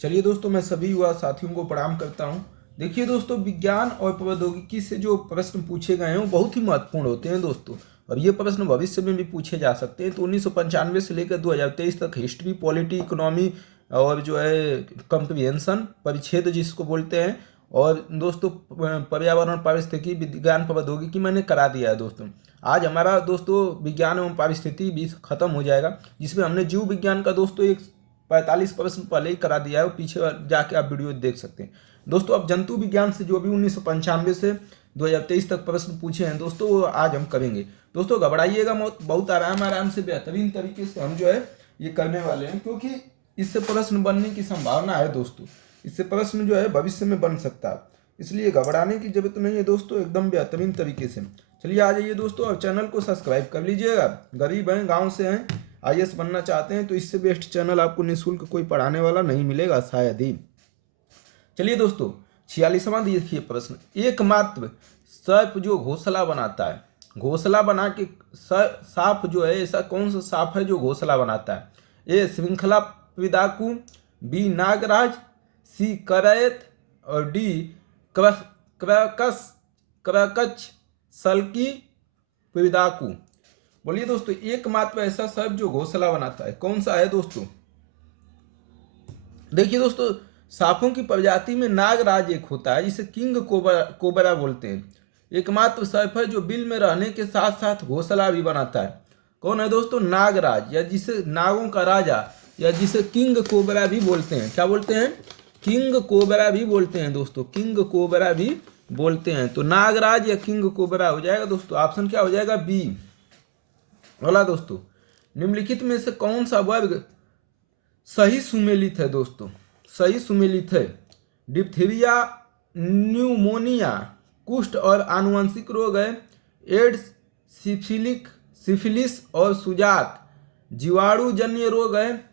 चलिए दोस्तों, मैं सभी युवा साथियों को प्रणाम करता हूं। देखिए दोस्तों, विज्ञान और प्रौद्योगिकी से जो प्रश्न पूछे गए हैं वो बहुत ही महत्वपूर्ण होते हैं दोस्तों। और ये प्रश्न भविष्य में भी पूछे जा सकते हैं। तो 1995 से लेकर 2023 तक हिस्ट्री, पॉलिटी, इकोनॉमी और जो है कंप्रिहेंशन परिच्छेद जिसको बोलते हैं, और दोस्तों पर्यावरण, पारिस्थितिकी विज्ञान, प्रौद्योगिकी मैंने करा दिया है दोस्तों। आज हमारा दोस्तों विज्ञान एवं पारिस्थितिकी भी खत्म हो जाएगा, जिसमें हमने जीव विज्ञान का दोस्तों एक 45% पहले ही करा दिया है, और पीछे जाके आप वीडियो देख सकते हैं दोस्तों। अब जंतु विज्ञान से जो भी 1995 से 2023 तक प्रश्न पूछे हैं दोस्तों, वो आज हम करेंगे। दोस्तों घबराइएगा मत, बहुत आराम से बेहतरीन तरीके से हम जो है ये करने वाले हैं, क्योंकि इससे प्रश्न बनने की संभावना है दोस्तों। इससे प्रश्न जो है भविष्य में बन सकता है, इसलिए घबराने की जरूरत नहीं है दोस्तों, एकदम बेहतरीन तरीके से। चलिए आ जाइए दोस्तों, और चैनल को सब्सक्राइब कर लीजिएगा। गरीब हैं, गाँव से हैं, आईएएस बनना चाहते हैं तो इससे बेस्ट चैनल आपको निःशुल्क कोई पढ़ाने वाला नहीं मिलेगा शायद ही। चलिए दोस्तों, 46वां देखिए प्रश्न। एकमात्र सर्प जो घोंसला बनाता है, घोंसला बना के सांप जो है, ऐसा कौन सा सांप है जो घोंसला बनाता है? ए श्रृंखला पिदाकु, बी नागराज, सी करैत, और डी क्रकस क्रकच सल्की पिदाकु। बोलिए दोस्तों, एकमात्र ऐसा सर्प जो घोंसला बनाता है कौन सा है दोस्तों? देखिए दोस्तों, सांपों की प्रजाति में नागराज एक होता है, जिसे किंग कोबरा बोलते हैं। एकमात्र सर्प है जो बिल में रहने के साथ साथ घोंसला भी बनाता है। कौन है दोस्तों? नागराज, या जिसे नागों का राजा, या जिसे किंग कोबरा भी बोलते हैं। क्या बोलते हैं? किंग कोबरा भी बोलते हैं दोस्तों, किंग कोबरा भी बोलते हैं। तो नागराज या किंग कोबरा हो जाएगा दोस्तों। ऑप्शन क्या हो जाएगा? बी। बोला दोस्तों, निम्नलिखित में से कौन सा वर्ग सही सुमेलित है दोस्तों? सही सुमेलित है। डिप्थीरिया, न्यूमोनिया, कुष्ठ और आनुवंशिक रोग है। एड्स, सिफिलिस और सुजाक जीवाणु जन्य रोग है।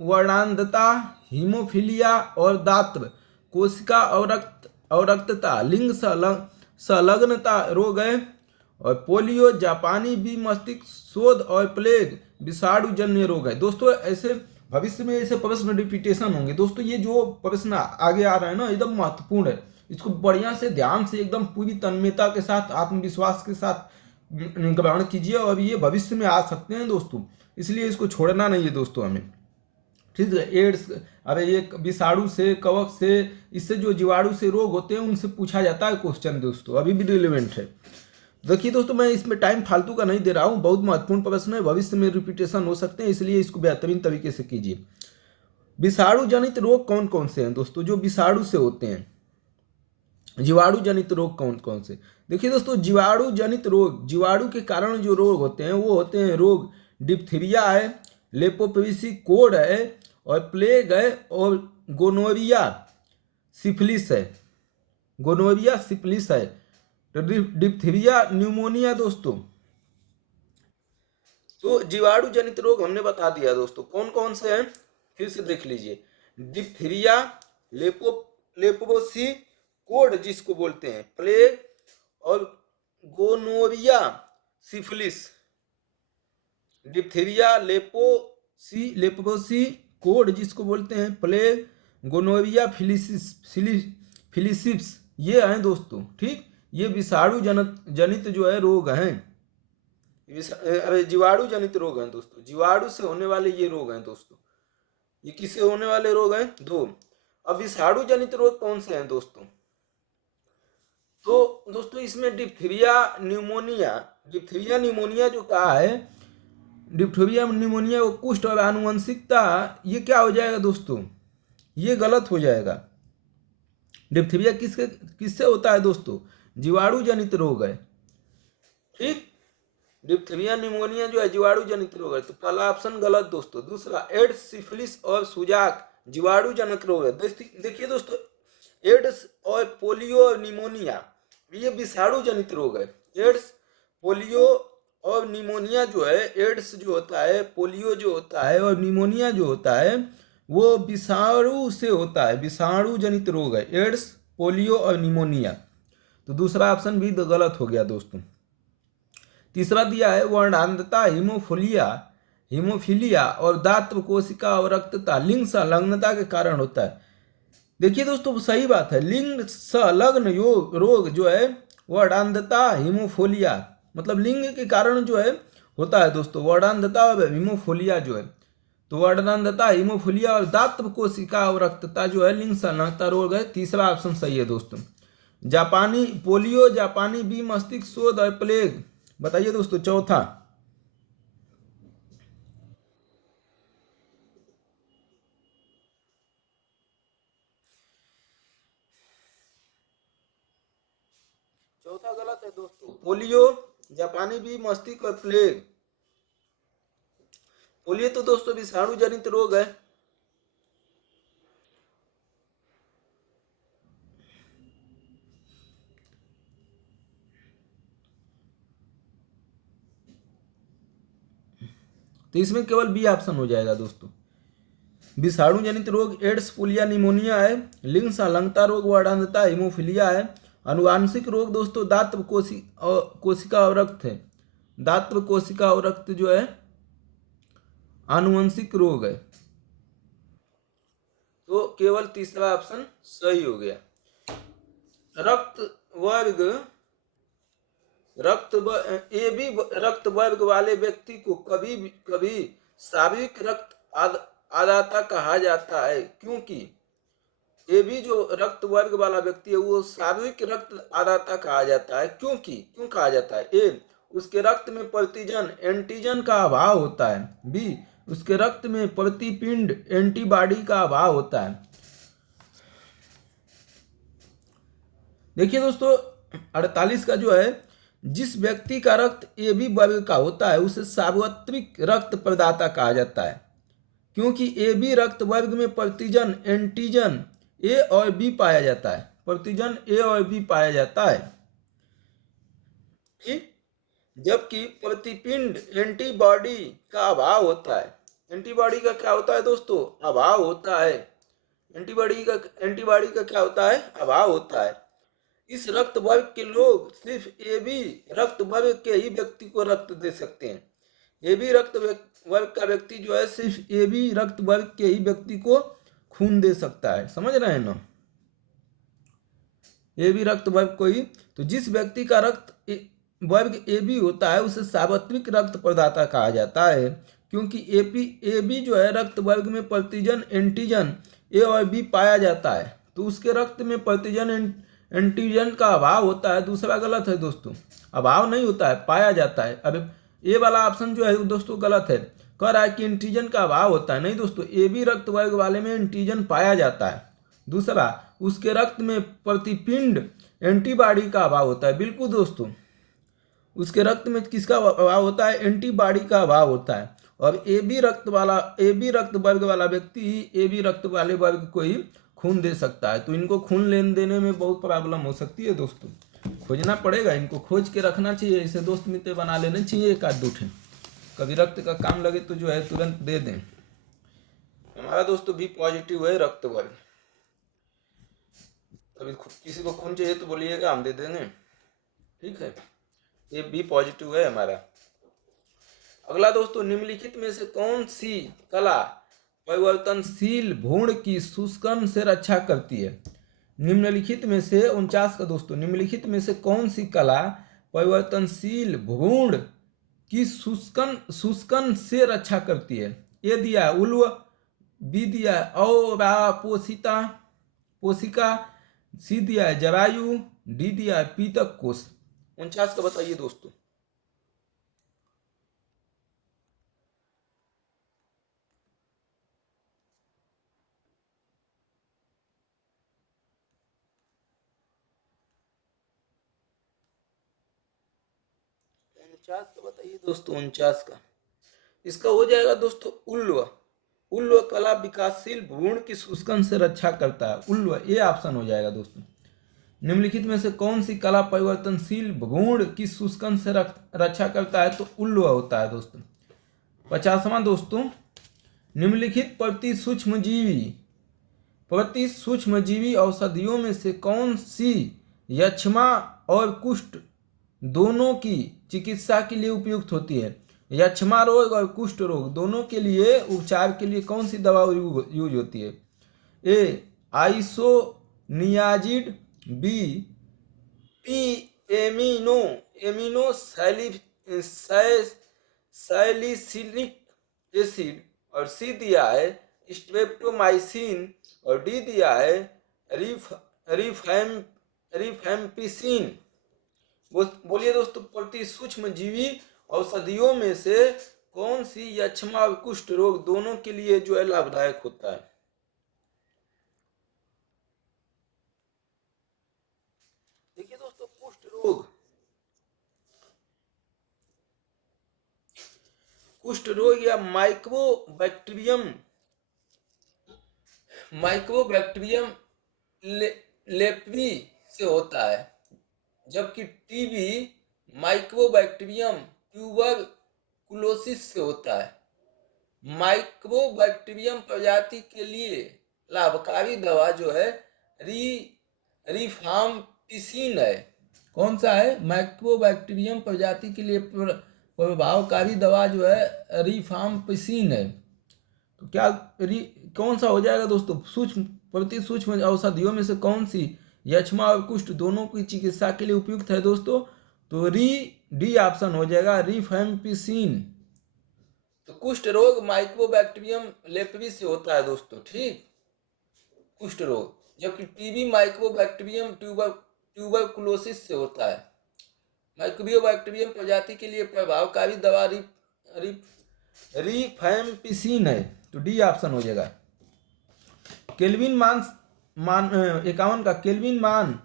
वर्णांधता, हीमोफीलिया और दात्र, कोशिका अवरक्तता, लिंग संलग्नता रोग है। और पोलियो, जापानी बी मस्तिष्क शोध और प्लेग विषाणु जन्य रोग है दोस्तों। ऐसे भविष्य में ऐसे प्रश्न रिपीटेशन होंगे दोस्तों। ये जो प्रश्न आगे आ रहे हैं ना, एकदम महत्वपूर्ण है। इसको बढ़िया से ध्यान से एकदम पूरी तन्मयता के साथ, आत्मविश्वास के साथ ग्रहण कीजिए, और ये भविष्य में आ सकते हैं दोस्तों, इसलिए इसको छोड़ना नहीं है दोस्तों हमें। ठीक है। एड्स, अरे ये विषाणु से, कवक से, इससे जो जीवाणु से रोग होते हैं उनसे पूछा जाता है क्वेश्चन दोस्तों, अभी भी रिलेवेंट है। देखिए दोस्तों, मैं इसमें टाइम फालतू का नहीं दे रहा हूँ, बहुत महत्वपूर्ण प्रश्न है, भविष्य में रिपीटेशन हो सकते हैं, इसलिए इसको बेहतरीन तरीके से कीजिए। विषाणु जनित रोग कौन कौन से हैं दोस्तों, जो विषाणु से होते हैं? जीवाणु जनित रोग कौन कौन से? देखिए दोस्तों, जीवाणु जनित रोग, जीवाणु के कारण जो रोग होते हैं वो होते हैं रोग डिप्थीरिया है, लेप्टोस्पिरोसिस कोड है, और प्लेग है, और गोनोरिया सिफिलिस है। गोनोरिया सिफिलिस है। तो डिप्थीरिया, न्यूमोनिया दोस्तों। तो जीवाणु जनित रोग हमने बता दिया दोस्तों, कौन कौन से हैं, फिर से देख लीजिए। डिप्थीरिया, लेप्टोस्पिरोसिस कोड जिसको बोलते हैं, प्लेग, और गोनोरिया सिफिलिस। डिप्थीरिया, लेप्टोस्पिरोसिस कोड जिसको बोलते हैं, प्लेग, गोनोरिया फिलिसिस, ये हैं दोस्तों। ठीक, ये विषाणु जनित जो है रोग हैं, अरे जीवाणु जनित रोग हैं दोस्तों, जीवाणु से होने वाले ये रोग हैं दोस्तों। ये किससे होने वाले रोग हैं? दो। अब विषाणु जनित रोग कौन से हैं दोस्तों? तो दोस्तों इसमें डिप्थीरिया न्यूमोनिया जो कहा है, डिप्थीरिया न्यूमोनिया वो कुष्ठ और आनुवंशिकता, ये क्या हो जाएगा दोस्तों? ये गलत हो जाएगा। डिप्थीरिया किससे होता है दोस्तों? जीवाणु जनित रोग है। ठीक, डिप्थीरिया न्यूमोनिया जो है जीवाणु जनित रोग है, तो पहला ऑप्शन गलत दोस्तों। दूसरा, एड्स, सिफिलिस और सुजाक जीवाणु जनित रोग है। देखिए दोस्तों, एड्स और पोलियो और निमोनिया ये विषाणु जनित रोग है। एड्स, पोलियो और निमोनिया जो है, एड्स जो होता है, पोलियो जो होता है, और निमोनिया जो होता है, वो विषाणु से होता है, विषाणु जनित रोग है, एड्स, पोलियो और निमोनिया। तो दूसरा ऑप्शन भी तो गलत हो गया दोस्तों। तीसरा दिया है वर्णांधता, हीमोफीलिया और दातृ कोशिका अवरक्तता लिंग संलग्नता के कारण होता है। देखिए दोस्तों, सही बात है, लिंग संलग्न रोग जो है वर्णांधता हीमोफीलिया, मतलब लिंग के कारण जो है होता है दोस्तों, वर्णांधता और हीमोफीलिया जो है। तो वर्णांधता हीमोफीलिया और दातृ कोशिका अवरक्तता जो है लिंग संलग्नता रोग है। तीसरा ऑप्शन सही है दोस्तों। जापानी पोलियो, जापानी बी मस्तिष्क शोध और प्लेग। बताइए दोस्तों चौथा। चौथा गलत है दोस्तों। पोलियो, जापानी बी मस्तिष्क और प्लेग। पोलियो तो दोस्तों विषाणु जनित रोग है। तो इसमें केवल बी ऑप्शन हो जाएगा दोस्तों। विषाणु जनित रोग एड्स, पोलिया, निमोनिया है। लिंग संलग्नता रोग वर्णांधता हीमोफीलिया है। अनुवांशिक रोग दोस्तों दातृ कोशिका अवरक्त है। दातृ कोशिका अवरक्त जो है आनुवंशिक रोग है। तो केवल तीसरा ऑप्शन सही हो गया। रक्त वर्ग ए बी रक्त वर्ग वाले व्यक्ति को कभी कभी स्वाभाविक रक्त आदाता कहा जाता है, क्योंकि ए बी जो रक्त वर्ग वाला व्यक्ति है वो स्वाभाविक रक्त आदाता कहा जाता है। क्यों कहा जाता है? ए, उसके रक्त में प्रतिजन एंटीजन का अभाव होता है। बी, उसके रक्त में प्रतिपिंड एंटीबॉडी का अभाव होता है। देखिए दोस्तों 48 का जो है, जिस व्यक्ति का रक्त ए बी वर्ग का होता है उसे सार्वत्रिक रक्त प्रदाता कहा जाता है, क्योंकि ए बी रक्त वर्ग में प्रतिजन एंटीजन ए और बी पाया जाता है। प्रतिजन ए और बी पाया जाता है, जबकि प्रतिपिंड एंटीबॉडी का अभाव होता है। एंटीबॉडी का क्या होता है दोस्तों? अभाव होता है। एंटीबॉडी का क्या होता है? अभाव होता है। इस रक्त वर्ग के लोग सिर्फ ए बी रक्त वर्ग के ही व्यक्ति को रक्त दे सकते हैं। ए बी रक्त वर्ग का व्यक्ति जो है सिर्फ ए बी रक्त वर्ग के ही व्यक्ति को खून दे सकता है। समझ रहे हैं ना? ए बी रक्त वर्ग को ही। तो जिस व्यक्ति का रक्त वर्ग ए बी होता है उसे सार्वत्रिक रक्त प्रदाता कहा जाता है, क्योंकि ए बी जो है रक्त वर्ग में प्रतिजन एंटीजन ए और बी पाया जाता है, तो उसके रक्त में प्रतिजन एंटीजन का अभाव होता है। दूसरा गलत है दोस्तों, अभाव नहीं होता है, पाया जाता है। अब ए वाला ऑप्शन जो है दोस्तों गलत है, कह रहा है कि एंटीजन का अभाव होता है। नहीं दोस्तों, ए बी रक्त वर्ग वाले में एंटीजन पाया जाता है। दूसरा, उसके रक्त में प्रतिपिंड एंटीबॉडी का अभाव होता है। बिल्कुल दोस्तों, उसके रक्त में किसका अभाव होता है? एंटीबॉडी का अभाव होता है। और ए बी रक्त वर्ग वाला व्यक्ति ही ए बी रक्त वाले वर्ग को ही खून दे सकता है। तो इनको खून लेन देने में बहुत प्रॉब्लम हो सकती है दोस्तों, खोजना पड़ेगा, इनको खोज के रखना चाहिए। इसे दोस्त मित्र बना लेने चाहिए एक आध दो ठे, कभी रक्त का काम लगे तो जो है तुरंत दे दें। हमारा दोस्तों बी पॉजिटिव है रक्त वर्ग। अभी किसी को खून चाहिए तो बोलिएगा, हम दे देंगे, ठीक है। ये बी पॉजिटिव है हमारा। अगला दोस्तों, निम्नलिखित में से कौन सी कला परिवर्तनशील भ्रूण की शुष्कन से रक्षा करती है? निम्नलिखित में से 49 का दोस्तों, निम्नलिखित में से कौन सी कला परिवर्तनशील भ्रूण की शुष्कन से रक्षा करती है? ए दिया उल्व, बी दिया पोषिका, सी दिया है जरायु, डी दिया है पीतक कोष। 49 का बताइए दोस्तों। बताइए दोस्तों 49 का। इसका हो जाएगा दोस्तों उल्व कला विकासशील भ्रूण की शुष्कन से रक्षा करता है। उल्व, ये ऑप्शन हो जाएगा दोस्तों। निम्नलिखित में से कौन सी कला परिवर्तनशील भ्रूण की शुष्कन से रक्षा करता है? तो उल्व होता है दोस्तों। 50वां दोस्तों, निम्नलिखित प्रति सूक्ष्मजीवी औषधियों में से कौन सी यक्ष्मा और कुष्ठ दोनों की चिकित्सा के लिए उपयुक्त होती है? यक्ष्मा रोग और कुष्ठ रोग दोनों के लिए उपचार के लिए कौन सी दवा यूज होती है? A isoniazid, B P amino amino salicylic acid, और सी दिया है स्ट्रेप्टोमाइसिन, और डी दिया है रिफैम्पिसिन। बोलिए दोस्तों, प्रति सूक्ष्म जीवी औषधियों में से कौन सी यक्ष्मा और कुष्ठ रोग दोनों के लिए जो है लाभदायक होता है? देखिए दोस्तों, कुष्ठ रोग या माइक्रोबैक्टीरियम लेप्री से होता है, जबकि टीबी माइक्रोबैक्टीरियम ट्यूबरकुलोसिस से होता है। माइक्रोबैक्टीरियम प्रजाति के लिए लाभकारी दवा जो है रिफाम्पिसिन है। कौन सा है? माइक्रोबैक्टीरियम प्रजाति के लिए प्रभावकारी दवा जो है रिफाम्पिसिन है। तो क्या कौन सा हो जाएगा दोस्तों? प्रति सूक्ष्म औषधियों में से कौन सी यक्ष्मा और कुष्ठ दोनों की चिकित्सा के लिए उपयुक्त है दोस्तों? तो डी ऑप्शन हो जाएगा, रिफैम्पिसिन। तो कुष्ठ रोग माइक्रोबैक्टीरियम लेप्री से होता है दोस्तों, ठीक, कुष्ठ रोग, जबकि टीबी माइक्रोबैक्टीरियम ट्यूबरकुलोसिस से होता है। माइक्रोबैक्टीरियम प्रजाति के लिए प्रभावकारी दवा रिफैम्पिसिन है। तो डी ऑप्शन हो जाएगा। केल्विन मान 51 का केल्विन मान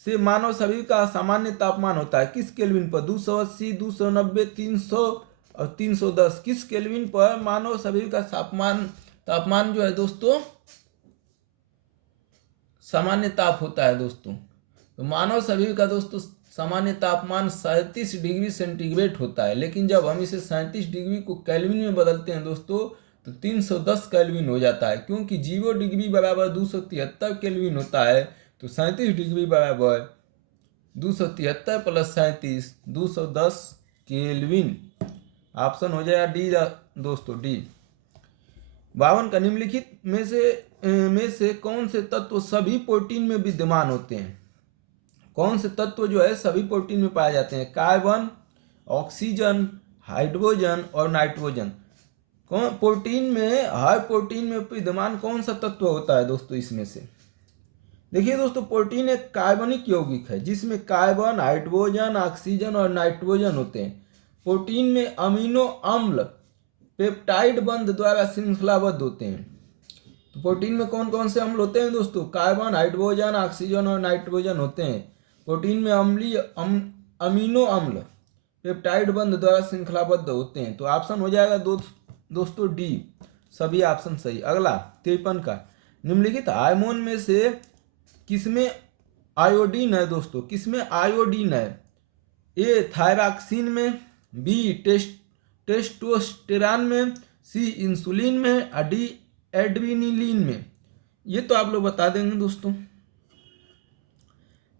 से मानव शरीर का सामान्य तापमान होता है किस केल्विन पर? 280, 290, 300 और 310। किस केल्विन पर मानव शरीर का तापमान जो है दोस्तों सामान्य ताप होता है दोस्तों? तो मानव शरीर का दोस्तों सामान्य तापमान 37 डिग्री सेंटीग्रेड होता है, लेकिन जब हम इसे 37 डिग्री को केल्विन में बदलते हैं दोस्तों तो 310 केल्विन हो जाता है, क्योंकि 0 डिग्री बराबर 273 केल्विन होता है। तो 37 डिग्री बराबर 273 प्लस 37 210 केल्विन। ऑप्शन हो जाएगा डी दोस्तों, डी। 52 का निम्नलिखित में से कौन से तत्व सभी प्रोटीन में विद्यमान होते हैं? कौन से तत्व जो है सभी प्रोटीन में पाए जाते हैं? कार्बन, ऑक्सीजन, हाइड्रोजन और नाइट्रोजन। कौन प्रोटीन में, हर प्रोटीन में विद्यमान कौन सा तत्व होता है दोस्तों इसमें से? देखिए दोस्तों, प्रोटीन एक कार्बनिक यौगिक है जिसमें कार्बन, हाइड्रोजन, ऑक्सीजन और नाइट्रोजन होते हैं। प्रोटीन में अमीनो अम्ल पेप्टाइड बंध द्वारा श्रृंखलाबद्ध होते हैं। तो प्रोटीन में कौन कौन से अम्ल होते हैं दोस्तों? कार्बन, हाइड्रोजन, ऑक्सीजन और नाइट्रोजन होते हैं। प्रोटीन में अमीनो अम्ल पेप्टाइड बंध द्वारा श्रृंखलाबद्ध होते हैं। तो ऑप्शन हो जाएगा दोस्तों डी, सभी ऑप्शन सही। अगला 53 का, निम्नलिखित हार्मोन में से किसमें आयोडीन है दोस्तों? किसमें आयोडीन है? ए थायरॉक्सिन में, बी टेस्टोस्टेरॉन में, सी इंसुलिन में, और डी एड्रेनलिन में। ये तो आप लोग बता देंगे दोस्तों।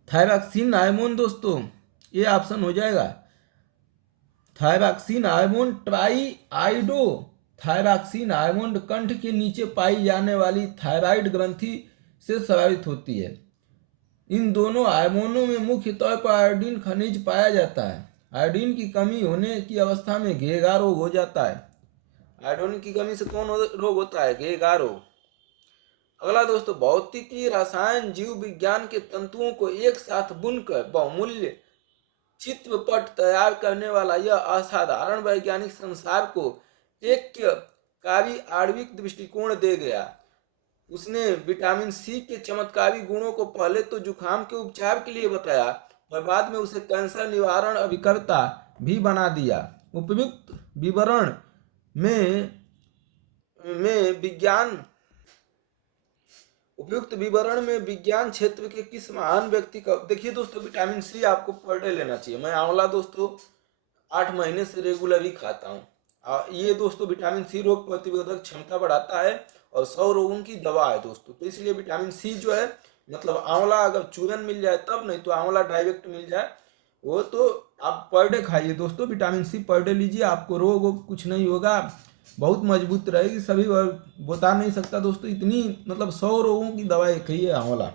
थायरॉक्सिन हार्मोन दोस्तों, ये ऑप्शन हो जाएगा। थायरॉक्सिन हार्मोन ट्राइआइडो थायरॉक्सिन हार्मोन कंठ के नीचे पाई जाने वाली थायराइड ग्रंथि से स्रावित होती है। इन दोनों हार्मोनों में मुख्य तौर पर आयोडीन खनिज पाया जाता है। आयोडीन की कमी होने की अवस्था में घेगा रोग हो जाता है। आयोडीन की कमी से कौन रोग होता है? घेगा रोग। अगला दोस्तों, भौतिकी, रसायन, जीव विज्ञान के तंतुओं को एक साथ बुनकर बहुमूल्य चित्रपट तैयार करने वाला यह असाधारण वैज्ञानिक संसार को एक कारी आणविक दृष्टिकोण दे गया। उसने विटामिन सी के चमत्कारी गुणों को पहले तो जुकाम के उपचार के लिए बताया और बाद में उसे कैंसर निवारण अभिकर्ता भी बना दिया। उपयुक्त विवरण में विज्ञान क्षेत्र के किस महान व्यक्ति का, देखिए दोस्तों, विटामिन सी आपको पर डे लेना चाहिए। मैं आंवला दोस्तों 8 महीने से रेगुलर ही खाता हूँ। ये दोस्तों विटामिन सी रोग प्रतिरोधक क्षमता बढ़ाता है और 100 रोगों की दवा है दोस्तों। तो इसलिए विटामिन सी जो है, मतलब आंवला अगर चूरन मिल जाए तब, नहीं तो आंवला डायरेक्ट मिल जाए वो तो आप पर डे खाइए दोस्तों, विटामिन सी पर डे लीजिए, आपको रोग वोग कुछ नहीं होगा, बहुत मजबूत रहेगी। सभी बता नहीं सकता दोस्तों, इतनी मतलब 100 रोगों की दवाई खाइए आंवला।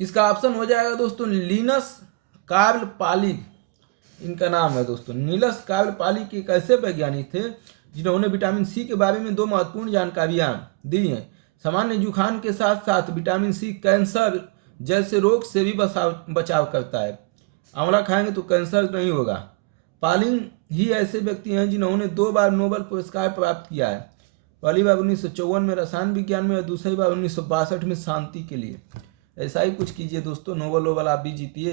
इसका ऑप्शन हो जाएगा दोस्तों लिनस कार्ल पालिक, इनका नाम है दोस्तों। नीलस कार्ल पालिक एक ऐसे वैज्ञानिक थे जिन्होंने विटामिन सी के बारे में 2 महत्वपूर्ण जानकारियां दी हैं। सामान्य जुखाम के साथ साथ विटामिन सी कैंसर जैसे रोग से भी बचाव करता है। आंवला खाएंगे तो कैंसर नहीं होगा। पालिंग ही ऐसे व्यक्ति हैं जिन्होंने 2 बार नोबेल पुरस्कार प्राप्त किया है। पहली बार 1954 में रसायन विज्ञान में और दूसरी बार 1962 में शांति के लिए। ऐसा ही कुछ कीजिए दोस्तों, नोबेल वोबल आप भी जीतिए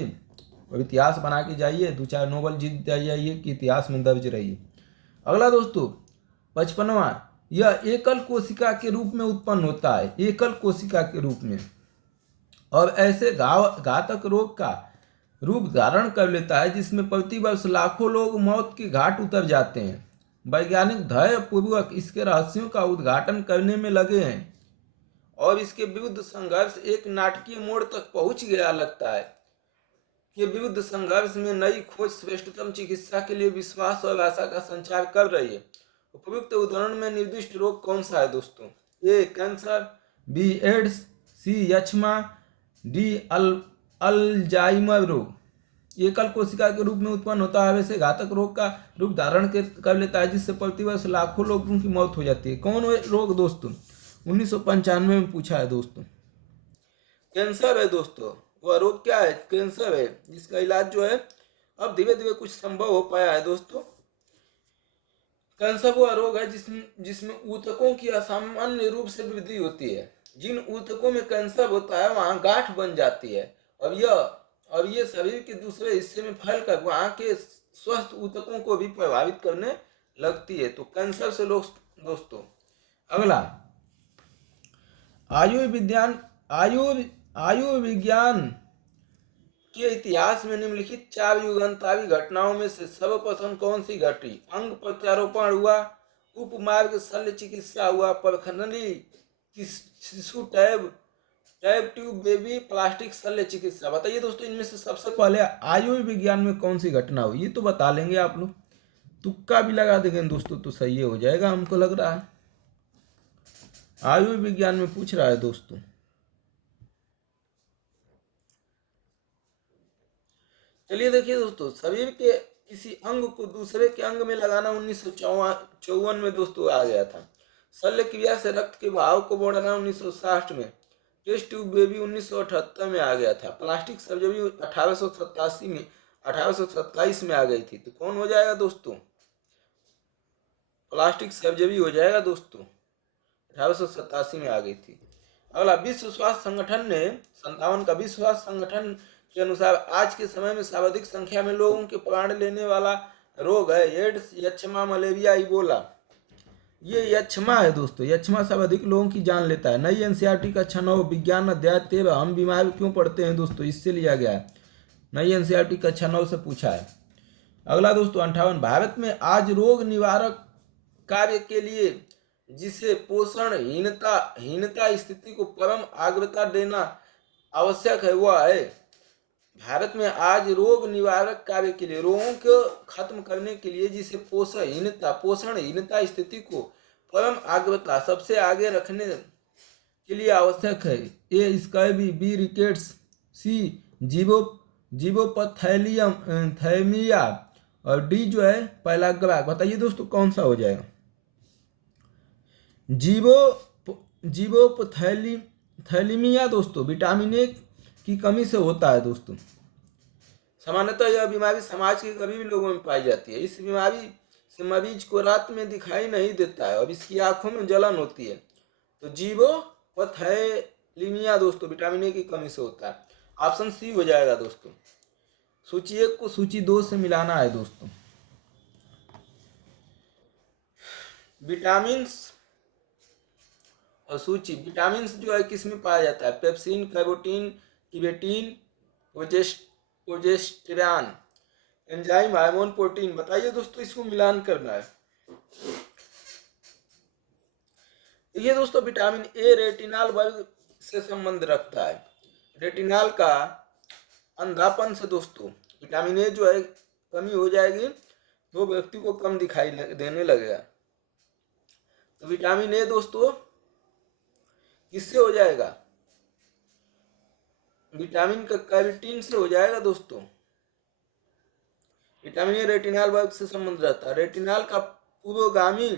और इतिहास बना के जाइए, 2-4 नोबेल जीत जाइए कि इतिहास में दर्ज रहिए। अगला दोस्तों 55वां, यह एकल कोशिका के रूप में उत्पन्न होता है, एकल कोशिका के रूप में, और ऐसे घातक रोग का रूप धारण कर लेता है जिसमें प्रतिवर्ष लाखों लोग मौत के घाट उतर जाते हैं। वैज्ञानिक धैर्य पूर्वक इसके रहस्यों का उद्घाटन करने में लगे हैं और इसके विरुद्ध संघर्ष एक नाटकीय मोड़ तक पहुंच गया लगता है। के विरुद्ध संघर्ष में नई खोज श्रेष्ठतम चिकित्सा के लिए विश्वास और आशा का संचार कर रही है। उपयुक्त उदाहरण में निर्दिष्ट रोग कौन सा है दोस्तों? ए कैंसर, बी एड्स, सी यक्ष्मा, डी अल्जाइमर रोग। एकल कोशिका के रूप में उत्पन्न होता है, वैसे घातक रोग का रूप धारण कर लेता है जिससे प्रतिवर्ष लाखों लोगों की मौत हो जाती है। कौन रोग दोस्तों? 1995 में पूछा है दोस्तों। कैंसर है दोस्तों। वह रोग क्या है? कैंसर है, जिसका इलाज जो है अब धीरे धीरे कुछ संभव हो पाया है दोस्तों। कैंसर वह रोग है जिसमें ऊतकों की असामान्य रूप से वृद्धि होती है। जिन ऊतकों में कैंसर होता है वहां गांठ बन जाती है और ये शरीर के दूसरे हिस्से में फैलकर वहां के स्वस्थ ऊतकों को भी प्रभावित करने लगती है। तो कैंसर से लोग दोस्तों। अगला आयुर्विज्ञान के इतिहास में निम्नलिखित 4 युगांतरी घटनाओं में से सर्वप्रथम कौन सी घटी? अंग प्रत्यारोपण हुआ, उपमार्ग शल्य चिकित्सा हुआ, परखंडी शिशु टैब ट्यूब बेबी प्लास्टिक शल्य चिकित्सा। बताइए दोस्तों, इनमें से सबसे पहले आयुर्विज्ञान में कौन सी घटना हुई? ये तो बता लेंगे आप लोग, तुक्का भी लगा देंगे दोस्तों तो सही हो जाएगा, हमको लग रहा है। आयुर्विज्ञान में पूछ रहा है दोस्तों। चलिए देखिए दोस्तों, शरीर के किसी अंग को दूसरे के अंग में लगाना 1954 में दोस्तों आ गया था। शल्य क्रिया से रक्त के बहाव को बढ़ाना 1960 में। टेस्ट ट्यूब बेबी 1978 में आ गया था। प्लास्टिक सर्जरी 1827 में आ गई थी। तो कौन हो जाएगा दोस्तों? प्लास्टिक सर्जरी हो जाएगा दोस्तों, 1887 में आ गई थी। अगला विश्व स्वास्थ्य संगठन ने 57 का विश्व स्वास्थ्य संगठन के अनुसार आज के समय में सर्वाधिक संख्या में लोगों के प्राण लेने वाला रोग है एड्स, यक्ष्मा, मलेरिया, इबोला। ये यक्ष्मा है दोस्तों। यक्ष्मा सर्वाधिक लोगों की जान लेता है। नई एनसीईआरटी का 6 विज्ञान अध्याय 13 हम बीमार क्यों पड़ते हैं दोस्तों, इससे लिया गया है। नई एनसीईआरटी का 6 से पूछा है। अगला दोस्तों 58, भारत में आज रोग निवारक कार्य के लिए जिसे पोषण हीनता स्थिति को परम अग्रता देना आवश्यक है वह है। भारत में आज रोग निवारक कार्य के लिए, रोगों को खत्म करने के लिए जिसे पोषण हीनता स्थिति को परम अग्रता सबसे आगे रखने के लिए आवश्यक है। ए स्कैबी, बी रिकेट्स, सी जीवोपथैलिया और डी जो है पैलाग्राफ। बताइए दोस्तों कौन सा हो जाएगा? जीवोपथैलिमिया दोस्तों विटामिन ए की कमी से होता है दोस्तों। सामान्यतः यह बीमारी समाज के गरीब लोगों में पाई जाती है। इस बीमारी से मरीज को रात में दिखाई नहीं देता है और इसकी आंखों में जलन होती है। तो जीवोपथैलिमिया दोस्तों विटामिन ए की कमी से होता है। ऑप्शन सी हो जाएगा दोस्तों। सूची 1 को सूची 2 से मिलाना है दोस्तों। विटामिन और सूची, विटामिन जो है किस में पाया जाता है? पेप्सिन, कैरोटीन, टिबेटिन, प्रोजेस्टेरॉन, एंजाइम, हार्मोन, प्रोटीन। बताइए दोस्तों, इसको मिलान करना है। ये दोस्तों विटामिन ए रेटिनॉल वर्ग से संबंध रखता है। रेटिनॉल का अंधापन से दोस्तों विटामिन ए जो है कमी हो जाएगी तो व्यक्ति को कम दिखाई देने लगेगा। तो विटामिन ए दोस्तों किससे हो जाएगा? विटामिन का कैरोटीन से हो जाएगा दोस्तों। विटामिन ए रेटिनॉल वर्ग से संबंध रखता है। रेटिनॉल का पूर्वगामी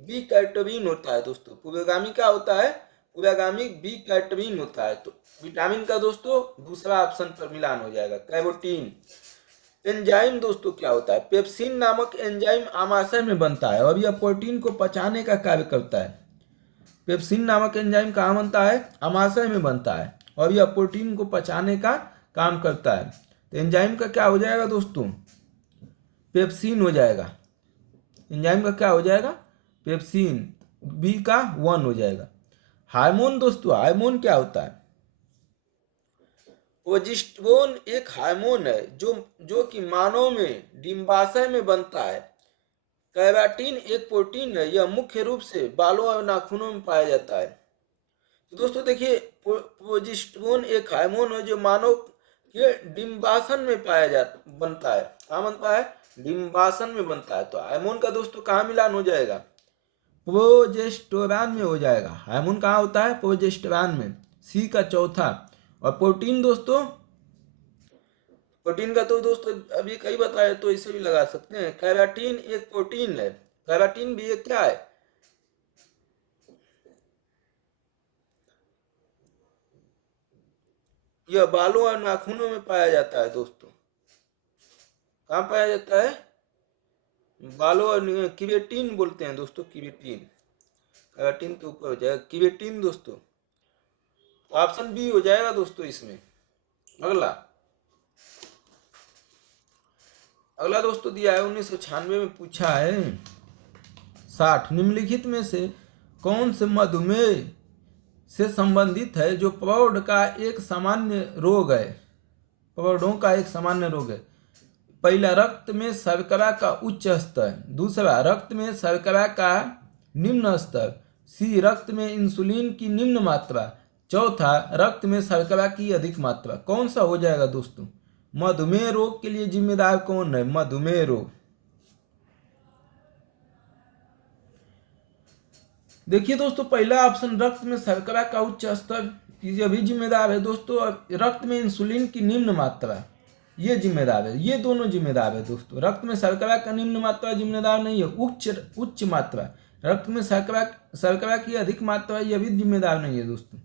बी कैटोबिन होता है दोस्तों। पूर्वगामी क्या होता है? पूर्वगामी बी कैटोबिन होता है। तो विटामिन का दोस्तों दूसरा ऑप्शन पर मिलान हो जाएगा, कैरोटीन। एंजाइम दोस्तों क्या होता है? पेप्सिन नामक एंजाइम आमाशय में बनता है और यह प्रोटीन को पचाने का कार्य करता है। पेप्सिन नामक एंजाइम कहाँ बनता है? आमाशय में बनता है और यह प्रोटीन को पचाने का काम करता है। तो एंजाइम का क्या हो जाएगा दोस्तों? पेप्सिन हो जाएगा। एंजाइम का क्या हो जाएगा? पेप्सिन। बी का 1 हो जाएगा। हार्मोन दोस्तों, हार्मोन क्या होता है? प्रोजेस्टेरोन एक हार्मोन है जो कि मानव में डिंबाशय में बनता है। केराटिन एक प्रोटीन है, यह मुख्य रूप से बालों और नाखूनों में पाया जाता है। तो दोस्तों देखिए, प्रोजेस्टेरोन एक हार्मोन है जो मानव के डिंबाशन में बनता है। कहाँ बनता है? डिंबाशन में बनता है। तो हार्मोन का दोस्तों कहाँ मिलान हो जाएगा? प्रोजेस्टेरोन में हो जाएगा। हार्मोन कहाँ होता है? प्रोजेस्टेरोन में। सी का चौथा। और प्रोटीन दोस्तों, प्रोटीन का तो दोस्तों अभी कई बताया तो इसे भी लगा सकते हैं। केराटिन एक प्रोटीन है। केराटिन भी एक क्या है? यह बालों और नाखूनों में पाया जाता है दोस्तों। कहाँ पाया जाता है? बालों और क्रिएटिन बोलते हैं दोस्तों, क्रिएटिन। केराटिन के ऊपर हो जाएगा क्रिएटिन दोस्तों। तो ऑप्शन बी हो जाएगा दोस्तों इसमें। अगला अगला दोस्तों दिया है 1996 में पूछा है 60 निम्नलिखित में से कौन से मधुमेह से संबंधित है जो प्रौढ़ का एक सामान्य रोग है? प्रौढ़ों का एक सामान्य रोग है। पहला, रक्त में शर्करा का उच्च स्तर। दूसरा, रक्त में शर्करा का निम्न स्तर। सी, रक्त में इंसुलिन की निम्न मात्रा। चौथा, रक्त में शर्करा की अधिक मात्रा। कौन सा हो जाएगा दोस्तों? मधुमेह रोग के लिए जिम्मेदार कौन है? मधुमेह रोग। देखिए दोस्तों, पहला ऑप्शन रक्त में शर्करा का उच्च स्तर, ये भी जिम्मेदार है दोस्तों। और रक्त में इंसुलिन की निम्न मात्रा, ये जिम्मेदार है। ये दोनों जिम्मेदार है दोस्तों। रक्त में शर्करा का निम्न मात्रा जिम्मेदार नहीं है, उच्च मात्रा। रक्त में शर्करा की अधिक मात्रा, यह भी जिम्मेदार नहीं है दोस्तों।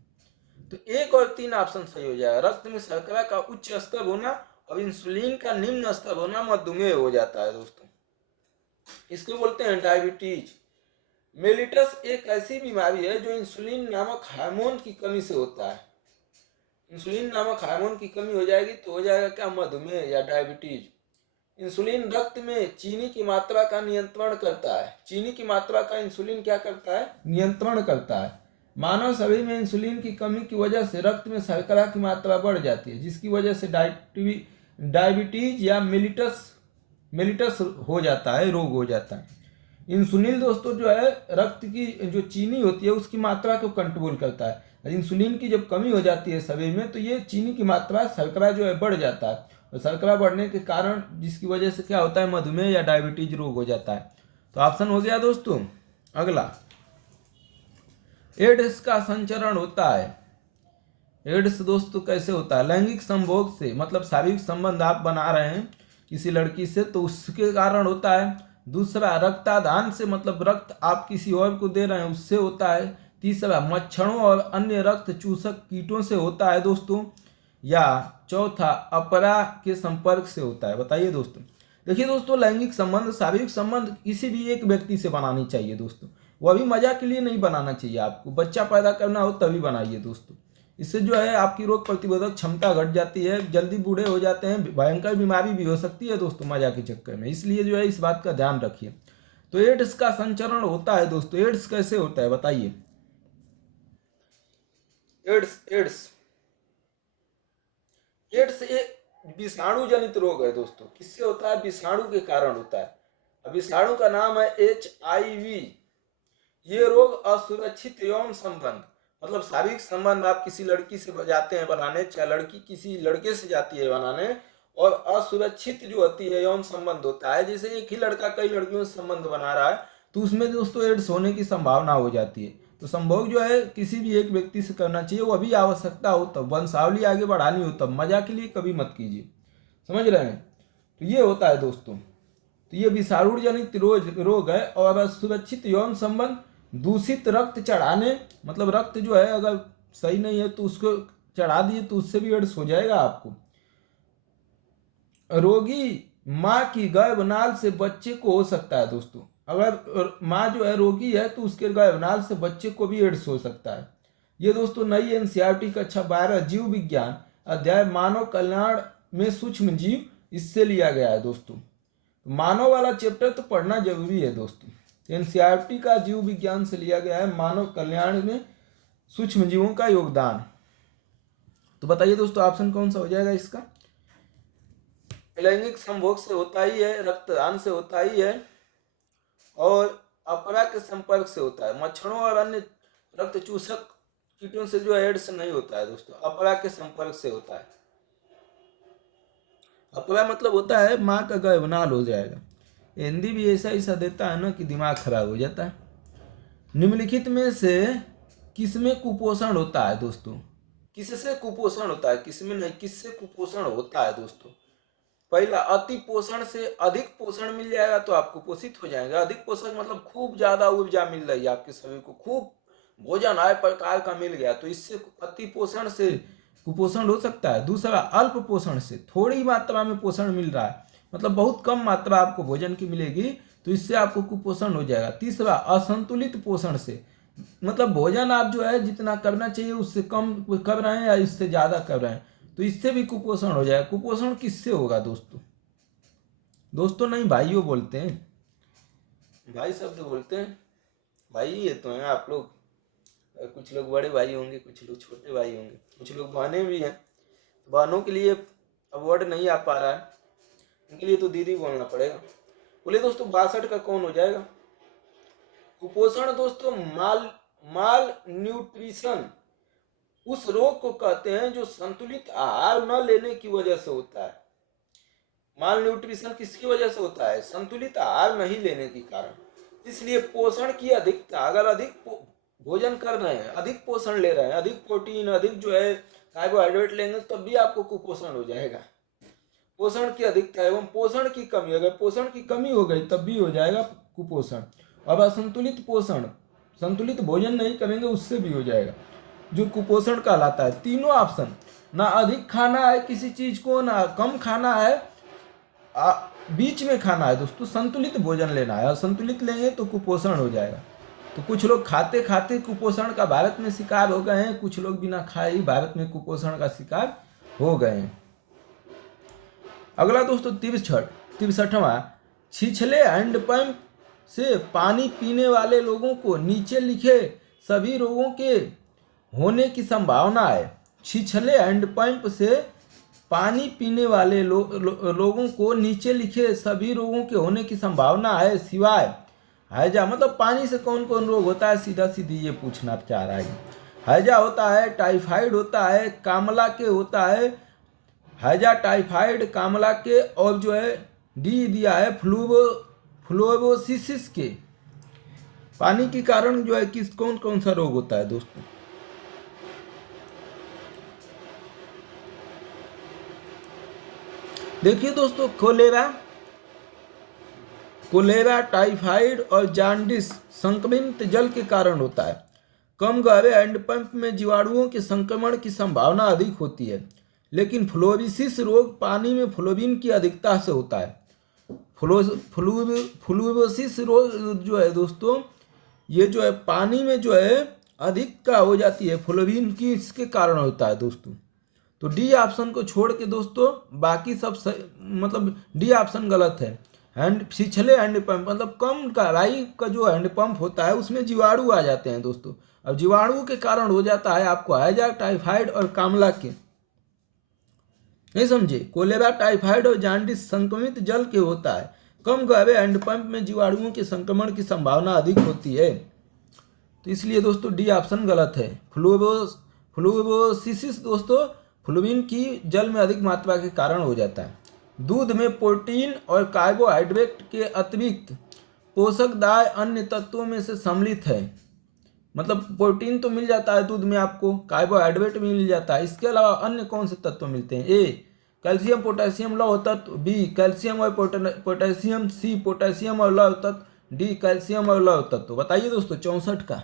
तो 1 और 3 ऑप्शन सही हो जाएगा। रक्त में शर्करा का उच्च स्तर होना और इंसुलिन का निम्न स्तर होना मधुमेह हो जाता है दोस्तों। इसको बोलते हैं डायबिटीज। मेलिटस एक ऐसी बीमारी है जो इंसुलिन नामक हार्मोन की कमी से होता है। इंसुलिन नामक हार्मोन की कमी हो जाएगी तो हो जाएगा क्या? मधुमेह या डायबिटीज। इंसुलिन रक्त में चीनी की मात्रा का नियंत्रण करता है। चीनी की मात्रा का इंसुलिन क्या करता है? नियंत्रण करता है। मानव शरीर में इंसुलिन की कमी की वजह से रक्त में शर्करा की मात्रा बढ़ जाती है, जिसकी वजह से डायबिटीज या मेलिटस हो जाता है, रोग हो जाता है। इंसुलिन दोस्तों जो है रक्त की जो चीनी होती है उसकी मात्रा को कंट्रोल करता है। इंसुलिन की जब कमी हो जाती है शरीर में तो ये चीनी की मात्रा, शर्करा जो है बढ़ जाता है। और शर्करा बढ़ने के कारण जिसकी वजह से क्या होता है? मधुमेह या डायबिटीज रोग हो जाता है। तो ऑप्शन हो गया दोस्तों। अगला, एड्स का संचरण होता है। एड्स दोस्तों कैसे होता है? लैंगिक संभोग से, मतलब शारीरिक संबंध आप बना रहे हैं किसी लड़की से तो उसके कारण होता है। दूसरा, रक्तादान से, मतलब रक्त आप किसी और को दे रहे हैं उससे होता है। तीसरा, मच्छरों और अन्य रक्त चूसक कीटों से होता है दोस्तों। या चौथा, अपरा के संपर्क से होता है। बताइए दोस्तों। देखिए दोस्तों, लैंगिक संबंध, शारीरिक संबंध किसी भी एक व्यक्ति से बनानी चाहिए दोस्तों। वो अभी मजा के लिए नहीं बनाना चाहिए आपको। बच्चा पैदा करना हो तभी बनाइए दोस्तों। इससे जो है आपकी रोग प्रतिरोधक क्षमता घट जाती है, जल्दी बूढ़े हो जाते हैं, भयंकर बीमारी भी हो सकती है दोस्तों मजा के चक्कर में। इसलिए जो है इस बात का ध्यान रखिए। तो एड्स का संचरण होता है दोस्तों। एड्स कैसे होता है बताइए? एड्स एक विषाणु जनित रोग है दोस्तों। किससे होता है? विषाणु के कारण होता है। विषाणु का नाम है HIV। ये रोग असुरक्षित यौन संबंध, मतलब शारीरिक संबंध आप किसी लड़की से जाते हैं बनाने, चाहे लड़की किसी लड़के से जाती है बनाने, और असुरक्षित जो होती है यौन संबंध होता है, जैसे एक ही लड़का कई लड़कियों से संबंध बना रहा है, तो उसमें दोस्तों एड्स होने की संभावना हो जाती है। तो संभोग जो है किसी भी एक व्यक्ति से करना चाहिए, वो अभी आवश्यकता हो तब, वंशावली आगे बढ़ानी हो तब, मजा के लिए कभी मत कीजिए। समझ रहे हैं? तो ये होता है दोस्तों। तो ये विषाणु जनित रोग है। और असुरक्षित यौन संबंध, दूषित रक्त चढ़ाने, मतलब रक्त जो है अगर सही नहीं है तो उसको चढ़ा दिए तो उससे भी एड्स हो जाएगा आपको। रोगी माँ की गर्भनाल से बच्चे को हो सकता है दोस्तों। अगर माँ जो है रोगी है तो उसके गर्भनाल से बच्चे को भी एड्स हो सकता है। ये दोस्तों नई एनसीईआरटी कक्षा 12 जीव विज्ञान अध्याय मानव कल्याण में सूक्ष्म जीव, इससे लिया गया है दोस्तों। मानव वाला चैप्टर तो पढ़ना जरूरी है दोस्तों। एनसीईआरटी का जीव विज्ञान से लिया गया है मानव कल्याण में सूक्ष्म जीवों का योगदान। तो बताइए दोस्तों ऑप्शन कौन सा हो जाएगा इसका? लैंगिक संभोग से होता ही है, रक्तदान से होता ही है, और अपरा के संपर्क से होता है। मच्छरों और अन्य रक्त चूसक कीटों से जो एड्स नहीं होता है दोस्तों, अपरा के संपर्क से होता है। अपरा मतलब होता है माँ का गर्भनाल हो जाएगा। हिंदी भी ऐसा देता है ना कि दिमाग खराब हो जाता है। निम्नलिखित में से किसमें कुपोषण होता है दोस्तों? किससे कुपोषण होता है? किसमें नहीं, किससे कुपोषण होता है दोस्तों? पहला, अति पोषण से। अधिक पोषण मिल जाएगा तो आप कुपोषित हो जाएंगे। अधिक पोषण मतलब खूब ज्यादा ऊर्जा मिल रही है आपके शरीर को, खूब भोजन हर प्रकार का मिल गया, तो इससे अति पोषण से कुपोषण हो सकता है। दूसरा, अल्प पोषण से। थोड़ी मात्रा में पोषण मिल रहा है, मतलब बहुत कम मात्रा आपको भोजन की मिलेगी, तो इससे आपको कुपोषण हो जाएगा। तीसरा, असंतुलित पोषण से, मतलब भोजन आप जो है जितना करना चाहिए उससे कम कर रहे हैं या इससे ज्यादा कर रहे हैं, तो इससे भी कुपोषण हो जाएगा। कुपोषण किससे होगा दोस्तों? दोस्तों नहीं, भाइयों बोलते हैं, भाई शब्द बोलते हैं। भाई ये तो हैं आप लोग। कुछ लोग बड़े भाई होंगे, कुछ लोग छोटे भाई होंगे, कुछ लोग बहनें भी हैं। बहनों के लिए अब वर्ड नहीं आ पा रहा है, उनके लिए तो दीदी बोलना पड़ेगा। बोले दोस्तों 62 का कौन हो जाएगा? कुपोषण दोस्तों माल न्यूट्रिशन उस रोग को कहते हैं जो संतुलित आहार न लेने की वजह से होता है। माल न्यूट्रिशन किसकी वजह से होता है? संतुलित आहार नहीं लेने के कारण। इसलिए पोषण की अधिकता, अगर अधिक भोजन कर रहे हैं, अधिक पोषण ले रहे हैं, अधिक प्रोटीन, अधिक जो है कार्बोहाइड्रेट लेंगे, तब भी आपको कुपोषण हो जाएगा। पोषण की अधिकता एवं पोषण की कमी, अगर पोषण की कमी हो गई तब भी हो जाएगा कुपोषण। अब असंतुलित पोषण, संतुलित भोजन नहीं करेंगे उससे भी हो जाएगा, जो कुपोषण कहलाता है। तीनों ऑप्शन, ना अधिक खाना है किसी चीज को, ना कम खाना है, बीच में खाना है दोस्तों, संतुलित भोजन लेना है। असंतुलित लेंगे तो कुपोषण हो जाएगा। तो कुछ लोग खाते खाते कुपोषण का भारत में शिकार हो गए हैं, कुछ लोग बिना खाए ही भारत में कुपोषण का शिकार हो गए हैं। अगला दोस्तों 63वां, छिछले हैंडपंप से पानी पीने वाले लोगों को नीचे लिखे सभी रोगों के होने की संभावना है। छिछले हैंडपंप से पानी पीने वाले लोगों को नीचे लिखे सभी रोगों के होने की संभावना है, सिवाय हैजा। मतलब पानी से कौन कौन रोग होता है, सीधा सीधी ये पूछना चाह रहा है। हैजा होता है, टाइफाइड होता है, कामला के होता है, हैजा, टाइफाइड, कामला के, और जो है डी दिया है फ्लोरोसिस के। पानी के कारण जो है किस कौन कौन सा रोग होता है दोस्तों? देखिए दोस्तों, कोलेरा, टाइफाइड और जॉन्डिस संक्रमित जल के कारण होता है। कम गहरे हैंडपंप में जीवाणुओं के संक्रमण की संभावना अधिक होती है, लेकिन फ्लोरोसिस रोग पानी में फ्लोरीन की अधिकता से होता है। फ्लोरोसिस रोग जो है दोस्तों, ये जो है पानी में जो है अधिक का हो जाती है फ्लोरीन की, इसके कारण होता है दोस्तों। तो डी ऑप्शन को छोड़ के दोस्तों बाकी सब मतलब डी ऑप्शन गलत है। छिछले हैंडपंप मतलब कम गहराई का जो हैंडपंप होता है उसमें जीवाणु आ जाते हैं दोस्तों। अब जीवाणु के कारण हो जाता है आपको हैजा, टाइफाइड और कामला के, नहीं समझे? कोलेरा, टाइफाइड और जॉन्डिस संक्रमित जल के होता है। कम गहरे हैंडपंप में जीवाणुओं के संक्रमण की संभावना अधिक होती है। तो इसलिए दोस्तों डी ऑप्शन गलत है। फ्लूरोसिस दोस्तों फ्लूविन की जल में अधिक मात्रा के कारण हो जाता है। दूध में प्रोटीन और कार्बोहाइड्रेट के अतिरिक्त पोषक दाय अन्य तत्वों में से सम्मिलित है। मतलब प्रोटीन तो मिल जाता है दूध में आपको, कार्बोहाइड्रेट भी मिल जाता है, इसके अलावा अन्य कौन से तत्व मिलते हैं? ए कैल्शियम पोटेशियम लौह तत्व, बी कैल्शियम और पोटेशियम, सी पोटेशियम और लौह तत्व, डी कैल्शियम और लौह तत्व। बताइए दोस्तों 64 का।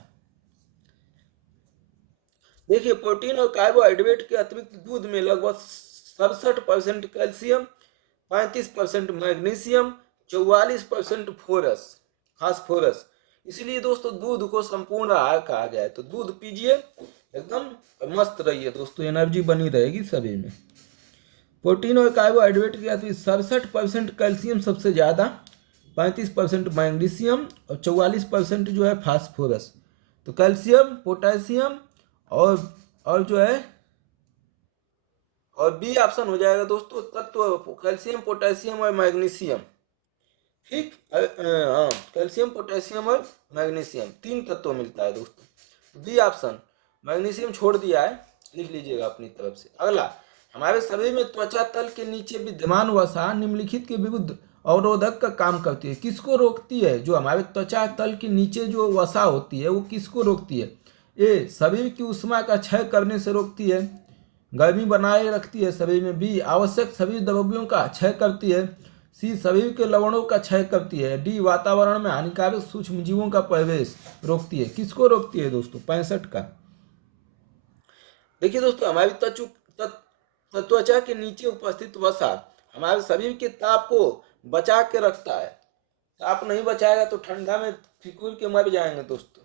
देखिए प्रोटीन और कार्बोहाइड्रेट के अतिरिक्त दूध में लगभग 67% कैल्शियम, 35% मैग्नीशियम, 44% फास्फोरस। इसलिए दोस्तों दूध को संपूर्ण आहार कहा गया है। तो दूध पीजिए, एकदम मस्त रहिए दोस्तों, एनर्जी बनी रहेगी शरीर में। प्रोटीन और कार्बोहाइड्रेट के अतिरिक्त 67% कैल्शियम सबसे ज़्यादा, 35% मैग्नीशियम और 44% जो है फास्फोरस। तो कैल्शियम, पोटेशियम और जो है और बी ऑप्शन हो जाएगा दोस्तों तत्व, कैल्शियम पोटेशियम और मैग्नीशियम। ठीक, हाँ कैल्शियम पोटेशियम और मैग्नीशियम 3 तत्व मिलता है दोस्तों। बी ऑप्शन, मैग्नीशियम छोड़ दिया है, लिख लीजिएगा अपनी तरफ से। अगला, हमारे शरीर में त्वचा तल के नीचे विद्यमान वसा निम्नलिखित के विरुद्ध अवरोधक का काम करती है। किसको रोकती है? जो हमारे त्वचा तल के नीचे जो वसा होती है वो किसको रोकती है? ए शरीर की उष्मा का क्षय करने से रोकती है, गर्मी बनाए रखती है शरीर में। बी आवश्यक सभी द्रव्यों का क्षय करती है। सी शरीर के लवणों का क्षय करती है। डी वातावरण में हानिकारक सूक्ष्म जीवों का प्रवेश रोकती है। किसको रोकती है दोस्तों? 65 का। देखिए दोस्तों हमारी त्वचा के नीचे उपस्थित वसा हमारे शरीर के ताप को बचा के रखता है। ताप नहीं बचाएगा तो ठंडा में फिकूर के मर जाएंगे दोस्तों।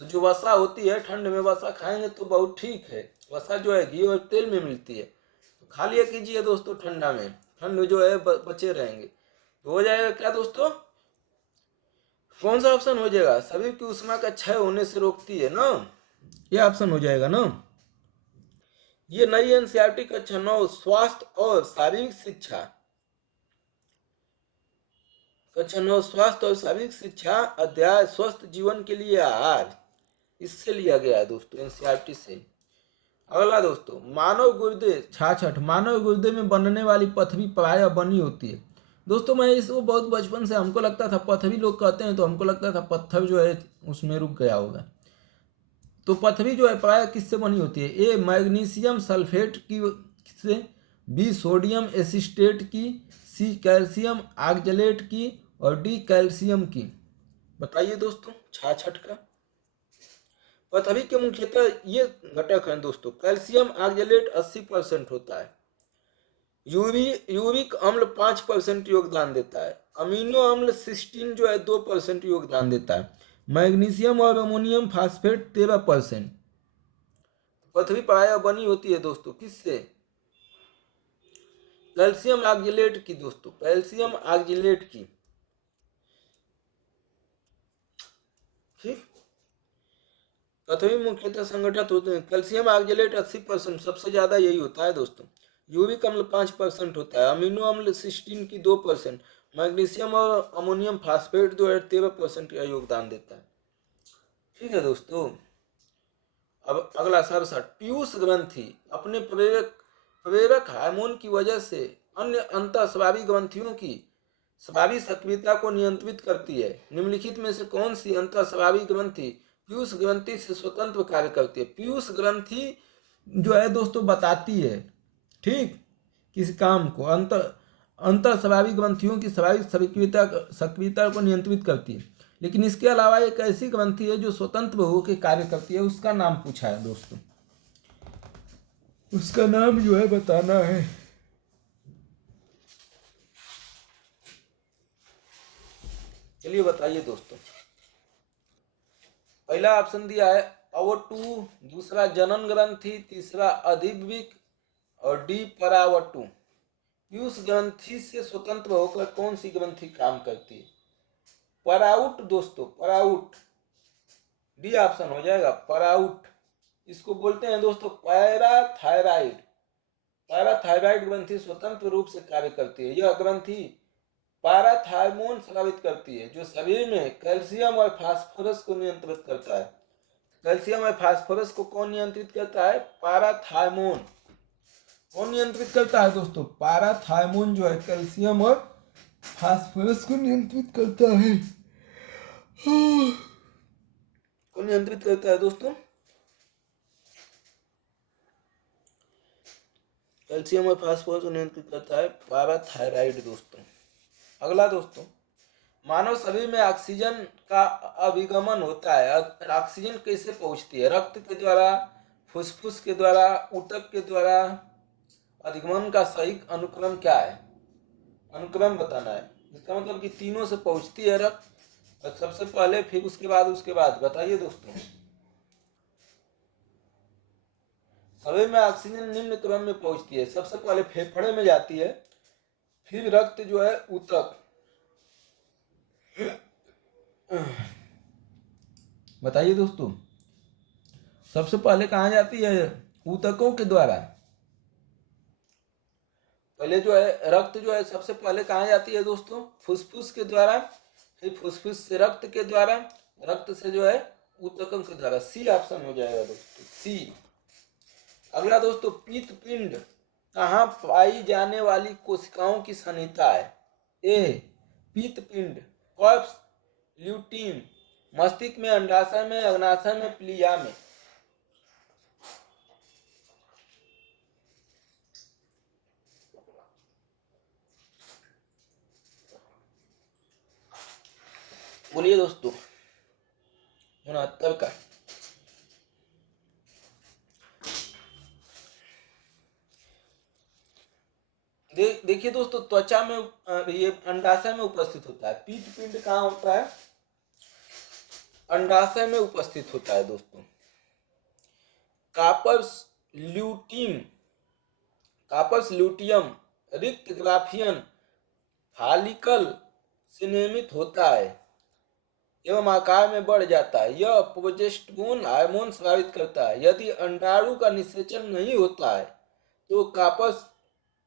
तो जो वसा होती है, ठंड में वसा खाएंगे तो बहुत ठीक है। वसा जो है घी और तेल में मिलती है, तो खा लिया कीजिए दोस्तों ठंडा में, ठंड जो है बचे रहेंगे। तो हो जाएगा क्या दोस्तों? कौन सा ऑप्शन हो जाएगा? शरीर की उष्मा का क्षय होने से रोकती है ना, ये ऑप्शन हो जाएगा ना। ये नई एनसीईआरटी कक्षा 9 स्वास्थ्य और शारीरिक शिक्षा, कक्षा 9 स्वास्थ्य और शारीरिक शिक्षा अध्याय स्वस्थ जीवन के लिए आहार, इससे लिया गया है दोस्तों, एनसीईआरटी से। अगला दोस्तों, मानव गुर्दे 66, मानव गुर्दे में बनने वाली पथरी प्रायः बनी होती है। दोस्तों मैं इसको बहुत बचपन से हमको लगता था, पथरी लोग कहते हैं तो हमको लगता था पत्थर जो है उसमें रुक गया होगा। तो पथरी जो है प्रायः किससे बनी होती है? ए मैग्नीशियम सल्फेट की से, बी सोडियम एसिटेट की, सी कैल्शियम ऑक्जेलेट की और डी कैल्शियम की। बताइए दोस्तों 66 का। पथरी के मुख्यतः ये घटक हैं दोस्तों। कैल्शियम ऑक्जेलेट 80% होता है, यूरिक अम्ल 5% योगदान देता है, अमीनो अम्ल सिस्टीन जो है 2% योगदान देता है, मैग्नीशियम और अमोनियम फास्फेट 13%। पथरी प्रायः बनी होती है दोस्तों किससे? कैल्शियम ऑक्जेलेट की दोस्तों, कैल्शियम ऑक्जेलेट की। ठीक, पथरी मुख्यतः संगठित होते हैं। कैल्शियम ऑक्जेलेट 80% सबसे ज्यादा यही होता है दोस्तों। यूरिक अम्ल 5% होता है, अमीनो अम्ल सिस्टीन की 2%, मैग्नीशियम और अमोनियम फास्फेट जो है 13% का योगदान देता है। ठीक है दोस्तों। अब अगला 67, पीयूष ग्रंथि अपने प्रेरक हार्मोन की वजह से अन्य अंतःस्रावी ग्रंथियों की स्रावी सक्रियता को नियंत्रित करती है। निम्नलिखित में से कौन सी अंतःस्रावी ग्रंथि पीयूष ग्रंथि से स्वतंत्र कार्य करती है? पीयूष ग्रंथि जो है दोस्तों बताती है, ठीक, किस काम को? अंतःस्रावी ग्रंथियों की स्रावी सक्रियता को नियंत्रित करती है। लेकिन इसके अलावा एक ऐसी ग्रंथि है जो स्वतंत्र होकर कार्य करती है, उसका नाम पूछा है दोस्तों, उसका नाम जो है बताना है। चलिए बताइए दोस्तों। पहला ऑप्शन दिया है अवटु, दूसरा जनन ग्रंथि, तीसरा अधिविक और डी परावटु। पीयूष ग्रंथि से स्वतंत्र होकर कौन सी ग्रंथि काम करती है? पराउट दोस्तों, पराउट, डी ऑप्शन हो जाएगा पराउट। इसको बोलते हैं दोस्तों पैराथायराइड। पैराथायराइड ग्रंथि स्वतंत्र रूप से कार्य करती है। यह ग्रंथि पैराथायर्मोन स्रावित करती है जो शरीर में कैल्शियम और फास्फोरस को नियंत्रित करता है। कैल्शियम और फास्फोरस को कौन नियंत्रित करता है? पाराथायमोन। कौन नियंत्रित करता है दोस्तों? पाराथायमोन जो है कैल्शियम और फास्फोरस को नियंत्रित करता है। कौन नियंत्रित करता है दोस्तों? कैल्शियम और फास्फोरस को नियंत्रित करता है पाराथायराइड दोस्तों। अगला दोस्तों, मानव शरीर में ऑक्सीजन का अभिगमन होता है। ऑक्सीजन कैसे पहुंचती है? रक्त के द्वारा, फुसफुस के द्वारा, ऊतक के द्वारा। अधिगमन का सही अनुक्रम क्या है? अनुक्रम बताना है। इसका मतलब कि तीनों से पहुंचती है रक्त, और सबसे पहले, फिर उसके बाद बताइए दोस्तों। शरीर में ऑक्सीजन निम्न क्रम में पहुंचती है। सबसे पहले फेफड़े में जाती है, फिर रक्त जो है ऊतक। बताइए दोस्तों, सबसे पहले कहाँ जाती है? ऊतकों के द्वारा। पहले जो है रक्त जो है सबसे पहले कहाँ जाती है दोस्तों? फुसफुस के द्वारा, फिर फुसफुस से रक्त के द्वारा, रक्त से जो है ऊतकों के द्वारा। सी ऑप्शन हो जाएगा दोस्तों, सी। अगला दोस्तों, पीत पिंड कहाँ पाई जाने वाली कोशिकाओं की संहिता है? ए पीत पिंड, कॉर्प्स ल्यूटीन, मस्तिष्क में, अंडाशय में, अग्नाशय में, प्लिया में। बोलिए दोस्तों 69 का। देखिए दोस्तों, त्वचा में, ये अंडाशय में उपस्थित होता है। पीत पिंड कहाँ होता है? अंडाशय में उपस्थित होता है दोस्तों। कार्पस ल्यूटीम, कार्पस ल्यूटियम रिक्त ग्राफियन फालिकल से निर्मित होता है एवं आकार में बढ़ जाता है। यह प्रोजेस्टेरोन हार्मोन स्रावित करता है। यदि अंडाणु का निषेचन नहीं होता है तो कार्पस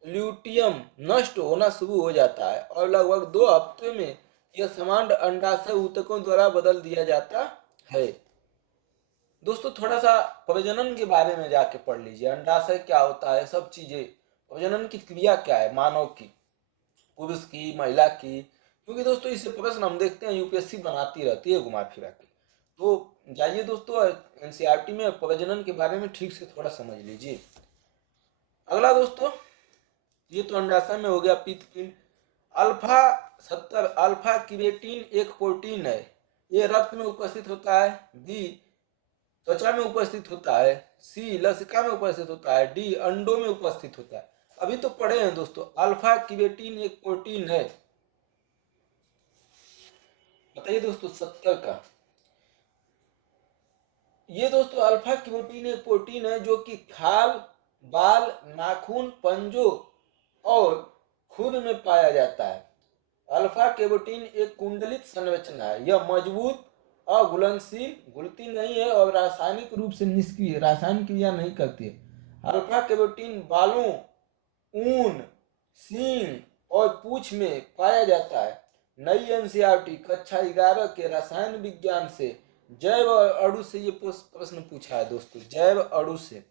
ल्यूटियम नष्ट होना शुरू हो जाता है और लगभग 2 हफ्ते में यह समान अंडाशय ऊतकों द्वारा बदल दिया जाता है। दोस्तों थोड़ा सा प्रजनन के बारे में जाके पढ़ लीजिए। अंडाशय क्या होता है, सब चीजें, प्रजनन की क्रिया क्या है मानव की, पुरुष की, महिला की। क्योंकि दोस्तों इससे प्रश्न हम देखते हैं यूपीएससी बनाती रहती है घुमा फिरा के। तो जाइए दोस्तों एनसीईआरटी में प्रजनन के बारे में ठीक से थोड़ा समझ लीजिए। अगला दोस्तों, ये तो अंडाशय में हो गया पीत पिंड। अल्फा 70 अल्फा क्रिएटिन एक प्रोटीन है। ये रक्त में उपस्थित होता है। बी त्वचा में उपस्थित होता है। सी लसिका में उपस्थित होता है। डी अंडों में उपस्थित होता है। अभी तो पढ़े हैं दोस्तों, अल्फा क्रिएटिन एक प्रोटीन है। बताइए दोस्तों 70 का। ये दोस्तों अल्फा क्रिएटिन एक प्रोटीन है जो कि खाल, बाल, नाखून, पंजों और खून में पाया जाता है। अल्फा क्रिएटिन एक कुंडलित संरचना है। यह मजबूत, अघुलनशील, घुलती नहीं है और रासायनिक रूप से निष्क्रिय, रासायनिक क्रिया नहीं करती है। अल्फा क्रिएटिन बालों, ऊन, सींग और पूंछ में पाया जाता है। नई एनसीईआरटी कक्षा 11 के रसायन विज्ञान से जैव अणु से ये प्रश्न पूछा है दोस्तों, जैव अणु से।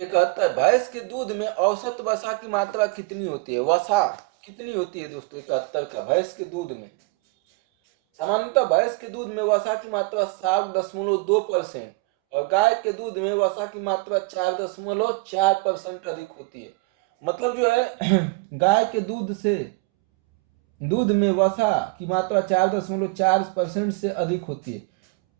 71 भैंस के दूध में औसत वसा की मात्रा कितनी होती है? वसा कितनी होती है दोस्तों? 71 का। भैंस के दूध में सामान्यतः भैंस के दूध में वसा की मात्रा 7.2% और गाय के दूध में वसा की मात्रा 4.4% अधिक होती है। मतलब जो है गाय के दूध में वसा की मात्रा 4.4% से अधिक होती है।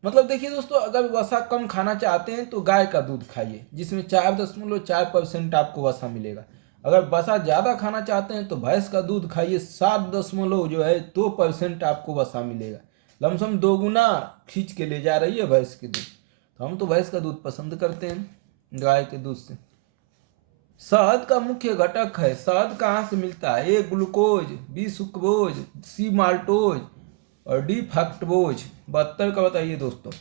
मतलब देखिए दोस्तों, अगर वसा कम खाना चाहते हैं तो गाय का दूध खाइए जिसमें 4.4% आपको वसा मिलेगा। अगर वसा ज़्यादा खाना चाहते हैं तो भैंस का दूध खाइए, 7.2% आपको वसा मिलेगा। लमसम 2 गुना खींच के ले जा रही है भैंस के दूध। तो हम तो भैंस का दूध पसंद करते हैं गाय के दूध से। शहद का मुख्य घटक है। शहद कहाँ से मिलता है? ए ग्लूकोज, बी सुक्रोज, सी माल्टोज और डी फ्रक्टोज। 72 का बताइए दोस्तों।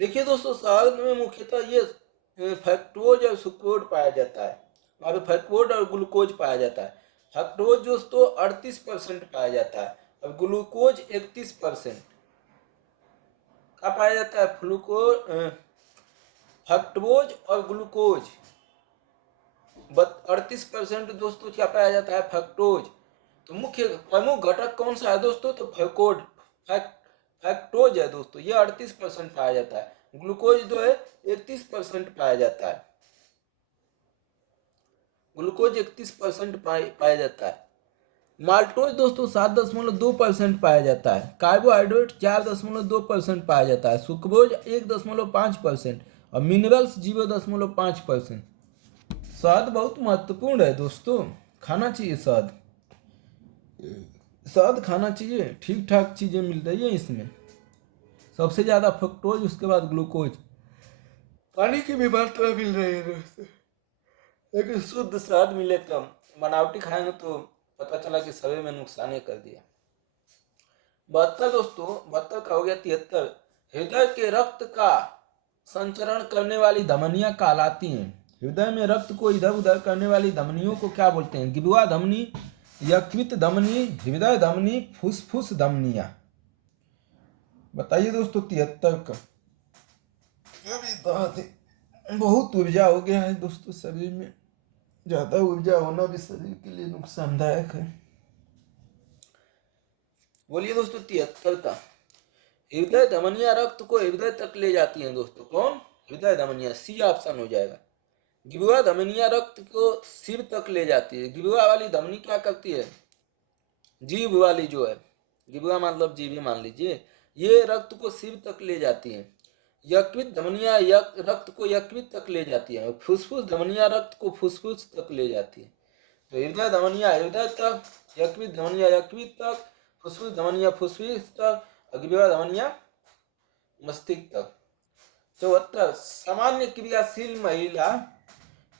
देखिए दोस्तों, शहद में मुख्यतः ये फ्रक्टोज और सुक्रोज पाया जाता है और फ्रक्टोज और ग्लूकोज पाया जाता है। फ्रक्टोज दोस्तों 38% पाया जाता है और ग्लूकोज 31% का पाया जाता है। फ्रक्टोज और ग्लूकोज 38% दोस्तों क्या पाया जाता है, फ्रक्टोज। तो मुख्य प्रमुख घटक कौन सा है दोस्तों, तो फ्रक्टोज है दोस्तों, ये 38% पाया जाता है। ग्लूकोज जो है 31% पाया जाता है, ग्लूकोज 31% पाया जाता है। माल्टोज दोस्तों 7.2% पाया जाता है। कार्बोहाइड्रेट 4.2% पाया जाता है। सुक्रोज 1.5% और मिनरल्स 0.5%। शहद बहुत महत्वपूर्ण है दोस्तों, खाना चाहिए शहद, शहद खाना चाहिए। ठीक ठाक चीजें मिल रही है इसमें, सबसे ज्यादा फ्रक्टोज, उसके बाद ग्लूकोज, पानी की भी मात्रा मिल रही है दोस्तों। लेकिन शुद्ध शहद मिले कम, बनावटी खाएंगे तो पता चला कि सभी में नुकसान ही कर दिया। 72 दोस्तों, 72 का हो गया 73। हृदय के रक्त का संचरण करने वाली धमनियां कहलाती हैं। हृदय में रक्त को इधर उधर करने वाली धमनियों को क्या बोलते हैं, गिबुआ धमनी, यकृत धमनी, हृदय धमनी, फुसफुस धमनियां। बताइए दोस्तों 73 का। बहुत ऊर्जा हो गया है दोस्तों शरीर में, ज्यादा ऊर्जा होना भी शरीर के लिए नुकसानदायक है। बोलिए दोस्तों 73 का। हृदय धमनियां रक्त को हृदय तक ले जाती हैं दोस्तों, कौन, हृदय धमनियां, सी ऑप्शन हो जाएगा। गिबुआ धमनियां रक्त को सिर तक ले जाती है। गिबुआ वाली धमनी क्या करती है, जीभ वाली जो है, गिबुआ मतलब जीभ मान लीजिए, ये रक्त को सिर तक ले जाती है। यकृत धमनियां रक्त को यकृत तक ले जाती है। फुसफुस धमनियां रक्त को फुसफुस तक ले जाती है। तो हृदय धमनियां हृदय तक, यकृत धमनियां यकृत तक, फुसफुस धमनियां फुसफुस तक, गिबुआ धमनियां मस्तिष्क तक। 74 सामान्य क्रियाशील महिला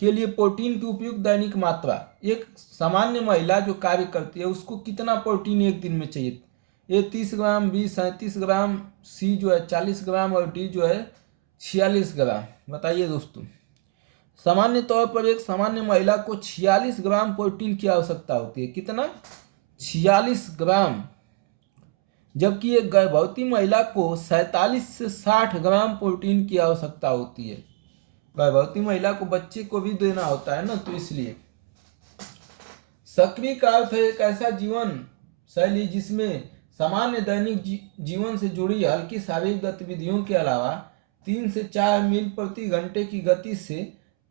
के लिए प्रोटीन की उपयुक्त दैनिक मात्रा। एक सामान्य महिला जो कार्य करती है उसको कितना प्रोटीन एक दिन में चाहिए, ए 30 ग्राम, बी 37 ग्राम, सी जो है 40 ग्राम और डी जो है 46 ग्राम। बताइए दोस्तों, सामान्य तौर पर एक सामान्य महिला को 46 ग्राम प्रोटीन की आवश्यकता होती है। कितना, 46 ग्राम। जबकि एक गर्भवती महिला को 47 से 60 ग्राम प्रोटीन की आवश्यकता होती है। गर्भवती महिला को बच्चे को भी देना होता है ना, तो इसलिए। सक्रिय का अर्थ है एक ऐसा जीवन शैली जिसमें सामान्य दैनिक जीवन से जुड़ी हल्की शारीरिक गतिविधियों के अलावा 3 से 4 मील प्रति घंटे की गति से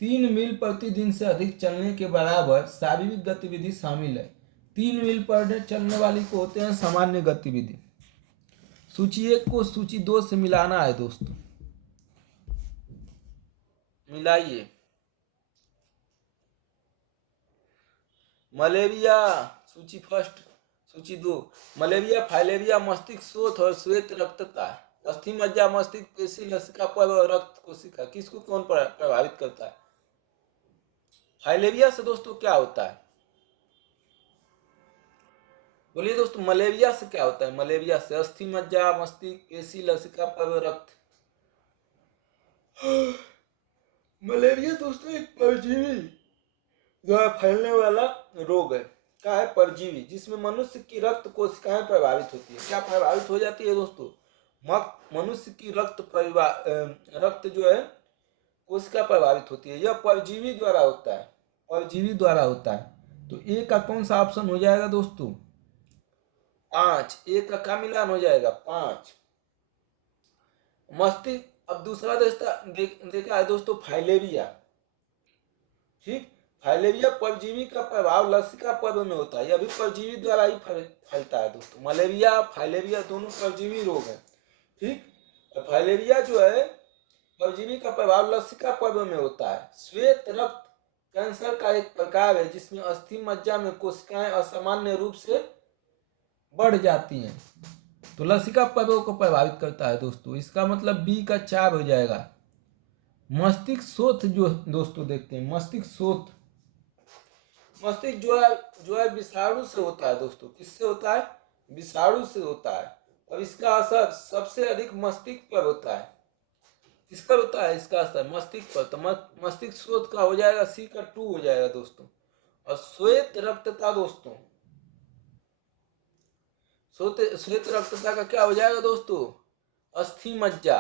3 मील प्रति दिन से अधिक चलने के बराबर शारीरिक गतिविधि शामिल है। 3 मील पर डे चलने वाली को होते हैं सामान्य गतिविधि। सूची 1 को सूची 2 से मिलाना है दोस्तों, मिलाइए। मलेरिया सूची फर्स्ट, सूची 2 मलेरिया, फाइलेरिया, मस्तिष्क शोथ और श्वेत रक्तता, अस्थि मज्जा, मस्तिष्क पेशी, लसिका पर्व और रक्त कोशिका, किसको कौन प्रभावित करता है। फाइलेरिया से दोस्तों क्या होता है, बोलिए दोस्तों, मलेरिया से क्या होता है। मलेरिया से अस्थि मज्जा, मस्तिष्क पेशी, लसिका पर्व, रक्त। मलेरिया दोस्तों एक परजीवी द्वारा फैलने वाला रोग है। क्या है, परजीवी, जिसमें मनुष्य की रक्त कोशिकाएं प्रभावित होती है। क्या प्रभावित हो जाती है दोस्तों, मनुष्य की रक्त जो है कोशिका प्रभावित होती है। यह परजीवी द्वारा होता है, परजीवी द्वारा होता है। तो ए का कौन सा ऑप्शन हो जाएगा दोस्तों, 5। ए का क्या मिलान हो जाएगा, 5। मस्तिष्क, अब दूसरा देखा है दोस्तों फाइलेरिया, ठीक। फाइलेरिया परजीवी का प्रभाव लसिका पर्व में होता है, यह भी परजीवी द्वारा ही फैलता है दोस्तों। मलेरिया, फाइलेरिया दोनों परजीवी रोग है, ठीक। फाइलेरिया जो है परजीवी का प्रभाव लसिका पर्व में होता है। श्वेत रक्त कैंसर का एक प्रकार है जिसमें अस्थि मज्जा में कोशिकाएं असामान्य रूप से बढ़ जाती हैं, तो लसिका पर्व को प्रभावित करता है दोस्तों। इसका मतलब बी का 4 हो जाएगा। मस्तिष्क शोथ जो दोस्तों देखते हैं, मस्तिष्क शोथ, मस्तिष्क जो है विषाणु से होता है दोस्तों। किससे होता है, विषाणु से होता है। और इसका असर सबसे अधिक मस्तिष्क पर होता है। किस पर होता है इसका असर, मस्तिष्क पर। तो मस्तिष्क शोथ का हो जाएगा सी का 2 हो जाएगा दोस्तों। और श्वेत रक्तता दोस्तों, श्वेत रक्तता का क्या हो जाएगा दोस्तों? अस्थि मज्जा।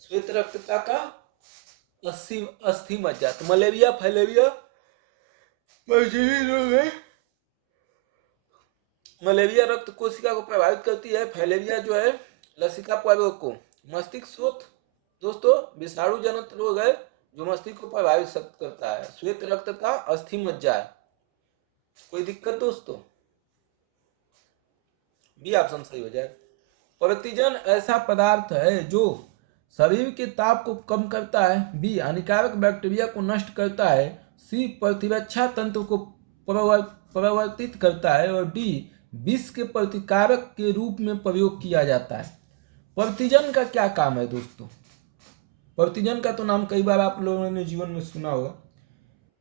श्वेत रक्तता का अस्थि मज्जा। तो मलेरिया फैलेरिया परजीवी रोग है। मलेरिया रक्त कोशिका को प्रभावित करती है। फैलेरिया जो है लसिका रोग को। मस्तिष्क शोथ दोस्तों विषाणु जनित रोग है जो मस्तिष्क को प्रभावित करता है। श्वेत रक्तता अस्थि मज्जा है। कोई दिक्कत दोस्तों? बी ऑप्शन सही हो जाए। प्रतिजन ऐसा पदार्थ है जो शरीर के ताप को कम करता है। बी हानिकारक बैक्टीरिया को नष्ट करता है। सी प्रतिरक्षा तंत्र को प्रवर्तित करता है। और डी विष के प्रतिकारक के रूप में प्रयोग किया जाता है। प्रतिजन का क्या काम है दोस्तों? प्रतिजन का तो नाम कई बार आप लोगों ने जीवन में सुना होगा।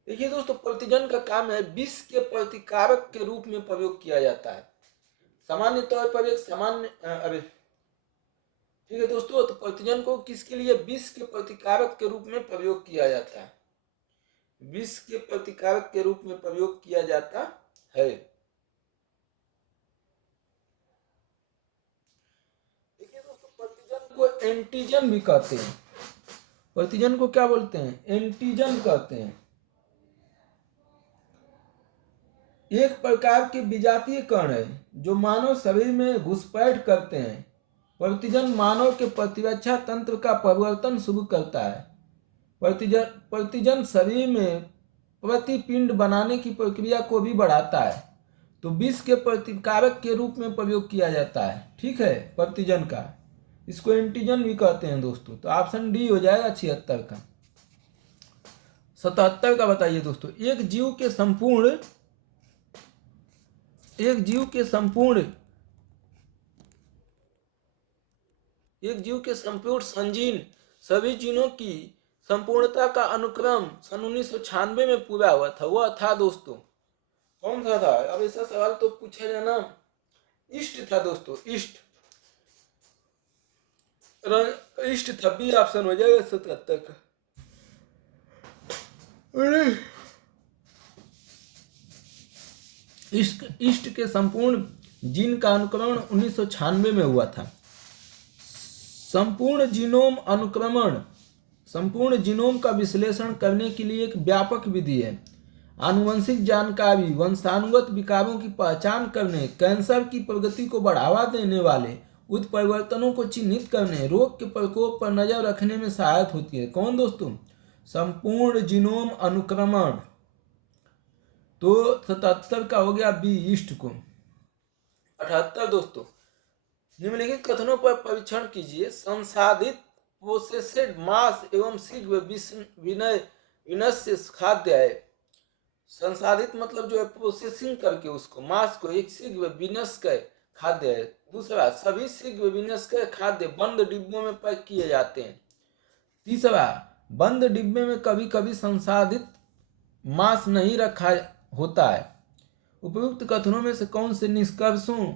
देखिए दोस्तों, प्रतिजन का काम है विष के प्रतिकारक के रूप में प्रयोग किया जाता है। सामान्य तौर पर एक सामान्य ठीक है दोस्तों, तो प्रतिजन को किसके लिए? विष के प्रतिकारक के रूप में प्रयोग किया जाता है। विष के प्रतिकारक के रूप में प्रयोग किया जाता है। देखिए दोस्तों, प्रतिजन को एंटीजन भी कहते हैं। प्रतिजन को क्या बोलते हैं? एंटीजन कहते हैं। एक प्रकार के विजातीय कण है जो मानव शरीर में घुसपैठ करते हैं। प्रतिजन मानव के प्रतिरक्षा तंत्र का परिवर्तन शुरू करता है। प्रतिजन शरीर में प्रतिपिंड बनाने की प्रक्रिया को भी बढ़ाता है। तो विष के प्रतिकारक के रूप में प्रयोग किया जाता है। ठीक है, प्रतिजन का इसको एंटीजन भी कहते हैं दोस्तों। तो ऑप्शन डी हो जाएगा 76 का। 77 का बताइए दोस्तों। एक जीव के संपूर्ण संजीन सभी जीनों की संपूर्णता का अनुक्रम सन 1996 में पूरा हुआ था। वह था दोस्तों, कौन सा था? अब ऐसा सवाल तो पूछा जाना, ईस्ट था दोस्तों, ईस्ट था। बी ऑप्शन हो जाएगा 77 का। ईस्ट के संपूर्ण जीन का अनुक्रमण 1996 में हुआ था। संपूर्ण जीनोम का विश्लेषण करने के लिए एक व्यापक विधि है। आनुवंशिक जानकारी, वंशानुगत विकारों की पहचान करने, कैंसर की प्रगति को बढ़ावा देने वाले उत्परिवर्तनों को चिन्हित करने, रोग के प्रकोप पर नजर रखने में सहायक होती है। कौन दोस्तों? संपूर्ण जीनोम अनुक्रमण। तो 77 का हो गया बी, ईस्ट को। 78 दोस्तों, निम्नलिखित कथनों पर परीक्षण कीजिए। संसाधित प्रोसेस्ड मांस एवं शीघ्र विनश्य खाद्य है। संसाधित मतलब जो है प्रोसेसिंग करके उसको, मांस को एक शीघ्र विनश्य खाद्य है। दूसरा, सभी शीघ्र विनश्य खाद्य बंद डिब्बों में पैक किए जाते हैं। तीसरा, बंद डिब्बे में कभी कभी संसाधित मांस नहीं रखा होता है। उपयुक्त कथनों में से कौन से निष्कर्षों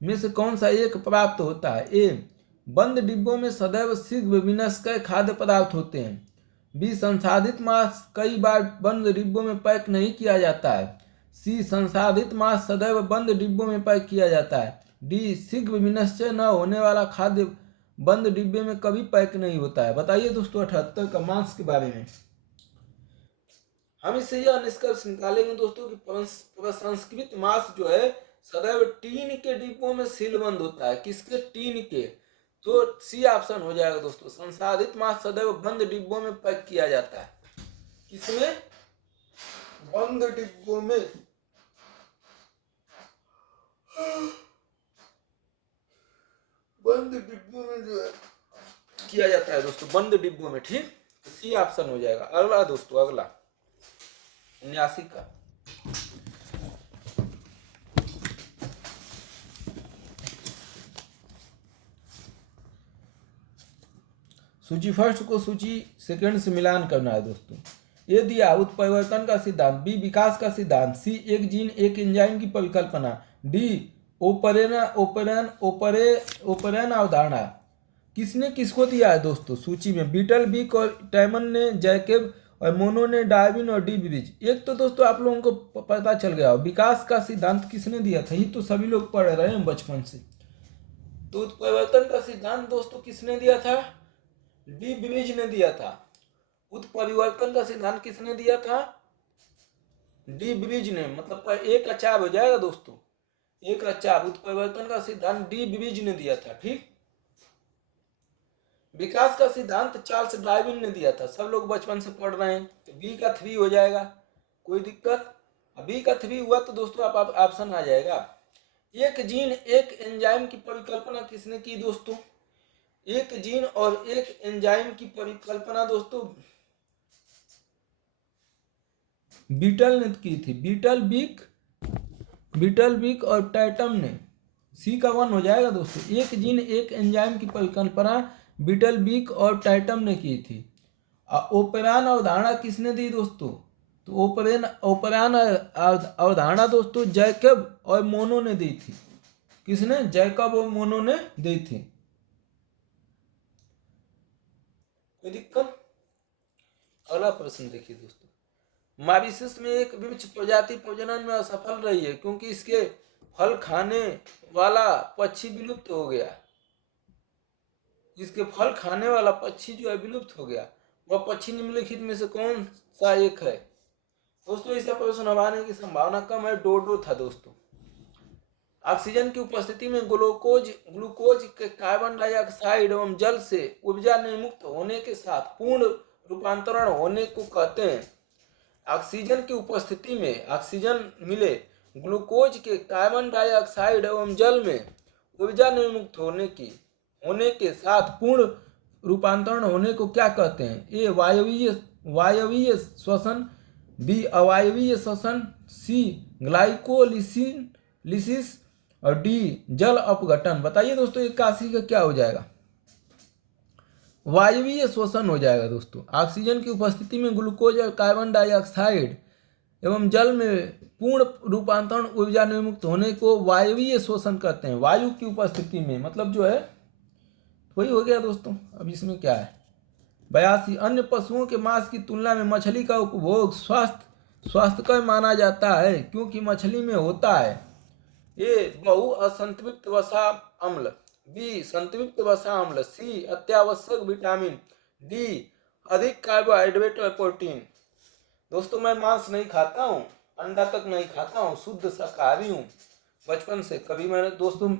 में से कौन सा एक प्राप्त होता है? ए, बंद डिब्बों में सदैव शीघ्र विनश्य खाद्य पदार्थ होते हैं। बी, संसाधित मांस कई बार बंद डिब्बों में पैक नहीं किया जाता है। सी, संसाधित मांस सदैव बंद डिब्बों में पैक किया जाता है। डी, शीघ्र विनश्य न होने वाला खाद्य बंद डिब्बे में कभी पैक नहीं होता है। बताइए दोस्तों 78 का मांस के बारे में। हम इससे यह निष्कर्ष निकालेंगे दोस्तों कि प्रसंस्कृत मांस जो है सदैव टीन के डिब्बों में सीलबंद होता है। किसके? टीन के। तो सी ऑप्शन हो जाएगा दोस्तों। संसाधित मांस सदैव बंद डिब्बों में पैक किया जाता है। किसमें? बंद डिब्बों में। बंद डिब्बों में जो है किया जाता है दोस्तों, बंद डिब्बों में। ठीक, सी ऑप्शन हो जाएगा। अगला दोस्तों, अगला 79 का। सूची फर्स्ट को सूची सेकंड से मिलान करना है दोस्तों। ये दिया उत्परिवर्तन का सिद्धांत। बी, विकास का सिद्धांत। सी, एक जीन एक एंजाइम की परिकल्पना। डी, ओपरेन अवधारणा। किसने किसको दिया है दोस्तों सूची में? बीटल बिक और टैमन ने जैकेब और मोनो ने डार्विन और डी ब्रिज। एक तो दोस्तों आप लोगों को पता चल गया, विकास का सिद्धांत किसने दिया था, ये तो सभी लोग पढ़ रहे हैं बचपन से। तो उत्परिवर्तन का सिद्धांत दोस्तों किसने दिया था, डी ब्रिज ने दिया था। उत्परिवर्तन का सिद्धांत किसने दिया था, डी ब्रिज ने। मतलब एक अचार हो जाएगा दोस्तों, एक अचार। उत्परिवर्तन का सिद्धांत डी ब्रिज ने दिया था। ठीक। विकास का सिद्धांत चार्ल्स डार्विन ने दिया था, सब लोग बचपन से पढ़ रहे हैं। तो बी का 3 हो जाएगा, कोई दिक्कत। बी का 3 हुआ तो दोस्तों आप ऑप्शन आ जाएगा। एक जीन एक एंजाइम की परिकल्पना किसने की दोस्तों, एक जीन और एक एंजाइम की परिकल्पना दोस्तों बीटल ने की थी, बीटल बिक और टैटम ने। सी का 1 हो जाएगा दोस्तों। एक जीन एक एंजाइम की परिकल्पना बीटल बिक और टैटम ने की थी। ओपेरान अवधारणा किसने दी दोस्तों, तो ओपेरान अवधारणा दोस्तों जैकब और मोनो ने दी थी। किसने, जैकब और मोनो ने दी थी। कोई दिक्कत। अगला प्रश्न देखिए दोस्तों, मॉरिशस में एक वृक्ष प्रजाति प्रजनन में असफल रही है क्योंकि इसके फल खाने वाला पक्षी विलुप्त हो गया। इसके फल खाने वाला पक्षी जो है विलुप्त हो गया। वह पक्षी निम्नलिखित में से कौन सा एक है दोस्तों। इसका प्रश्न आने की संभावना कम है, डोडो था दोस्तों। ऑक्सीजन की उपस्थिति में ग्लूकोज के कार्बन डाइऑक्साइड एवं जल से ऊर्जा निर्मुक्त होने के साथ पूर्ण रूपांतरण होने को कहते हैं। ऑक्सीजन की उपस्थिति में ऑक्सीजन मिले ग्लूकोज के कार्बन डाइऑक्साइड एवं जल में ऊर्जा निर्मुक्त होने के साथ पूर्ण रूपांतरण होने को क्या कहते हैं। ए वायवीय श्वसन, बी अवायवीय श्वसन, सी ग्लाइकोलिसिस और डी जल अपघटन। बताइए दोस्तों इक्यासी का क्या हो जाएगा, वायवीय श्वसन हो जाएगा दोस्तों। ऑक्सीजन की उपस्थिति में ग्लूकोज और कार्बन डाइऑक्साइड एवं जल में पूर्ण रूपांतरण ऊर्जा निर्मुक्त होने को वायवीय श्वसन कहते हैं। वायु की उपस्थिति में मतलब जो है वही हो गया दोस्तों। अब इसमें क्या है, 82 अन्य पशुओं के मांस की तुलना में मछली का उपभोग स्वास्थ्यकर माना जाता है क्योंकि मछली में होता है ए बहु असंतृप्त वसा अम्ल, बी संतृप्त वसा अम्ल, सी अत्यावश्यक विटामिन, डी अधिक कार्बोहाइड्रेट और प्रोटीन। दोस्तों मैं मांस नहीं खाता हूँ, अंडा तक नहीं खाता हूँ, शुद्ध शाकाहारी हूँ बचपन से। कभी मैंने दोस्तों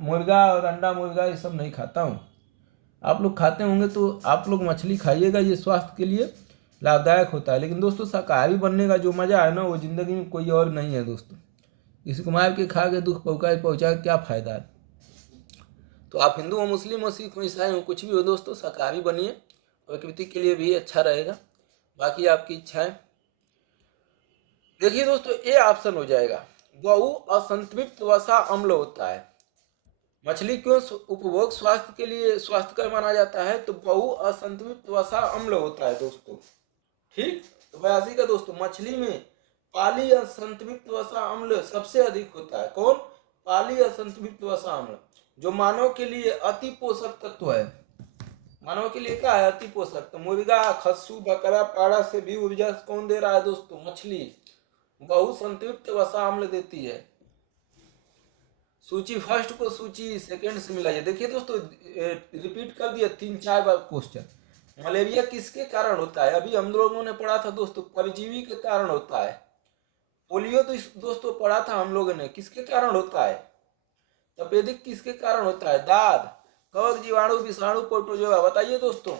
मुर्गा और अंडा मुर्गा ये सब नहीं खाता हूँ। आप लोग खाते होंगे तो आप लोग मछली खाइएगा, ये स्वास्थ्य के लिए लाभदायक होता है। लेकिन दोस्तों शाकाहारी बनने का जो मज़ा है ना वो ज़िंदगी में कोई और नहीं है दोस्तों। इसको मार के खा के दुख पहुँचा के क्या फ़ायदा है। तो आप हिंदू हो, मुस्लिम हो, सिख हो, ईसाई हो, कुछ भी हो दोस्तों, शाकाहारी बनिए, प्रकृति के लिए भी अच्छा रहेगा। बाकी आपकी इच्छा है। देखिए दोस्तों ए ऑप्शन हो जाएगा, बहु असंतृप्त वसा अम्ल होता है। मछली क्यों उपभोग स्वास्थ्य के लिए स्वास्थ्यकर माना जाता है, तो बहु असंतृप्त वसा अम्ल होता है दोस्तों। ठीक। तो 82 का दोस्तों, मछली में पाली असंतृप्त वसा अम्ल सबसे अधिक होता है। कौन, पाली असंतृप्त वसा अम्ल, जो मानव के लिए अति पोषक तत्व है। मानव के लिए क्या है, अति पोषक। तो मुर्गा, खस्सू, बकरा, पाड़ा से भी ऊर्जा कौन दे रहा है दोस्तों, मछली बहु संतृप्त वसा अम्ल देती है। सूची फर्स्ट को सूची सेकंड से मिलाइए। देखिए दोस्तों रिपीट कर दिया 3-4 बार क्वेश्चन। मलेरिया किसके कारण होता है, अभी हम लोगों ने पढ़ा था दोस्तों, परजीवी के कारण होता है। पोलियो तो दोस्तों पढ़ा था हम लोगों ने, किसके कारण होता है। तपेदिक किसके कारण होता है, दाद, कवक, जीवाणु, विषाणु, प्रोटोजोआ। बताइए दोस्तों,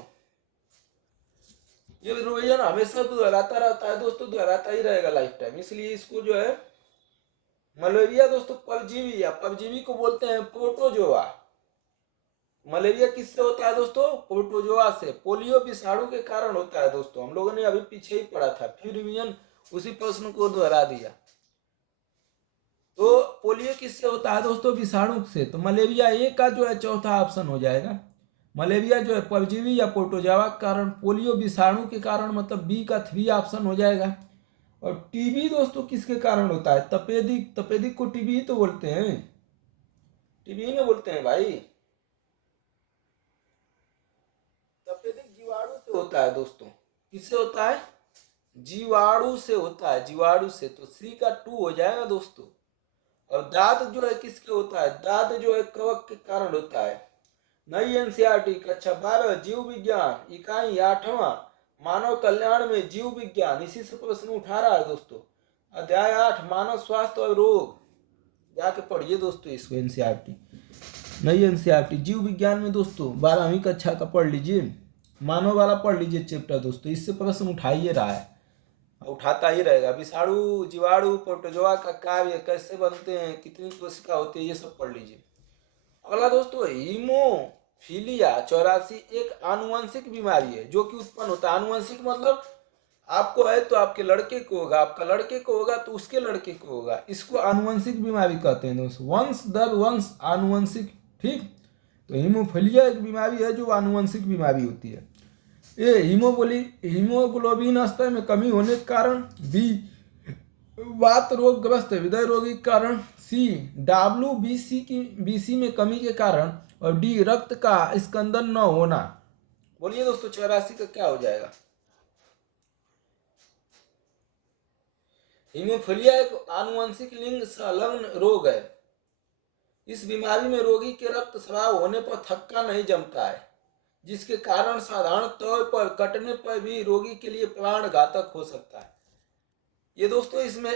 ये रिवीजन हमेशा दोहराता रहता है दोस्तों, दोहराता ही रहेगा लाइफ टाइम। इसलिए इसको जो है मलेरिया दोस्तों परजीवी, या परजीवी को बोलते हैं प्रोटोजोआ। मलेरिया किससे होता है दोस्तों, प्रोटोजोआ से। पोलियो विषाणु के कारण होता है दोस्तों, हम लोगों ने अभी पीछे ही पढ़ा था, फिर रिवीजन उसी प्रश्न को दोहरा दिया। तो पोलियो किससे होता है दोस्तों, विषाणु से। तो मलेरिया ए का जो है चौथा ऑप्शन हो जाएगा। मलेरिया जो है परजीवी या प्रोटोजोआ के कारण, पोलियो विषाणु के कारण, मतलब बी का 3 ऑप्शन हो जाएगा। और टीबी दोस्तों किसके कारण होता है, तपेदिक को टीबी ही तो बोलते हैं, टीबी ही ना बोलते हैं भाई। तपेदिक जीवाणु से होता है दोस्तों, किससे होता है, जीवाणु से होता है, जीवाणु से, तो सी का 2 हो जाएगा दोस्तों। और दांत जो है किसके होता है, दांत जो है कवक के कारण होता है। नई एनसीईआरटी कक्षा 12 जीव विज्ञान इकाई 8वां मानव कल्याण में जीव विज्ञान, इसी से प्रश्न उठा रहा है दोस्तों। अध्याय 8 मानव स्वास्थ्य और रोग, जाके पढ़िए दोस्तों इसको एनसीईआरटी, नई एनसीईआरटी जीव विज्ञान में दोस्तों 12वीं कक्षा का पढ़ लीजिए, मानव वाला पढ़ लीजिए चैप्टर दोस्तों, इससे प्रश्न उठा ही रहा है, उठाता ही रहेगा। विषाणु, जीवाणु, प्रोटोजोआ का कार्य, कैसे बनते हैं, कितनी कोशिका होती है, ये सब पढ़ लीजिए। अगला दोस्तों हीमोफीलिया 84 एक आनुवंशिक बीमारी है जो कि उत्पन्न होता है। आनुवंशिक मतलब आपको है तो आपके लड़के को होगा, आपका लड़के को होगा तो उसके लड़के को होगा, इसको आनुवंशिक बीमारी कहते हैं दोस्तों, वंश दर वंश आनुवंशिक। ठीक, तो हीमोफीलिया एक बीमारी है जो आनुवंशिक बीमारी होती है। ए हीमोग्लोबिन स्तर में कमी होने के कारण, बी वात रोगग्रस्त हृदय रोगी के कारण, सी WBC में कमी के कारण, और डी रक्त का स्कंदन न होना। बोलिए दोस्तों 84 का क्या हो जाएगा। हीमोफीलिया एक आनुवंशिक लिंग संलग्न रोग है। इस बीमारी में रोगी के रक्त स्राव होने पर थक्का नहीं जमता है, जिसके कारण साधारण तौर पर कटने पर भी रोगी के लिए प्राण घातक हो सकता है। ये दोस्तों इसमें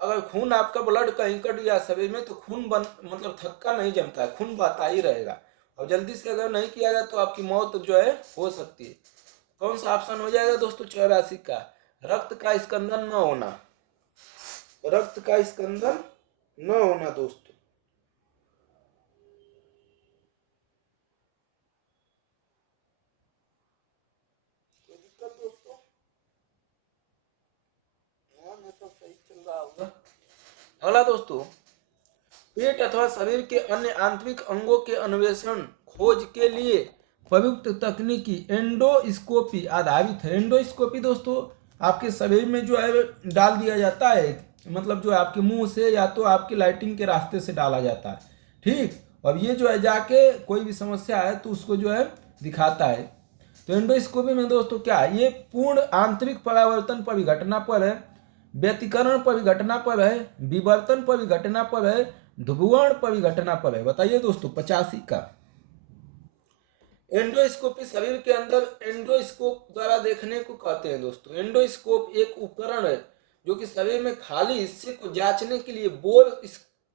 अगर खून आपका ब्लड कहीं कट गया शरीर में तो खून मतलब थक्का नहीं जमता है, खून बहता ही रहेगा, और जल्दी से अगर नहीं किया जाए तो आपकी मौत जो है हो सकती है। कौन सा ऑप्शन हो जाएगा दोस्तों 84 का, रक्त का स्कंदन न होना, रक्त का स्कंदन न होना दोस्तों। कोई दिक्कत दोस्तों, सब सही चल रहा होगा। अगला दोस्तों, पेट अथवा शरीर के अन्य आंतरिक अंगों के अन्वेषण खोज के लिए प्रयुक्त तकनीकी एंडोस्कोपी आधारित है। एंडोस्कोपी दोस्तों आपके शरीर में जो है डाल दिया जाता है, मतलब जो आपके मुंह से या तो आपके लाइटिंग के रास्ते से डाला जाता है। ठीक, और ये जो है जाके कोई भी समस्या है तो उसको जो है दिखाता है। तो एंडोस्कोपी में दोस्तों क्या है, ये पूर्ण आंतरिक परावर्तन परिघटना पर है, व्यतिकरण परिघटना पर है, विवर्तन परिघटना पर है, ध्रुवण परिघटना पर है। बताइए दोस्तों 85 का। एंडोस्कोपी शरीर के अंदर एंडोस्कोप द्वारा देखने को कहते हैं दोस्तों। एंडोस्कोप एक उपकरण है जो कि शरीर में खाली हिस्से को जांचने के लिए बोर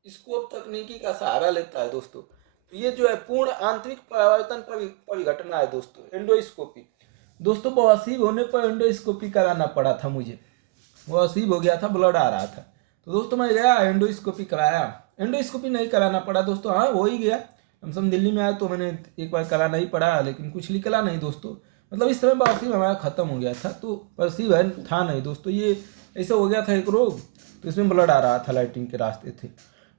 स्कोप तकनीकी का सहारा लेता है दोस्तों। तो ये जो है पूर्ण आंतरिक परावर्तन परिघटना है दोस्तों एंडोस्कोपी। दोस्तों बवासीर होने पर एंडोस्कोपी कराना पड़ा था मुझे, बवासीर हो गया था, ब्लड आ रहा था, तो दोस्तों मैं गया एंडोस्कोपी कराया। एंडोस्कोपी नहीं कराना पड़ा दोस्तों, हाँ हो ही गया, कम से कम दिल्ली में आया तो मैंने एक बार कराना ही पड़ा, लेकिन कुछ निकला नहीं दोस्तों। मतलब इस समय बवासीर हमारा खत्म हो गया था, तो परसीव था नहीं दोस्तों, ये ऐसा हो गया था एक रोग, तो इसमें ब्लड आ रहा था, लाइटिंग के रास्ते थे।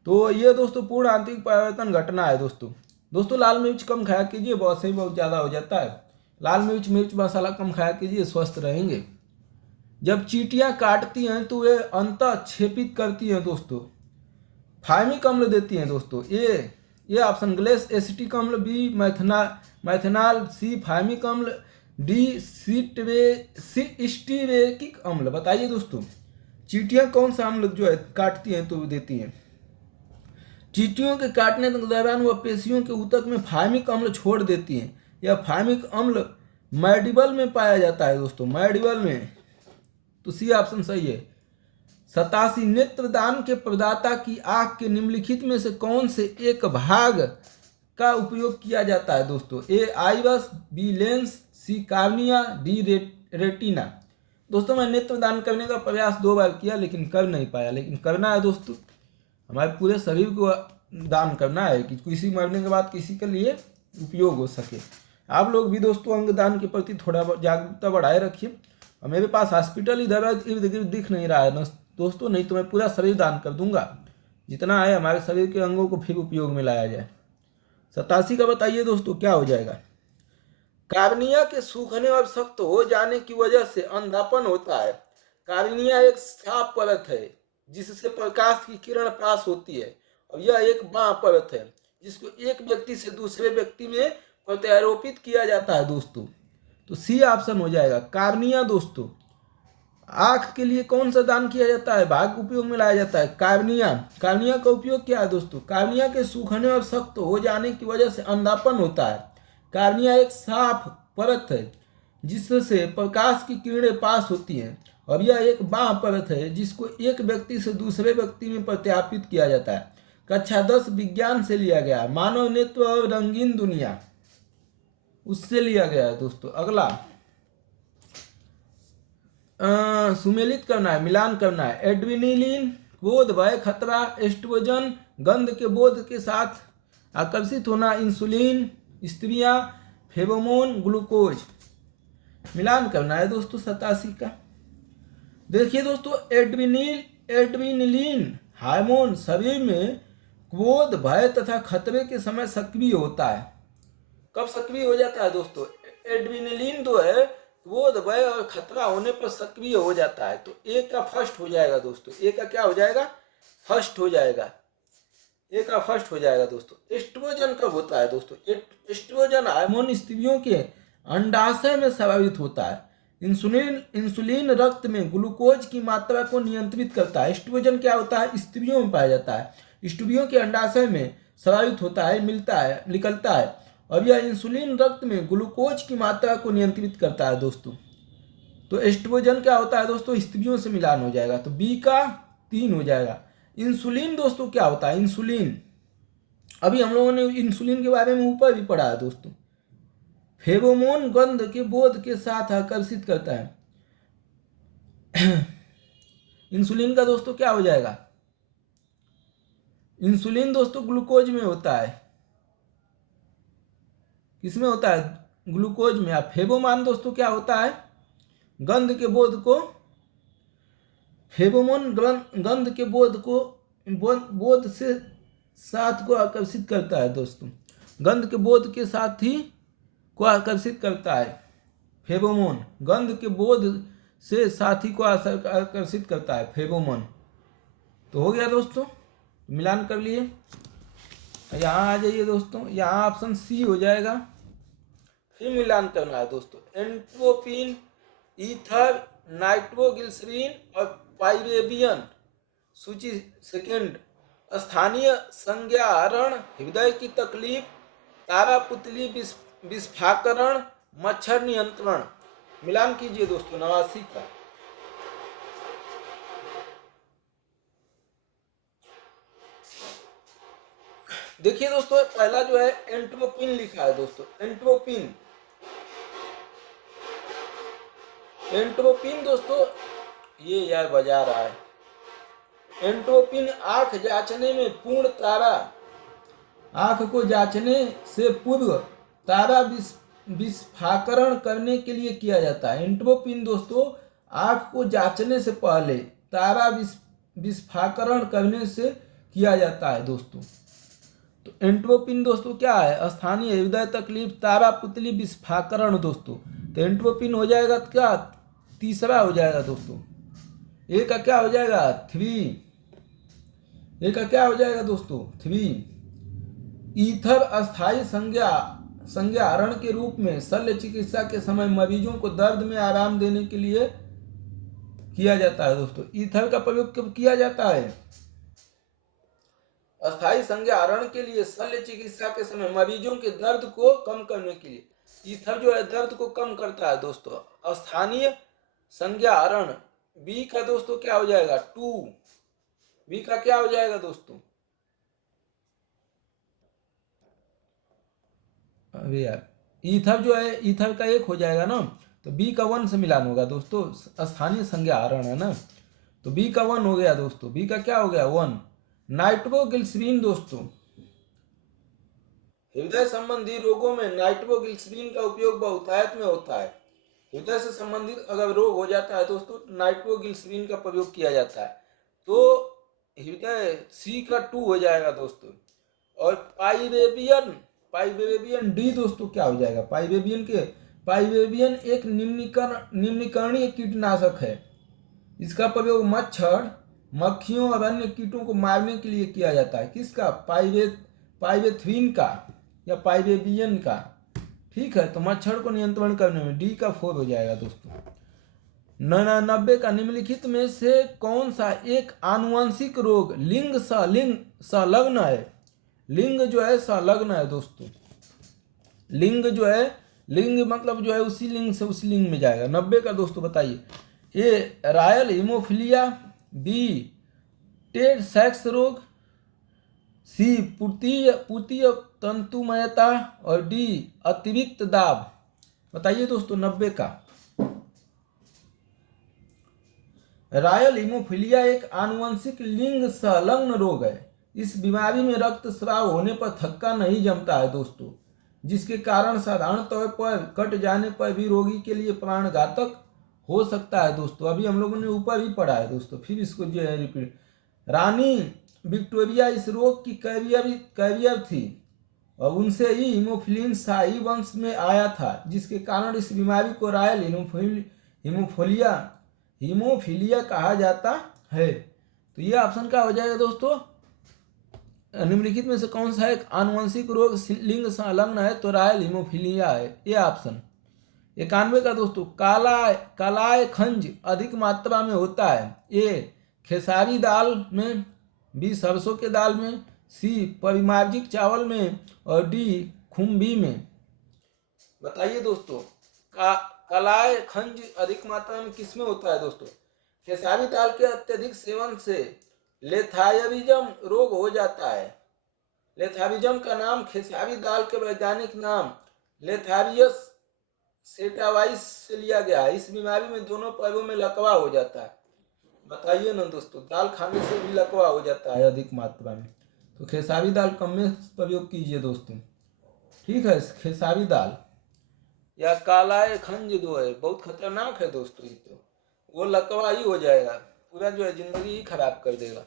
तो ये दोस्तों पूर्ण आंतरिक परिवर्तन घटना है दोस्तों। दोस्तों लाल मिर्च कम खाया कीजिए, बहुत सही, बहुत ज़्यादा हो जाता है। लाल मिर्च मसाला कम खाया कीजिए, स्वस्थ रहेंगे। जब चींटियां काटती हैं तो वे अंतः छेपित करती हैं दोस्तों, फार्मिक अम्ल देती हैं दोस्तों। ये ऑप्शन ग्लेस एसिटिक अम्ल, बी मैथेनॉल, सी फार्मिक अम्ल, डी स्टीरेकिक अम्ल। बताइए दोस्तों चींटियां कौन सा अम्ल जो है काटती हैं तो देती हैं। चींटियों के काटने के दौरान वह पेशियों के ऊतक में फार्मिक अम्ल छोड़ देती हैं। यह फार्मिक अम्ल मैडिबल में पाया जाता है दोस्तों, मैडिबल में, तो सी ऑप्शन सही है। 87 नेत्रदान के प्रदाता की आंख के निम्नलिखित में से कौन से एक भाग का उपयोग किया जाता है दोस्तों। ए आइवस, बी लेंस, सी कार्निया, डी रेटिना। दोस्तों मैं नेत्रदान करने का प्रयास 2 बार किया लेकिन कर नहीं पाया, लेकिन करना है दोस्तों, हमारे पूरे शरीर को दान करना है कि किसी मरने के बाद किसी के लिए उपयोग हो सके। आप लोग भी दोस्तों अंगदान के प्रति थोड़ा जागरूकता बढ़ाए रखिए। और मेरे पास हॉस्पिटल इधर इर्द गिर्द दिख नहीं रहा है ना दोस्तों, नहीं तो मैं पूरा शरीर दान कर दूंगा, जितना है हमारे शरीर के अंगों को फिर उपयोग में लाया जाए। 87 का बताइए दोस्तों क्या हो जाएगा। कार्निया के सूखने और सख्त हो जाने की वजह से अंधापन होता है। कार्निया एक साफ परत है जिससे प्रकाश की किरण पास होती है, और यह एक बाँ परत है जिसको एक व्यक्ति से दूसरे व्यक्ति में प्रत्यारोपित किया जाता है दोस्तों। तो सी ऑप्शन हो जाएगा कार्निया दोस्तों। आँख के लिए कौन सा दान किया जाता है, भाग उपयोग में लाया जाता है, कार्निया। कार्निया का उपयोग क्या है दोस्तों, कार्निया के सूखने और सख्त हो जाने की वजह से अंधापन होता है। कार्निया एक साफ परत है जिससे प्रकाश की किरणें पास होती हैं, और यह एक बाह्य परत है जिसको एक व्यक्ति से दूसरे व्यक्ति में प्रत्यापित किया जाता है। कक्षा 10 विज्ञान से लिया गया। मानव नेत्र और रंगीन दुनिया, उससे लिया गया है दोस्तों। अगला सुमेलित करना है, मिलान करना है। एड्रेनलिन क्रोध, भय, खतरा। एस्ट्रोजन गंध के बोध के साथ आकर्षित होना। इंसुलिन स्त्रियां। Pheromone glucose. मिलान करना है दोस्तों 87 का। देखिए दोस्तों, एड्रेनलिन हार्मोन शरीर में क्रोध, भय तथा खतरे के समय सक्रिय होता है। कब सक्रिय हो जाता है दोस्तों, एड्रेनलिन जो है क्रोध, भय और खतरा होने पर सक्रिय हो जाता है। तो ए का फर्स्ट हो जाएगा दोस्तों। ए का क्या हो जाएगा, फर्स्ट हो जाएगा। ए का फर्स्ट हो जाएगा दोस्तों। एस्ट्रोजन कब होता है दोस्तों, एस्ट्रोजन हार्मोन स्त्रियों के अंडाशय में स्रावित होता है। इंसुलिन रक्त में ग्लूकोज की मात्रा को नियंत्रित करता है। एस्ट्रोजन क्या होता है, स्त्रियों में पाया जाता है। स्त्रियों के अंडाशय में स्रावित होता है, मिलता है, निकलता है, और यह इंसुलिन रक्त में ग्लूकोज की मात्रा को नियंत्रित करता है दोस्तों। तो एस्ट्रोजन क्या होता है दोस्तों, स्त्रियों से मिलान हो जाएगा। तो बी का 3 हो जाएगा। इंसुलिन दोस्तों क्या होता है, इंसुलिन अभी हम लोगों ने इंसुलिन के बारे में ऊपर भी पढ़ा है दोस्तों। फेरोमोन गंध के बोध के साथ आकर्षित करता है। इंसुलिन का दोस्तों क्या हो जाएगा, इंसुलिन दोस्तों ग्लूकोज में होता है। किसमें होता है, ग्लूकोज में। अब फेरोमोन दोस्तों क्या होता है, गंध के बोध को, फेरोमोन गंध के बोध से साथ को आकर्षित करता है दोस्तों। गंध के बोध के साथ ही को आकर्षित करता है। फेरोमोन गंध के बोध से साथी को आकर्षित करता है, फेरोमोन। तो हो गया दोस्तों, मिलान कर लिए। यहाँ आ जाइए दोस्तों, यहाँ ऑप्शन सी हो जाएगा। फिर मिलान करना है दोस्तों। एंट्रोपिन, ईथर, नाइट्रोग्लिसरीन और पाइरेबियन। सूची सेकंड। स्थानीय संज्ञाहरण, हृदय की तकलीफ, तारापुतली विस्फाकरण, मच्छर नियंत्रण। मिलान कीजिए दोस्तों 89 का। देखिए दोस्तों, पहला जो है एंट्रोपिन लिखा है दोस्तों। एंट्रोपिन दोस्तों, ये यार बजा रहा है। एंट्रोपिन आंख जांचने में पूर्ण तारा, आंख को जांचने से पूर्व तारा विस्फाकरण करने के लिए किया जाता है। एंट्रोपिन दोस्तों आंख को जांचने से पहले तारा विस्फाकरण करने से किया जाता है दोस्तों। तो एंट्रोपिन दोस्तों क्या है, स्थानीय हृदय तकलीफ, तारा पुतली विस्फाकरण दोस्तों। तो एंट्रोपिन हो जाएगा क्या, तीसरा हो जाएगा दोस्तों। ए का क्या हो जाएगा 3। ए का क्या हो जाएगा दोस्तों 3। ईथर अस्थायी संज्ञाहरण के रूप में शल्य चिकित्सा के समय मरीजों को दर्द में आराम देने के लिए किया जाता है दोस्तों। ईथर का प्रयोग कब किया जाता है, अस्थायी संज्ञाहरण के लिए, शल्य चिकित्सा के समय मरीजों के दर्द को कम करने के लिए। ईथर जो है दर्द को कम करता है दोस्तों। स्थानीय संज्ञाहरण, बी का दोस्तों क्या हो जाएगा 2। बी का क्या हो जाएगा दोस्तों, अरे यार ईथर जो है, ईथर का 1 हो जाएगा ना। तो बी का 1 से मिलान होगा दोस्तों, स्थानीय संज्ञाहरण है ना। तो बी का 1 हो गया दोस्तों। बी का क्या हो गया 1। नाइट्रोग्लिसरीन दोस्तों, हृदय संबंधी रोगों में नाइट्रोग्लिसरीन का उपयोग बहुतायत में होता है। हृदय से संबंधित अगर रोग हो जाता है दोस्तों, नाइट्रोग्लिसरीन का प्रयोग किया जाता है। तो हृदय सी का 2 हो जाएगा दोस्तों। और पाइरेबियन डी दोस्तों क्या हो जाएगा, पाइरेबियन एक निम्नीकरणीय कीटनाशक है। इसका प्रयोग मच्छर, मक्खियों और अन्य कीटों को मारने के लिए किया जाता है। किसका, पाइरेथ्रिन का या पाइरेबियन का। ठीक है, तो मच्छर को नियंत्रण करने में डी का 4 हो जाएगा दोस्तों। 99 का निम्नलिखित में से कौन सा एक आनुवंशिक रोग लिंग संलग्न है? लिंग जो है संलग्न है दोस्तों। लिंग जो है, लिंग मतलब जो है उसी लिंग से उसी लिंग में जाएगा। 90 का दोस्तों बताइए। ए रॉयल हीमोफीलिया, बी टेड सेक्स रोग, सी पुतीय तंतुमयता और डी अतिरिक्त दाब। बताइए दोस्तों 90 का। रॉयल हीमोफीलिया एक आनुवंशिक लिंग संलग्न रोग है। इस बीमारी में रक्तस्राव होने पर थक्का नहीं जमता है दोस्तों, जिसके कारण साधारण तौर पर कट जाने पर भी रोगी के लिए प्राणघातक हो सकता है दोस्तों। अभी हम लोगों ने ऊपर ही पढ़ा है दोस्तों, फिर इसको जो है रिपीट। रानी विक्टोरिया इस रोग की कैरियर थी और उनसे ही हीमोफिलिन शाही वंश में आया था, जिसके कारण इस बीमारी को रॉयल हीमोफीलिया कहा जाता है। तो ये ऑप्शन क्या हो जाएगा दोस्तों? निम्नलिखित में से कौन सा एक आनुवंशिक रोग लिंग संलग्न है? तो रॉयल हीमोफीलिया है ये ऑप्शन। 91 का दोस्तों। कालाय खंज अधिक मात्रा में होता है। ए खेसारी दाल में, बी सरसों के दाल में, सी परिमार्जित चावल में और डी खुम्बी में। बताइए दोस्तों कालाय खंज अधिक मात्रा में किस में होता है दोस्तों? खेसारी दाल के अत्यधिक सेवन से लेथायरिज्म रोग हो जाता है। लेथायरिज्म का नाम खेसारी दाल के वैज्ञानिक नाम लेथारियस सेटावाइस से लिया गया है। इस बीमारी में दोनों पैरों में लकवा हो जाता है। बताइए ना दोस्तों, दाल खाने से भी लकवा हो जाता है अधिक मात्रा में, तो खेसारी दाल कम में प्रयोग कीजिए दोस्तों। ठीक है, खेसारी दाल या कालाय खंज जो है बहुत खतरनाक है दोस्तों, ये तो वो लकवा ही हो जाएगा, पूरा जो है जिंदगी ही खराब कर देगा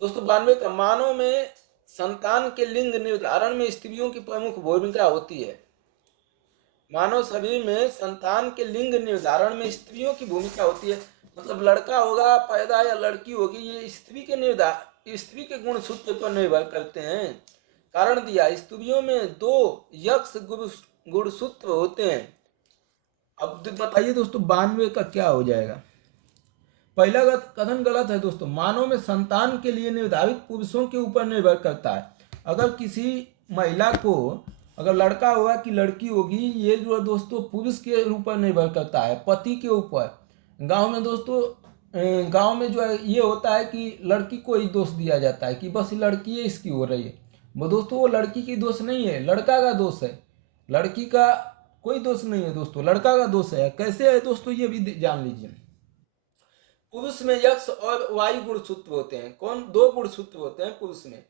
दोस्तों। 92 का। मानव में संतान के लिंग निर्धारण में स्त्रियों की प्रमुख भूमिका होती है। मानव शरीर में संतान के लिंग निर्धारण में स्त्रियों की भूमिका होती है। मतलब लड़का होगा पैदा या लड़की होगी, ये स्त्री के गुणसूत्र पर निर्भर करते हैं। कारण दिया, स्त्रियों में 2 यक्ष गुणसूत्र होते हैं। अब बताइए दोस्तों 92 का क्या हो जाएगा? पहला कथन गलत है दोस्तों। मानव में संतान के लिए निर्धारित पुरुषों के ऊपर निर्भर करता है। अगर किसी महिला को अगर लड़का होगा कि लड़की होगी, ये जो दोस्तों पुरुष के ऊपर निर्भर करता है, पति के ऊपर। गांव में दोस्तों, गांव में जो है ये होता है कि लड़की को ही दोष दिया जाता है कि बस लड़की है इसकी हो रही है। वो दोस्तों वो लड़की की दोष नहीं है, लड़का का दोष है। लड़की का कोई दोष नहीं है दोस्तों, लड़का का दोष है। कैसे है दोस्तों ये भी जान लीजिए। पुरुष में यक्ष और वायु गुणसूत्र होते हैं। कौन? 2 गुणसूत्र होते हैं पुरुष में,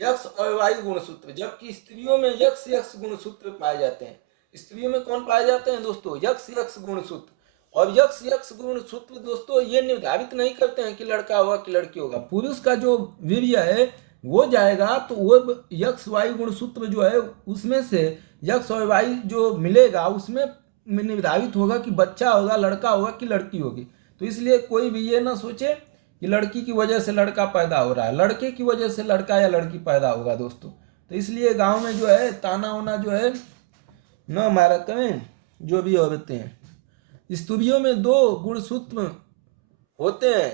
यक्ष और वायु गुणसूत्र, जबकि स्त्रियों में यक्ष गुणसूत्र पाए जाते हैं। स्त्रियों में कौन पाए जाते हैं दोस्तों? यक्ष गुणसूत्र। और यक्ष गुणसूत्र दोस्तों ये निर्धारित नहीं करते हैं कि लड़का होगा कि लड़की होगा। पुरुष का जो वीर्य है वो जाएगा तो वो यक्ष वायु गुणसूत्र जो है उसमें से यक्ष और वायु जो मिलेगा उसमें निर्धारित होगा कि बच्चा होगा, लड़का होगा कि लड़की होगी। तो इसलिए कोई भी ये ना सोचे कि लड़की की वजह से लड़का पैदा हो रहा है, लड़के की वजह से लड़का या लड़की पैदा होगा दोस्तों। तो इसलिए गांव में जो है ताना वाना जो है न मारा करें जो भी औरतें हैं। स्त्रियों में 2 गुणसूत्र होते हैं।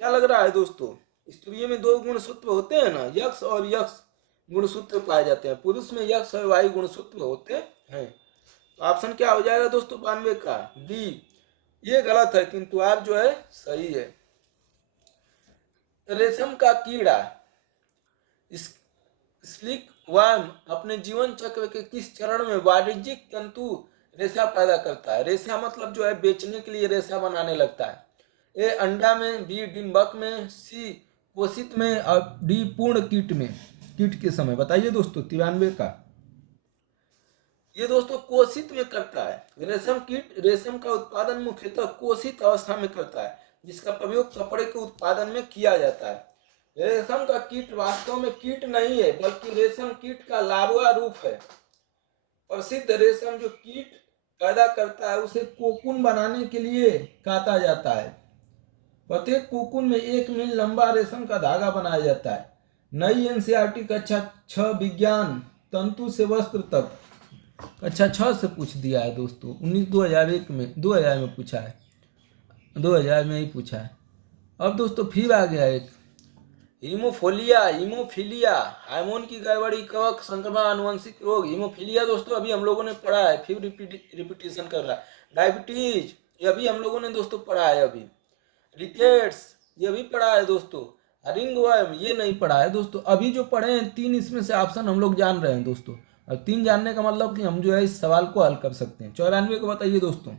क्या लग रहा है दोस्तों? स्त्रियों में 2 गुणसूत्र होते हैं ना, यक्ष और यक्ष गुणसूत्र पाए जाते हैं। पुरुष में यक्ष और वायु गुणसूत्र होते हैं। तो ऑप्शन क्या हो जाएगा दोस्तों 92 का? डी। ये गलत है किंतु आर जो है सही है। रेशम का कीड़ा स्लिक वर्म अपने जीवन चक्र के किस चरण में वाणिज्यिक तंतु रेशा पैदा करता है? रेशा मतलब जो है बेचने के लिए रेशा बनाने लगता है। ए अंडा में, बी डिंबक में, सी कोशित में और डी पूर्ण कीट के समय। बताइए दोस्तों 93 का। ये दोस्तों कोशित में करता है। रेशम कीट रेशम का उत्पादन मुख्यतः कोशित अवस्था में करता है, जिसका प्रयोग कपड़े के उत्पादन में किया जाता है। रेशम का कीट वास्तव में कीट नहीं है, बल्कि रेशम कीट का लार्वा रूप है। प्रसिद्ध रेशम जो कीट पैदा करता है उसे कोकून बनाने के लिए काटा जाता है। प्रत्येक कोकून में 1 मील लंबा रेशम का धागा बनाया जाता है। नई एनसीईआरटी कक्षा 6 विज्ञान तंतु से वस्त्र तक कक्षा 6 से पूछ दिया है दोस्तों। 2001 में 2000 में पूछा है, 2000 में ही पूछा है। अब दोस्तों फिर आ गया एक हीमोफोलिया, हीमोफीलिया, हार्मोन की गड़बड़ी, कवक संक्रमण, आनुवंशिक रोग। हीमोफीलिया दोस्तों अभी हम लोगों ने पढ़ा है, फिर रिपीटेशन कर रहा है। डायबिटीज ये अभी हम लोगों ने दोस्तों पढ़ा है अभी। रिकेट्स ये भी पढ़ा है दोस्तों। रिंगवर्म ये नहीं पढ़ा है दोस्तों। अभी जो पढ़े हैं 3 इसमें से ऑप्शन हम लोग जान रहे हैं दोस्तों। और 3 जानने का मतलब कि हम जो है इस सवाल को हल कर सकते हैं। 94 को बताइए दोस्तों।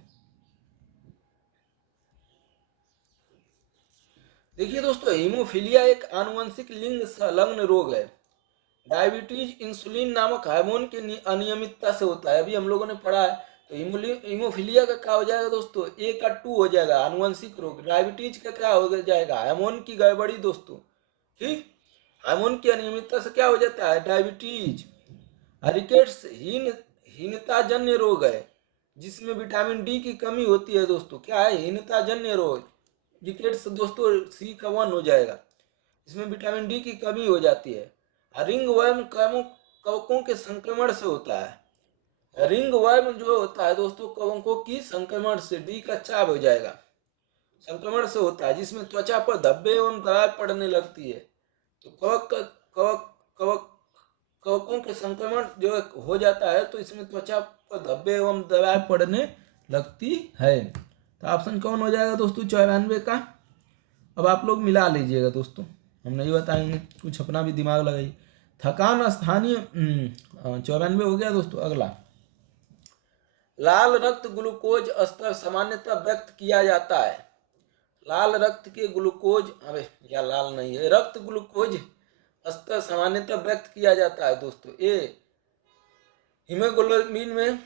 देखिए दोस्तों, हीमोफीलिया एक आनुवंशिक लिंग संलग्न रोग है। डायबिटीज इंसुलिन नामक हार्मोन की अनियमितता से होता है, अभी हम लोगों ने पढ़ा है। तो हीमोफीलिया का क्या हो जाएगा दोस्तों, ए का 2 हो जाएगा आनुवंशिक रोग। डायबिटीज का क्या हो जाएगा, हार्मोन की गड़बड़ी दोस्तों। ठीक, हार्मोन की अनियमितता से क्या हो जाता है, डायबिटीज। रिकेट्स हीनताजन्य रोग है जिसमें विटामिन डी की कमी होती है दोस्तों। क्या है, हीनताजन्य रोग। रिकेट्स दोस्तों सी का 1 हो जाएगा, इसमें विटामिन डी की कमी हो जाती है। रिंग वर्म कवकों के संक्रमण से होता है। रिंग वर्म जो होता है दोस्तों कवकों की संक्रमण से, डी का 4 हो जाएगा, संक्रमण से होता है, जिसमें त्वचा पर धब्बे एवं दरार पड़ने लगती है। तो कवक कवकों के संक्रमण जो हो जाता है तो इसमें त्वचा पर धब्बे एवं दरार पड़ने लगती है। तो ऑप्शन कौन हो जाएगा दोस्तों 94 का। अब आप लोग मिला लीजिएगा दोस्तों, हम नहीं बताएंगे, कुछ अपना भी दिमाग लगाइए। थकान स्थानीय 94 हो गया दोस्तों। अगला, लाल रक्त ग्लूकोज स्तर सामान्यतः व्यक्त किया जाता है। लाल रक्त के ग्लूकोज, अरे या लाल नहीं है, रक्त ग्लूकोज स्तर सामान्यतः व्यक्त किया जाता है दोस्तों। ए हीमोग्लोबिन में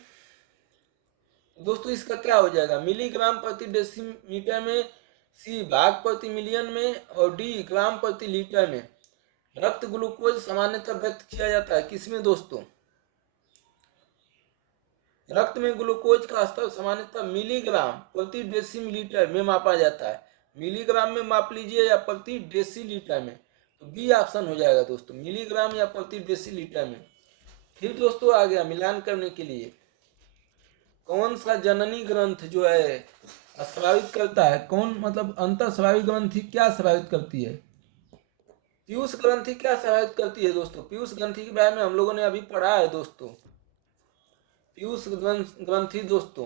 दोस्तों इसका क्या हो जाएगा, मिलीग्राम प्रति डेसीमीटर में। सी भाग प्रति मिलियन में। और डी ग्राम प्रति लीटर में। रक्त ग्लूकोज सामान्यतः व्यक्त किया जाता है किसमें दोस्तों, रक्त में ग्लूकोज का स्तर सामान्यतः मिलीग्राम प्रति डेसीमीटर में मापा जाता है। मिलीग्राम में माप लीजिए या प्रति डेसीलीटर में, तो बी ऑप्शन हो जाएगा दोस्तों, मिलीग्राम या प्रति डेसीलीटर में। फिर दोस्तों आ गया मिलान करने के लिए, कौन सा जननी ग्रंथ जो है स्रावित करता है, कौन मतलब अंतर स्रावित ग्रंथि क्या स्रावित करती है। पीयूष ग्रंथि क्या स्रावित करती है दोस्तों, पीयूष ग्रंथि के बारे में हम लोगों ने अभी पढ़ा है दोस्तों। पीयूष ग्रंथि दोस्तों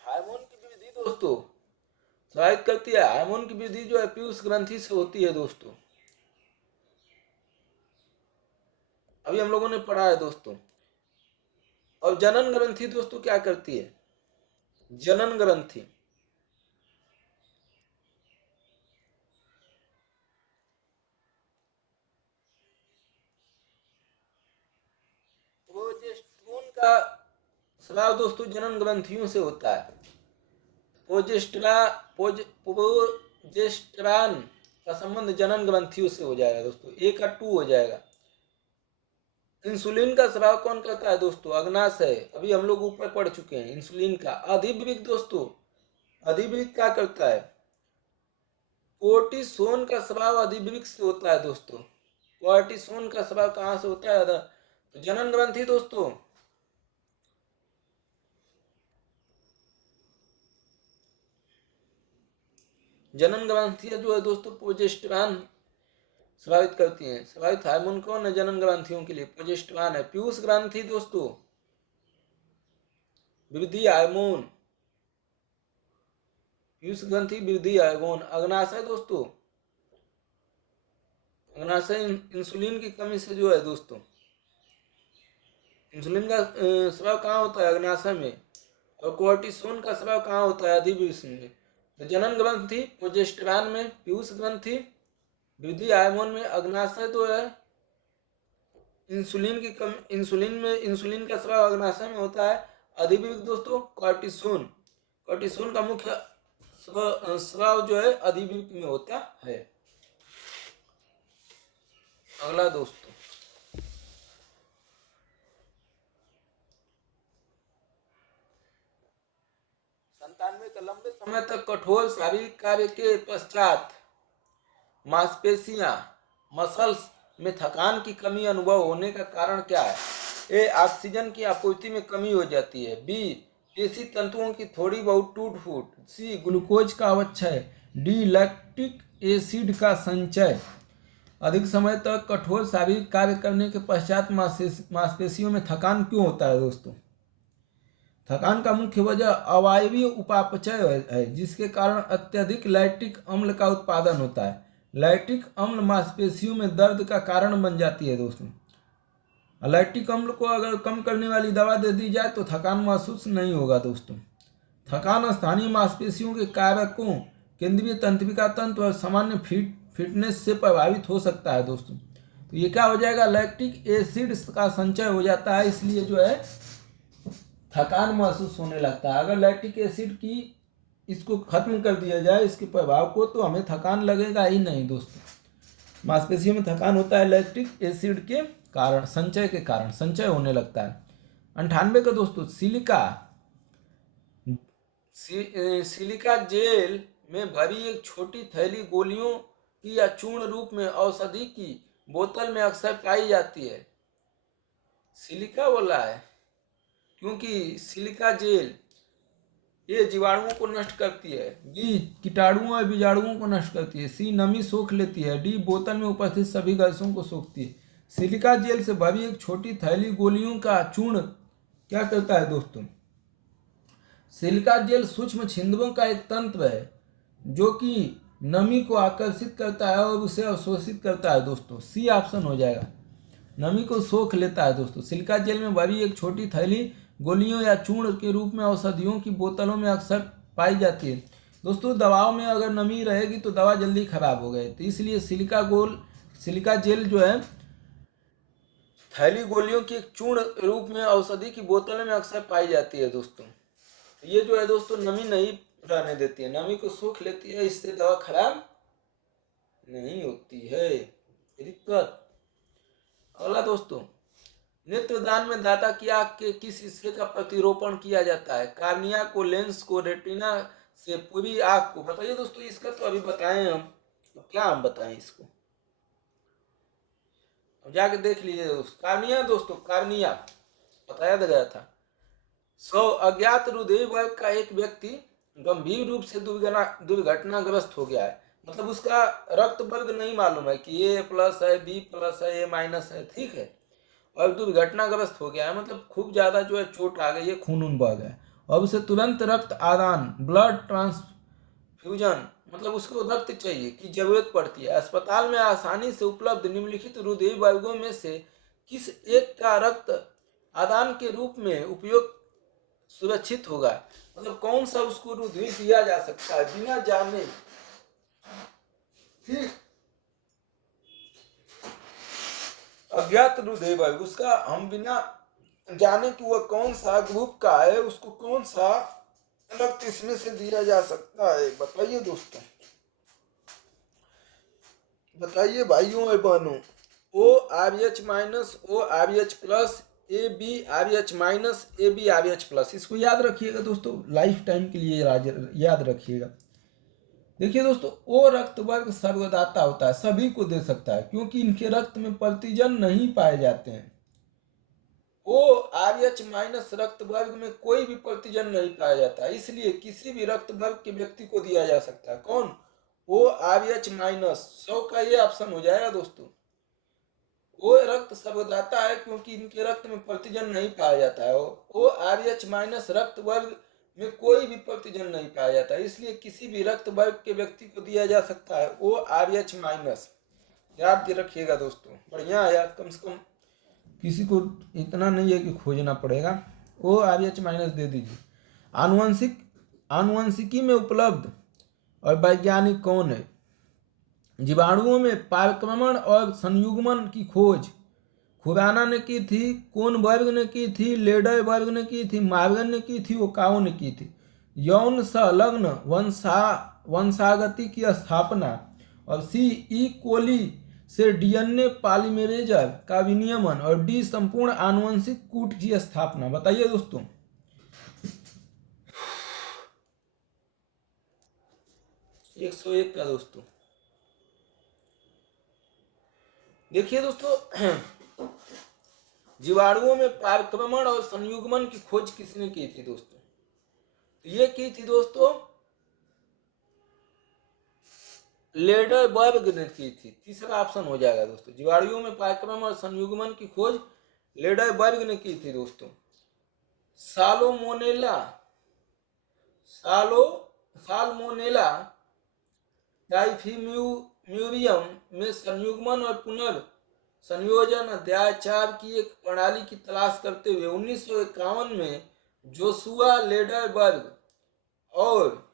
हार्मोन की वृद्धि दोस्तों स्रावित करती है। हार्मोन की वृद्धि जो है पीयूष ग्रंथि से होती है दोस्तों, अभी हम लोगों ने पढ़ा है दोस्तों। और जनन ग्रंथि दोस्तों क्या करती है, जनन ग्रंथि प्रोजेस्टेरोन का स्राव दोस्तों जनन ग्रंथियों से होता है। प्रोजेस्टेरॉन का संबंध जनन ग्रंथियों से हो जाएगा दोस्तों, ए का 2 हो जाएगा। इंसुलिन का स्राव कौन करता है दोस्तों, अग्नाशय, अभी हम लोग ऊपर पढ़ चुके हैं इंसुलिन का। अधिवृक्क दोस्तों, अधिवृक्क क्या करता है, कोर्टिसोन का स्राव अधिवृक्क से होता है दोस्तों। कोर्टिसोन का स्राव कहाँ से होता है, तो जनन ग्रंथि दोस्तों। जनन ग्रंथियां जो है दोस्तों प्रोजेस्टेरॉन स्रावित करती हैं। स्रावित हार्मोन कौन है जनन ग्रंथियों के लिए, प्रोजेस्टेरॉन है। पीयूष ग्रंथि दोस्तों वृद्धि हार्मोन, पीयूष ग्रंथि वृद्धि हार्मोन। अग्नाशय दोस्तों, अग्नाशय इंसुलिन की कमी से जो है दोस्तों, इंसुलिन का स्राव कहाँ होता है, अग्नाशय में। और कोर्टिसोन का स्राव कहाँ होता है, अधिवृक्क में। तो जनन ग्रंथि प्रोजेस्टेरॉन में, पीयूष ग्रंथि वृद्धि हार्मोन में, अग्नाशय तो है इंसुलिन की कम, इंसुलिन में इंसुलिन का स्राव अग्नाशय में होता है। अधिवृक्क दोस्तों कोर्टिसोन, कोर्टिसोन का मुख्य स्राव जो है अधिवृक्क में होता है। अगला दोस्तों, संतानवे का लंबे समय तक कठोर शारीरिक कार्य के पश्चात मांसपेशियां मसल्स में थकान की कमी अनुभव होने का कारण क्या है? ए, ऑक्सीजन की आपूर्ति में कमी हो जाती है। बी, पेशी तंतुओं की थोड़ी बहुत टूट फूट। सी, ग्लूकोज का अवक्षय। डी, लैक्टिक एसिड का संचय। अधिक समय तक कठोर शारीरिक कार्य करने के पश्चात मांसपेशियों में थकान क्यों होता है दोस्तों? थकान का मुख्य वजह अवायवीय उपापचय है, जिसके कारण अत्यधिक लैक्टिक अम्ल का उत्पादन होता है। लैक्टिक अम्ल मांसपेशियों में दर्द का कारण बन जाती है दोस्तों। लैक्टिक अम्ल को अगर कम करने वाली दवा दे दी जाए तो थकान महसूस नहीं होगा दोस्तों। थकान स्थानीय मांसपेशियों के कारकों, केंद्रीय तंत्रिका तंत्र और सामान्य फिटनेस से प्रभावित हो सकता है दोस्तों। तो ये क्या हो जाएगा? लैक्टिक एसिड का संचय हो जाता है, इसलिए जो है थकान महसूस होने लगता है। अगर लैक्टिक एसिड की इसको खत्म कर दिया जाए, इसके प्रभाव को, तो हमें थकान लगेगा ही नहीं दोस्तों। मांसपेशियों में थकान होता है लैक्टिक एसिड के कारण, संचय के कारण संचय होने लगता है। 98 का दोस्तों, सिलिका जेल में भरी एक छोटी थैली गोलियों की या चूर्ण रूप में औषधि की बोतल में अक्सर पाई जाती है। सिलिका बोला है क्योंकि सिलिका जेल ये जीवाणुओं को नष्ट करती है। बी, कीटाणुओं और बीजाणुओं को नष्ट करती है। सी, नमी सोख लेती है। डी, बोतल में उपस्थित सभी गैसों को सोखती है। सिलिका जेल से भरी एक छोटी थैली गोलियों का चूर्ण क्या करता है दोस्तों? सिलिका जेल सूक्ष्म छिद्रों का एक तंत्र है जो कि नमी को आकर्षित करता है और उसे अवशोषित करता है दोस्तों। सी ऑप्शन हो जाएगा, नमी को सोख लेता है दोस्तों। सिलिका जेल में भरी एक छोटी थैली गोलियों या चूर्ण के रूप में औषधियों की बोतलों में अक्सर पाई जाती है दोस्तों। दवाओं में अगर नमी रहेगी तो दवा जल्दी खराब हो गई, तो इसलिए सिलिका जेल जो है थैली गोलियों की एक चूर्ण रूप में औषधि की बोतलों में अक्सर पाई जाती है दोस्तों। ये जो है दोस्तों नमी नहीं रहने देती है, नमी को सोख लेती है, इससे दवा खराब नहीं होती है। दिक्कत। अगला दोस्तों, नेत्रदान में दाता की आंख के किस हिस्से का प्रतिरोपण किया जाता है? कार्निया को, लेंस को, रेटिना से पूरी आंख को? बताइए दोस्तों, इसका तो अभी बताएं हम, तो क्या हम बताएं इसको? अब जाके देख लीजिए दोस्तों। कार्निया दोस्तों, कार्निया बताया गया था। अज्ञात हृदय वर्ग का एक व्यक्ति गंभीर रूप से दुर्घटनाग्रस्त हो गया है। मतलब उसका रक्त वर्ग नहीं मालूम है कि ए प्लस है, बी प्लस है, ए माइनस है, ठीक है, और दुर्घटनाग्रस्त हो गया है, मतलब खूब ज्यादा जो है चोट आ गई है, खून उन बह गया है, और उसे तुरंत रक्त आदान, ब्लड ट्रांसफ्यूजन, मतलब उसको रक्त चाहिए की जरूरत पड़ती है। अस्पताल में आसानी से उपलब्ध निम्नलिखित हृदय वर्गों में से किस एक का रक्त आदान के रूप में उपयोग सुरक्षित होगा? मतलब कौन सा उसको हृदय दिया जा सकता है बिना जाने, ठीक, अज्ञात हृदय वर्ग, उसका हम बिना जाने कि वह कौन सा ग्रुप का है, उसको कौन सा रक्त इसमें से दिया जा सकता है? बताइए दोस्तों, बताइए भाइयों और बहनों। O R H minus, O R H plus, A B R H minus, A B R H plus. इसको याद रखिएगा दोस्तों, लाइफ टाइम के लिए याद रखिएगा। देखिए दोस्तों, ओ रक्त वर्ग सर्वदाता होता है, सभी को दे सकता है, क्योंकि इनके रक्त में प्रतिजन नहीं पाए जाते हैं। ओ आर एच माइनस रक्त वर्ग में कोई भी प्रतिजन नहीं पाया जाता, इसलिए किसी भी रक्त वर्ग के व्यक्ति को दिया जा सकता है। कौन? ओ आर एच माइनस। 100 का ये ऑप्शन हो जाएगा दोस्तों। वो रक्त सर्वदाता है क्योंकि इनके रक्त में प्रतिजन नहीं पाया जाता है। ओ आर एच माइनस रक्त वर्ग में कोई भी प्रतिजन नहीं पाया जाता है, इसलिए किसी भी रक्त वर्ग के व्यक्ति को दिया जा सकता है ओ आर एच माइनस। याद रखिएगा दोस्तों, बढ़िया है यार, कम से कम किसी को इतना नहीं है कि खोजना पड़ेगा। ओ आर एच माइनस दे दीजिए। आनुवंशिकी में उपलब्ध और वैज्ञानिक कौन है? जीवाणुओं में पारक्रमण और संयुग्मन की खोज खुराना ने की थी, कोनबर्ग ने की थी, लेडरबर्ग ने की थी, मार्गन ने की थी, ओकाओ ने की थी। यौन संलग्न वंशागति की स्थापना, और सी ई कोली से डीएनए पॉलीमरेज का विनियमन, और डी संपूर्ण आनुवंशिक कूट की स्थापना। बताइए दोस्तों। एक सौ एक का दोस्तों, देखिए दोस्तों, जीवाणुओं में पारक्रमण और संयुग्मन की खोज किसने की थी दोस्तों? ये की थी दोस्तों लेडरबर्ग ने की थी। तीसरा ऑप्शन हो जाएगा दोस्तों, जीवाणुओं में पारक्रमण और संयुग्मन की खोज लेडरबर्ग ने की थी दोस्तों। साल्मोनेला टाइफिम्यूरियम में संयुग्मन और पुनर्संयोजन अध्याय 4 की एक प्रणाली की तलाश करते हुए 1951 में जोशुआ लेडरबर्ग और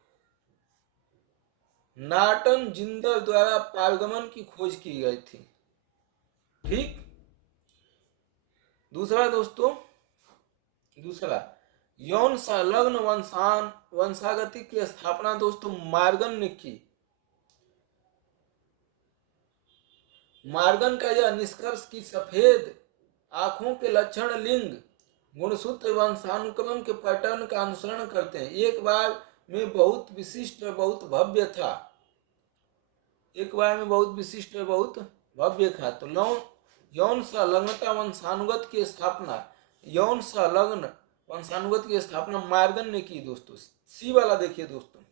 नार्टन जिंदर द्वारा पारगमन की खोज की गई थी। ठीक। दूसरा दोस्तों, यौन संलग्न वंशागति की स्थापना दोस्तों मार्गन ने की। मार्गन का यह निष्कर्ष कि सफेद आंखों के लक्षण लिंग गुणसूत्र वंशानुक्रम के पैटर्न का अनुसरण करते हैं, एक बार में बहुत विशिष्ट और बहुत भव्य था। तो यौन संलग्नता वंशानुगत की स्थापना मार्गन ने की दोस्तों। सी वाला देखिए दोस्तों,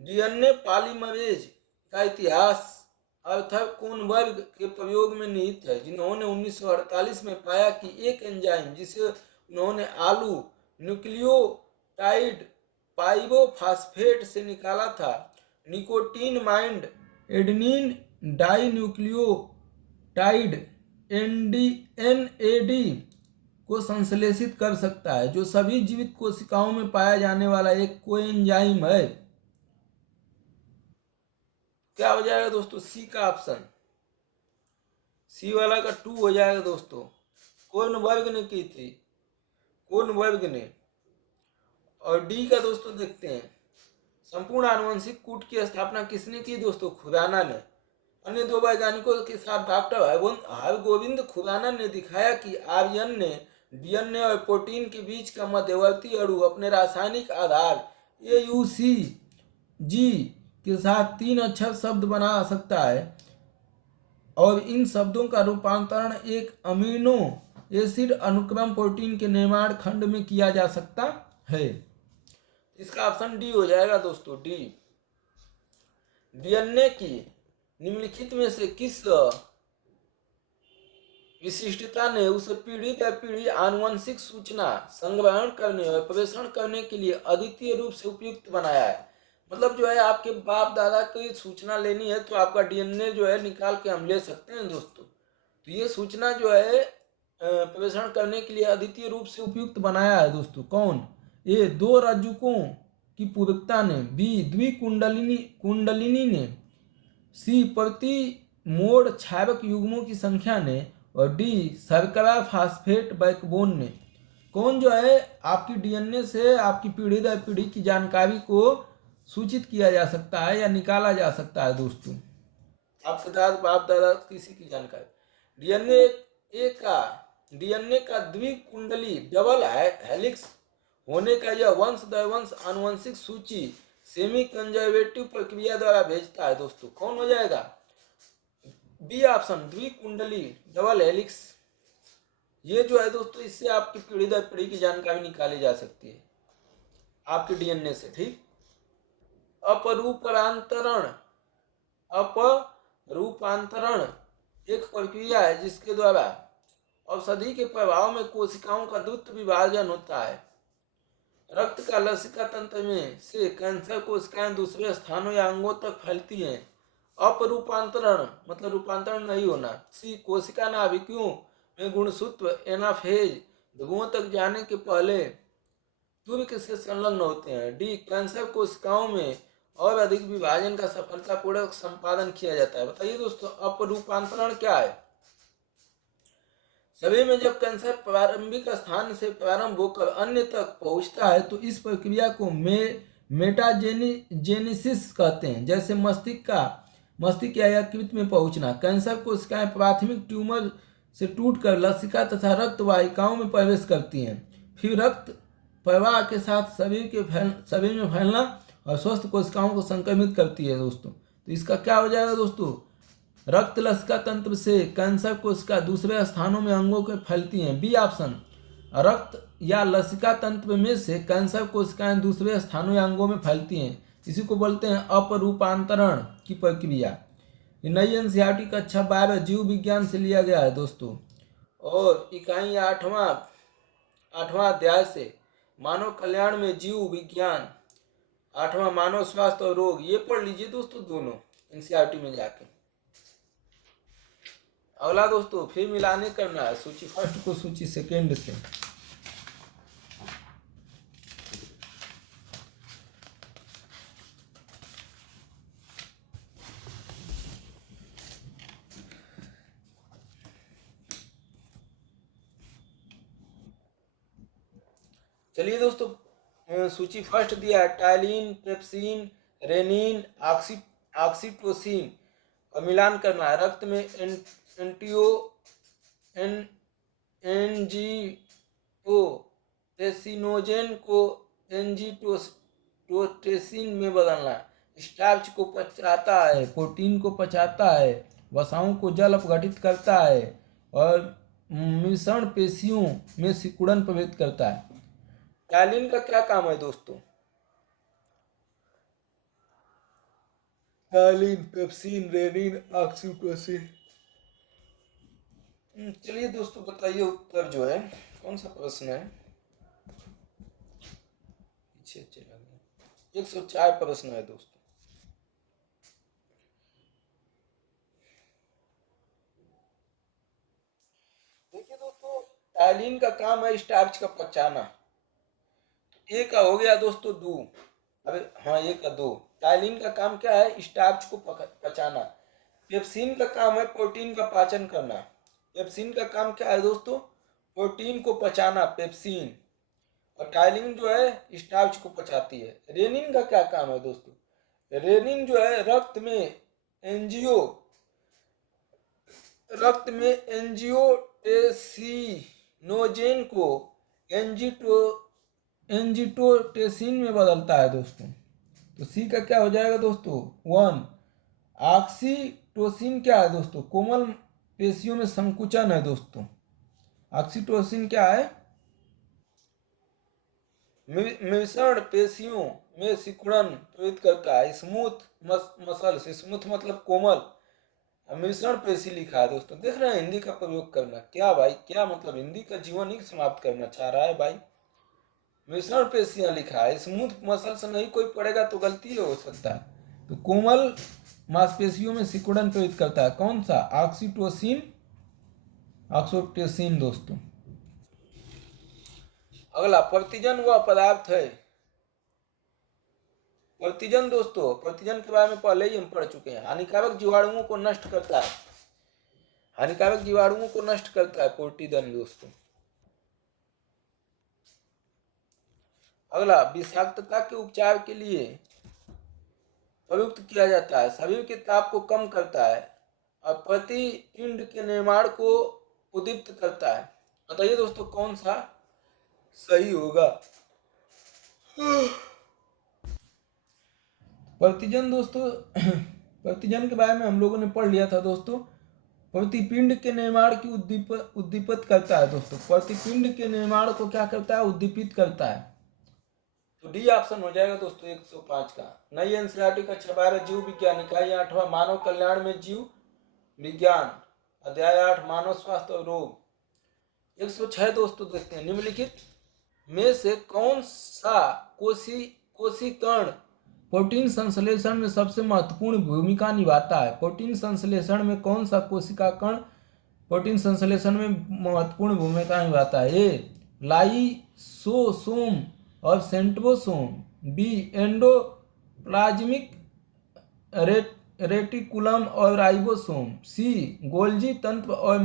डीएनए पॉलीमरेज का इतिहास आर्थर कोनबर्ग के प्रयोग में निहित है, जिन्होंने 1948 में पाया कि एक एंजाइम जिसे उन्होंने आलू न्यूक्लियोटाइड पाइरोफॉस्फेट से निकाला था, निकोटीनमाइड एडेनिन डाइन्यूक्लियोटाइड एनएडी को संश्लेषित कर सकता है, जो सभी जीवित कोशिकाओं में पाया जाने वाला एक कोएंजाइम है। क्या हो जाएगा दोस्तों? सी का ऑप्शन, सी वाला का 2 हो जाएगा दोस्तों। कोनबर्ग ने की थी, और डी का दोस्तों देखते हैं, संपूर्ण आनुवंशिक कूट की स्थापना किसने की दोस्तों? खुराना ने। अन्य दो वैज्ञानिकों के साथ डॉक्टर हरगोविंद खुराना ने दिखाया कि आर्यन ने डीएनए और प्रोटीन के बीच का मध्यवर्ती अणु अपने रासायनिक आधार AUCG के साथ 3 अक्षर शब्द बना सकता है, और इन शब्दों का रूपांतरण एक अमीनो एसिड अनुक्रम प्रोटीन के निर्माण खंड में किया जा सकता है। इसका ऑप्शन डी हो जाएगा दोस्तों, डी। डीएनए की निम्नलिखित में से किस विशिष्टता ने उसे पीढ़ी दर पीढ़ी आनुवंशिक सूचना संग्रहण करने और प्रेषण करने के लिए अद्वितीय रूप से उपयुक्त बनाया है? मतलब जो है, आपके बाप दादा की सूचना लेनी है तो आपका डीएनए जो है निकाल के हम ले सकते हैं दोस्तों। तो ये सूचना जो है प्रेषण करने के लिए अद्वितीय रूप से उपयुक्त बनाया है दोस्तों। कौन? ए, 2 रज्जुकों की पूरकता ने, बी, द्विकुंडलिनी ने, सी, प्रति मोड़ क्षारक युग्मों की संख्या ने, और डी, शर्करा फास्फेट बैकबोन ने। कौन जो है आपकी डीएनए से आपकी पीढ़ी दर पीढ़ी की जानकारी को सूचित किया जा सकता है या निकाला जा सकता है दोस्तों? आपके बाप दादा किसी की जानकारी। डीएनए का द्विकुंडली डबल हेलिक्स होने का यह वंश दर वंश आनुवंशिक सूची सेमी कंजर्वेटिव प्रक्रिया द्वारा भेजता है दोस्तों। कौन हो जाएगा? बी ऑप्शन, द्विकुंडली डबल हेलिक्स। ये जो है दोस्तों, इससे आपकी पीढ़ी दर पीढ़ी की जानकारी निकाली जा सकती है आपके डीएनए से। ठीक। अपरूपांतरण एक प्रक्रिया है जिसके द्वारा औषधि के प्रभाव में कोशिकाओं का द्रुत विभाजन होता है। रक्त का लसिका तंत्र में से कैंसर कोशिकाएं दूसरे स्थानों या अंगों तक फैलती हैं। अपरूपांतरण मतलब रूपांतरण नहीं होना। सी, कोशिका नाभिकों में गुणसूत्र एनाफेज ध्रुवों तक जाने के पहले तुर्क से संलग्न होते हैं। डी, कैंसर कोशिकाओं में और अधिक विभाजन का सफलतापूर्वक संपादन किया जाता है। बताइए दोस्तों, अपरूपांतरण क्या है? शरीर में जब कैंसर प्रारंभिक स्थान से प्रारंभ होकर अन्य तक पहुंचता है तो इस प्रक्रिया को मेटाजेनेसिस कहते हैं। जैसे मस्तिष्क या यकृत में पहुंचना। कैंसर कोशिकाएं प्राथमिक ट्यूमर से टूटकर लसिका तथा रक्त वाहिकाओं में प्रवेश करती हैं, फिर रक्त प्रवाह के साथ शरीर में फैलना और स्वस्थ कोशिकाओं को संक्रमित करती है दोस्तों। तो इसका क्या हो जाएगा दोस्तों? रक्त लसिका तंत्र से कैंसर कोशिका दूसरे स्थानों में अंगों के फैलती हैं। बी ऑप्शन, रक्त या लसिका तंत्र में से कैंसर कोशिकाएं दूसरे स्थानों या अंगों में फैलती हैं। इसी को बोलते हैं अपरूपांतरण की प्रक्रिया। नई एनसीईआरटी कक्षा 12 जीव विज्ञान से लिया गया है दोस्तों, और इकाई आठवां अध्याय से मानव कल्याण में जीव विज्ञान, 8वां मानव स्वास्थ्य और रोग, ये पढ़ लीजिए दोस्तों दोनों एनसीईआरटी में जाके। अगला दोस्तों फिर मिलाने करना है सूची फर्स्ट को सूची सेकेंड से। चलिए दोस्तों सूची फर्स्ट दिया है टाइलिन, पेप्सिन, रेनिन, ऑक्सीटोसिन, और मिलान करना है। रक्त में एंजियोटेसिनोजेन को एंजियोटेसिन में बदलना है। स्टार्च को पचाता है, प्रोटीन को पचाता है, वसाओं को जल अपघटित करता है, और मिश्रण पेशियों में सिकुड़न प्रभावित करता है। टाइलिन का क्या काम है दोस्तों? Ptyalin, pepsin, rennin, oxytocin. चलिए दोस्तों बताइए उत्तर जो है कौन सा प्रश्न है। पीछे चला गया। 104 प्रश्न है दोस्तों। देखिए दोस्तों टाइलिन का काम है स्टार्च का पचाना। ए का हो गया दोस्तों 2। अबे हाँ, ए का 2। टाइलिन का काम क्या है? स्टार्च को पचाना। पेप्सिन का काम है प्रोटीन का पाचन करना। पेप्सिन का काम क्या है दोस्तों? प्रोटीन को पचाना, पेप्सिन। और टाइलिन जो है स्टार्च को पचाती है। रेनिन का क्या काम है दोस्तों? रेनिन जो है रक्त में एंजियोटेसिनोजेन को एंजियोटेसिन में बदलता है दोस्तों। तो सी का क्या हो जाएगा दोस्तों? 1। ऑक्सीटोसिन क्या है दोस्तों? कोमल पेशियों में संकुचन है दोस्तों। ऑक्सीटोसिन क्या है? मिश्रण पेशियों में सिकुड़न प्रेरित करता है। स्मूथ मसल्स, स्मूथ मतलब कोमल, मिश्रण पेशी लिखा है दोस्तों। देख रहे हैं हिंदी का प्रयोग करना। क्या भाई, क्या मतलब हिंदी का जीवन ही समाप्त करना चाह रहा है भाई। मिश्रण पेशियां लिखा है, स्मूथ मसल्स नहीं कोई पढ़ेगा तो गलती हो सकता है। तो कोमल मांसपेशियों में सिकुड़न प्रेरित करता है। कौन सा? ऑक्सीटोसिन दोस्तों। अगला प्रतिजन वह पदार्थ है। प्रतिजन दोस्तों, प्रतिजन के बारे में पहले ही हम पढ़ चुके हैं। हानिकारक जीवाणुओं को नष्ट करता है। हानिकारक जीवाणुओं को नष्ट करता है प्रतिजन दोस्तों। अगला विषाक्तता के उपचार के लिए प्रयुक्त किया जाता है। शरीर के ताप को कम करता है और प्रतिपिंड के निर्माण को उद्दीपित करता है। बताइए दोस्तों कौन सा सही होगा? प्रतिजन दोस्तों प्रतिजन के बारे में हम लोगों ने पढ़ लिया था दोस्तों। प्रतिपिंड के निर्माण की उद्दीपित करता है दोस्तों। प्रतिपिंड के निर्माण को क्या करता है? उद्दीपित करता है। तो डी ऑप्शन हो जाएगा दोस्तों 105 का। नई एनसीईआरटी कक्षा 12 जीव विज्ञान, इकाई 8वां मानव कल्याण में जीव विज्ञान, अध्याय 8 मानव स्वास्थ्य और रोग। 106 दोस्तों देखते हैं। निम्नलिखित में से कौन सा कोशिकर्ण प्रोटीन संश्लेषण में सबसे महत्वपूर्ण भूमिका निभाता है? प्रोटीन संश्लेषण में कौन सा कोशिका कण प्रोटीन संश्लेषण में महत्वपूर्ण भूमिका निभाता है? ए लाइसोसोम और सेंट्रोसोम, बी एंडोप्लाज्मिक रेटिकुलम और राइबोसोम, सी गोल्जी तंत्र और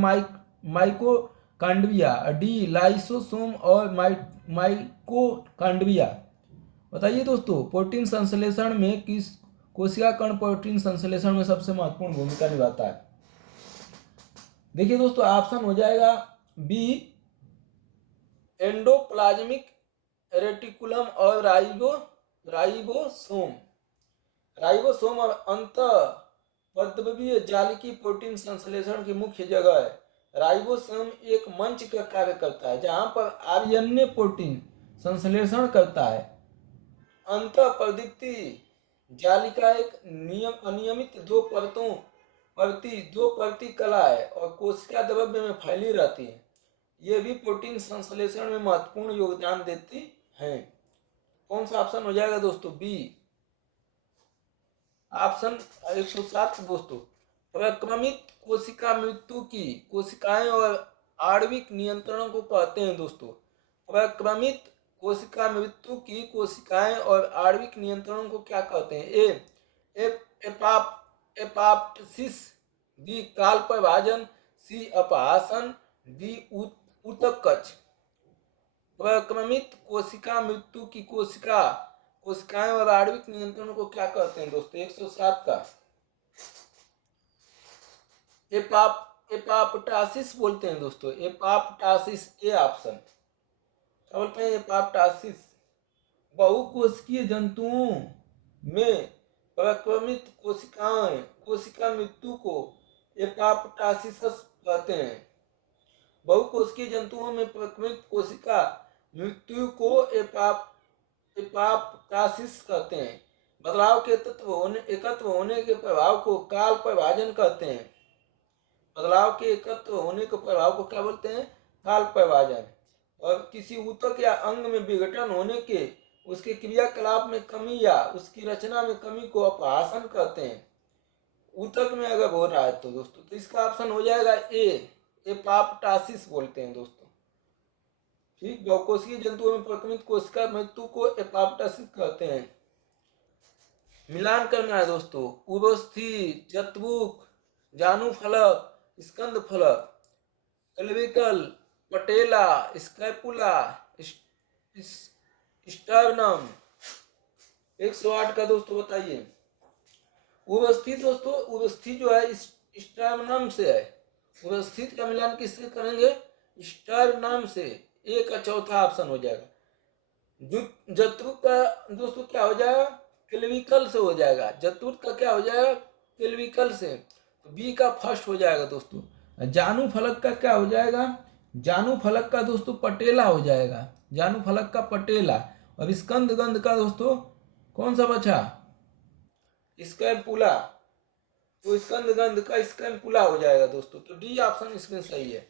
माइकोकांड्रिया, डी लाइसोसोम और माइकोकांड्रिया। बताइए दोस्तों प्रोटीन संश्लेषण में किस कोशिका कण प्रोटीन संश्लेषण में सबसे महत्वपूर्ण भूमिका निभाता है? देखिए दोस्तों ऑप्शन हो जाएगा बी एंडोप्लाज्मिक रेटिकुलम और राइबोसोम। राइबोसोम और अंत पद्धवीय जालिकी प्रोटीन संश्लेषण की मुख्य जगह है। राइबोसोम एक मंच का कार्य करता है जहां पर आरएनए प्रोटीन संश्लेषण करता है। अंतःप्रदीप्ति जालिका एक अनियमित दो परती कला है और कोशिका द्रव्य में फैली रहती है। ये भी प्रोटीन संश्लेषण में महत्वपूर्ण योगदान देती है। कौन सा ऑप्शन हो जाएगा दोस्तों? बी ऑप्शन 107 दोस्तों। प्रक्रमित कोशिका मृत्यु की कोशिकाएं और आणविक नियंत्रणों को कहते हैं दोस्तों। प्रक्रमित कोशिका मृत्यु की कोशिकाएं और आणविक नियंत्रणों को क्या कहते हैं? ए एपाप्टोसिस, बी काल प्रभाजन, सी अपहासन, डी ऊतककच। प्रक्रमित कोशिका मृत्यु की कोशिकाएं और आणविक नियंत्रण को क्या कहते हैं दोस्तों? 107 का एपाप्टासिस बोलते हैं दोस्तों। एपाप्टासिस, ए ऑप्शन। क्या बोलते हैं? एपाप्टासिस। बहुकोशिकीय जंतुओं में प्रक्रमित कोशिका मृत्यु को एपाप्टासिस कहते हैं। बहुकोशिकीय जंतुओं में प्रक्रमित कोशिका मृत्यु को एपाप्टासिस कहते हैं। बदलाव के एकत्र होने के प्रभाव को काल प्रभाजन कहते हैं। बदलाव के एकत्र होने के प्रभाव को क्या बोलते हैं? काल प्रभाजन। और किसी ऊतक या अंग में विघटन होने के उसके क्रियाकलाप में कमी या उसकी रचना में कमी को अपहासन कहते हैं। ऊतक में अगर हो रहा है तो दोस्तों, तो इसका ऑप्शन हो जाएगा ए, एपाप्टासिस बोलते हैं दोस्तों। ठीक, बहुकोशिकीय जंतुओं में प्रक्रमित कोशिका मृत्यु को एपाप्टासिस कहते हैं। मिलान करना है दोस्तों। उभस्थी, जत्बुक, जानुफलक, स्कंद फलक, क्लेविकल, पटेला, स्कैपुला, स्टर्नम। 108 का दोस्तों बताइए। उभस्थी दोस्तों, उभस्थी जो है स्टर्नम से है। उभस्थित का मिलान किससे करेंगे? स्टर्नम से। ए का चौथा ऑप्शन हो जाएगा। जत्रुक का दोस्तों क्या हो जाएगा? क्लेविकल से हो जाएगा। जत्रुक का क्या हो जाएगा? क्लेविकल से। तो बी का फर्स्ट हो जाएगा दोस्तों। जानू फलक का क्या हो जाएगा? जानू फलक का दोस्तों पटेला हो जाएगा। जानू फलक का पटेला। और स्कंद गंध का दोस्तों कौन सा बचा? स्कैपुला। तो स्कंद गंध का स्कैपुला हो जाएगा दोस्तों। तो डी ऑप्शन इसमें सही है।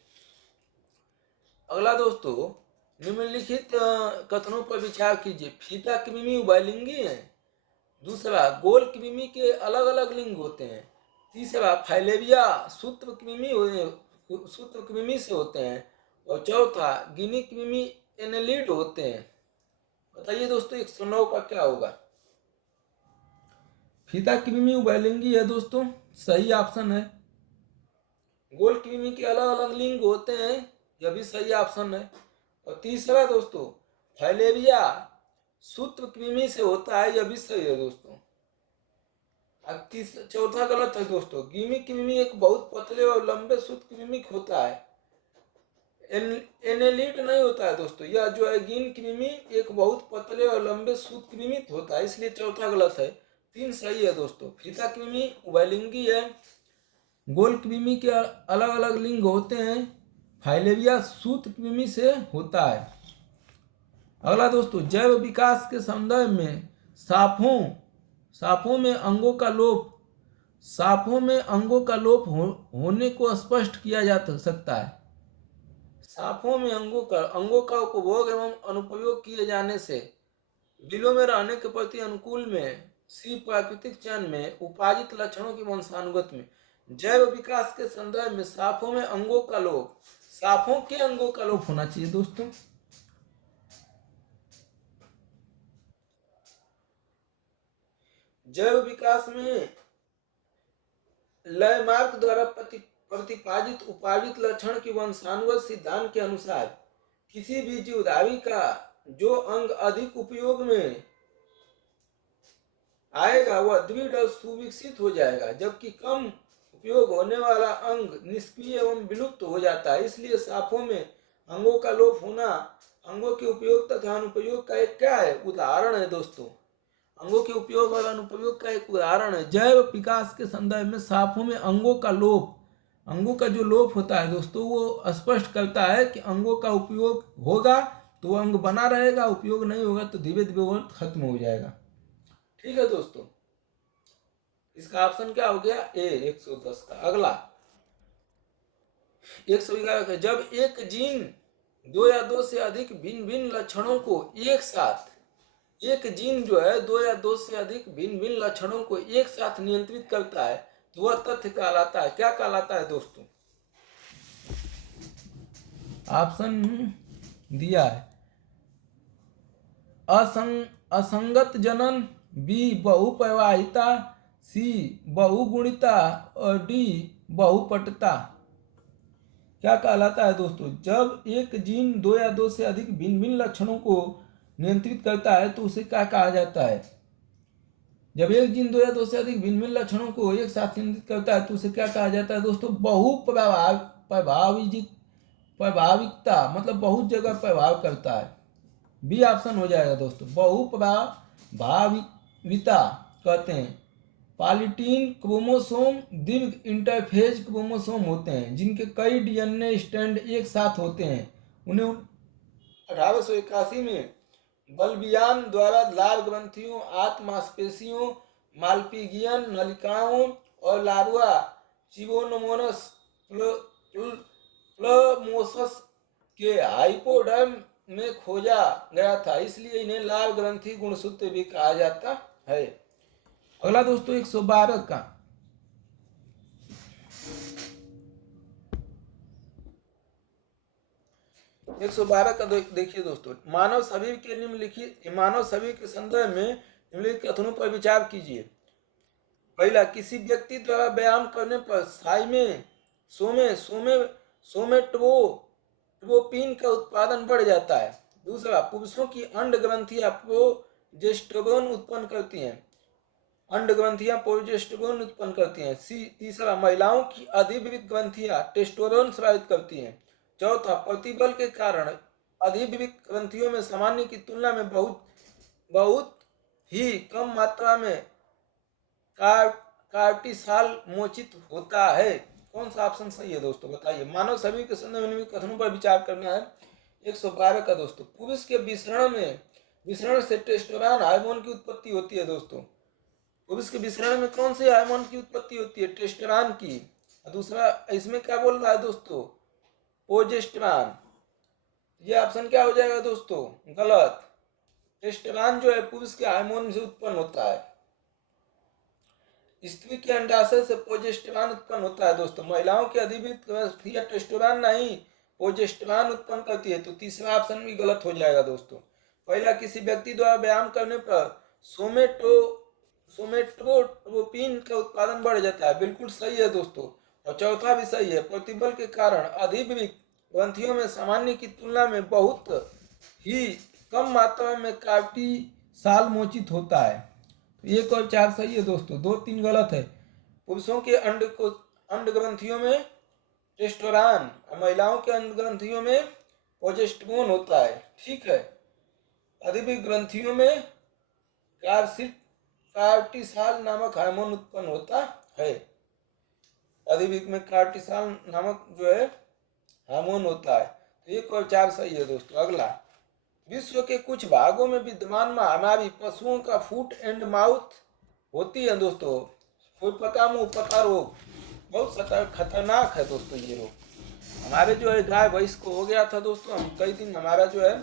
अगला दोस्तों, निम्नलिखित कथनों पर विचार कीजिए। फीता कृमि उभयलिंगी है। दूसरा, गोल कृमि के अलग अलग लिंग होते हैं। तीसरा, फाइलेरिया सूत्र कृमि से होते हैं। और चौथा, गिनी कृमि एनेलिड होते हैं। बताइए दोस्तों 109 का क्या होगा? फीता कृमि उभयलिंगी है दोस्तों, सही ऑप्शन है। गोल कृमि के अलग अलग लिंग होते हैं, यह भी सही ऑप्शन है। और तीसरा दोस्तों, फाइलेरिया सूत्र कृमि से होता है, यह भी सही है दोस्तों। अब चौथा गलत है दोस्तों। गिनी कृमि एक बहुत पतले और लंबे सूत्र कृमि होता है, एनेलिड नहीं होता है दोस्तों। यह जो है गिन कृमि एक बहुत पतले और लंबे सूत्र कृमि होता है, इसलिए चौथा गलत है। 3 सही है दोस्तों। फीता कृमि उभयलिंगी है। गोल कृमि के अलग अलग लिंग होते हैं। फाइलेरिया सूत्र कृमि से होता है। अगला दोस्तों, जैव विकास के संदर्भ में साफों में अंगों का लोप होने को स्पष्ट किया जा सकता है। साफों में अंगों का उपभोग एवं अनुपयोग किए जाने से बिलों में रहने के प्रति अनुकूल में सी प्राकृतिक चयन में उपार्जित लक्षणों की वंशानुगत में जैव विकास के संदर्भ में साफों में अंगों का लोप, साफों के अंगों का लोप होना चाहिए दोस्तों। जैव विकास में लयमार्क द्वारा प्रतिपादित उपार्जित लक्षण की वंशानुगत सिद्धांत के अनुसार किसी भी जीवधारी का जो अंग अधिक उपयोग में आएगा वह दृढ़ और सुविकसित हो जाएगा, जबकि कम उपयोग होने वाला अंग निष्क्रिय एवं विलुप्त हो जाता है। इसलिए साफों में अंगों का लोप होना अंगों के उपयोग तथा अनुपयोग का एक क्या है? उदाहरण है दोस्तों। अंगों के उपयोग और अनुप्रयोग का एक उदाहरण है। जैव विकास के संदर्भ में साफों में अंगों का जो लोप होता है दोस्तों, वो स्पष्ट करता है कि अंगों का उपयोग होगा तो वो अंग बना रहेगा, उपयोग नहीं होगा तो धीरे धीरे वो खत्म हो जाएगा। ठीक है दोस्तों, इसका ऑप्शन क्या हो गया? ए 110 का। अगला 111 का, जब एक जीन दो या दो से अधिक भिन्न भिन्न लक्षणों को एक साथ, एक जीन जो है दो या दो से अधिक भिन्न भिन्न लक्षणों को एक साथ नियंत्रित करता है तो वह तथ्य कहलाता है, क्या कहलाता है दोस्तों? ऑप्शन दिया है असंगत जनन, बी बहुपरिवाहिता, सी बहुगुणिता और डी बहुपटता। क्या कहलाता है दोस्तों? जब एक जीन दो या दो से अधिक भिन्न भिन्न लक्षणों को नियंत्रित करता है तो उसे क्या कहा जाता है? जब एक जीन दो या दो से अधिक भिन्न भिन्न लक्षणों को एक साथ नियंत्रित करता है तो उसे क्या कहा जाता है दोस्तों? प्रभाविकता, मतलब बहुत जगह प्रभाव करता है। बी ऑप्शन हो जाएगा दोस्तों। बहुप्रभाविता कहते हैं पॉलीटीन क्रोमोसोम दीर्घ इंटरफेज क्रोमोसोम होते हैं जिनके कई डीएनए स्ट्रैंड एक साथ होते हैं। उन्हें 1881 में बल्बियान द्वारा लाल ग्रंथियों, आंत मांसपेशियों, मालपीगियन नलिकाओं और लार्वा चिबोनोमोनस प्लमोसस के हाइपोडर्म में खोजा गया था, इसलिए इन्हें लाल ग्रंथि गुणसूत्र भी कहा जाता है। अगला दोस्तों 112 का, 112 का देखिए दोस्तों, मानव शरीर के संदर्भ में निम्नलिखित कथनों पर विचार कीजिए। पहला, किसी व्यक्ति द्वारा व्यायाम करने पर सोमेटोट्रोपिन का उत्पादन बढ़ जाता है। दूसरा, पुरुषों की अंड ग्रंथियां प्रोजेस्टेरोन उत्पन्न करती हैं। तीसरा, महिलाओं की अधिवृक्क ग्रंथियां टेस्टोस्टेरोन स्रावित करती हैं। चौथा, प्रतिबल के कारण अधिवृक्क ग्रंथियों में सामान्य की तुलना में बहुत ही कम मात्रा में कार्टिसाल मोचित होता है। कौन सा ऑप्शन सही है दोस्तों, बताइए। मानव शरीर के संदर्भ में कथनों पर विचार करना है। 112 का दोस्तों, पुरुष के विसरण से टेस्टोस्टेरोन हार्मोन की उत्पत्ति होती है दोस्तों। पुरुष के विसरण में कौन से हार्मोन की उत्पत्ति होती है? टेस्टोस्टेरोन की। दूसरा, इसमें क्या बोल रहा है दोस्तों? प्रोजेस्टेरोन। ये ऑप्शन क्या हो जाएगा दोस्तों? गलत। टेस्टोस्टेरोन जो है पुरुष के हार्मोन से उत्पन्न होता है। स्त्री के अंडाशय से प्रोजेस्टेरोन उत्पन्न होता है दोस्तों। महिलाओं की अधिवृक्क ग्रंथियां टेस्टोस्टेरोन नहीं प्रोजेस्टेरोन उत्पन्न करती है, तो तीसरा ऑप्शन भी गलत हो जाएगा दोस्तों। पहला, किसी व्यक्ति द्वारा व्यायाम करने पर सोमेटोट्रोपिन का उत्पादन बढ़ जाता है, बिल्कुल सही है दोस्तों। और चौथा भी सही है, प्रतिबल के कारण अधिवृक्क ग्रंथियों में सामान्य की तुलना में बहुत ही कम मात्रा में कार्टिसाल मोचित होता है। तो 1 और 4 सही है दोस्तों, 2 3 गलत है। पुरुषों के अंड ग्रंथियों में टेस्टोस्टेरोन और महिलाओं के अंड ग्रंथियों में प्रोजेस्टेरोन होता है। ठीक है, अधिवृक्क ग्रंथियों में कार्टिसाल नामक हार्मोन उत्पन्न होता है। अधिवृक्क में कार्टिसाल नामक जो है हार्मोन होता है। तो 1 और 4 सही है दोस्तों। अगला, विश्व के कुछ भागों में विद्यमान महामारी पशुओं का फुट एंड माउथ होती है दोस्तों। खुरपका मुंहपका रोग बहुत खतरनाक है दोस्तों। ये रोग हमारे जो है गाय भैंस को हो गया था दोस्तों। हम कई दिन हमारा जो है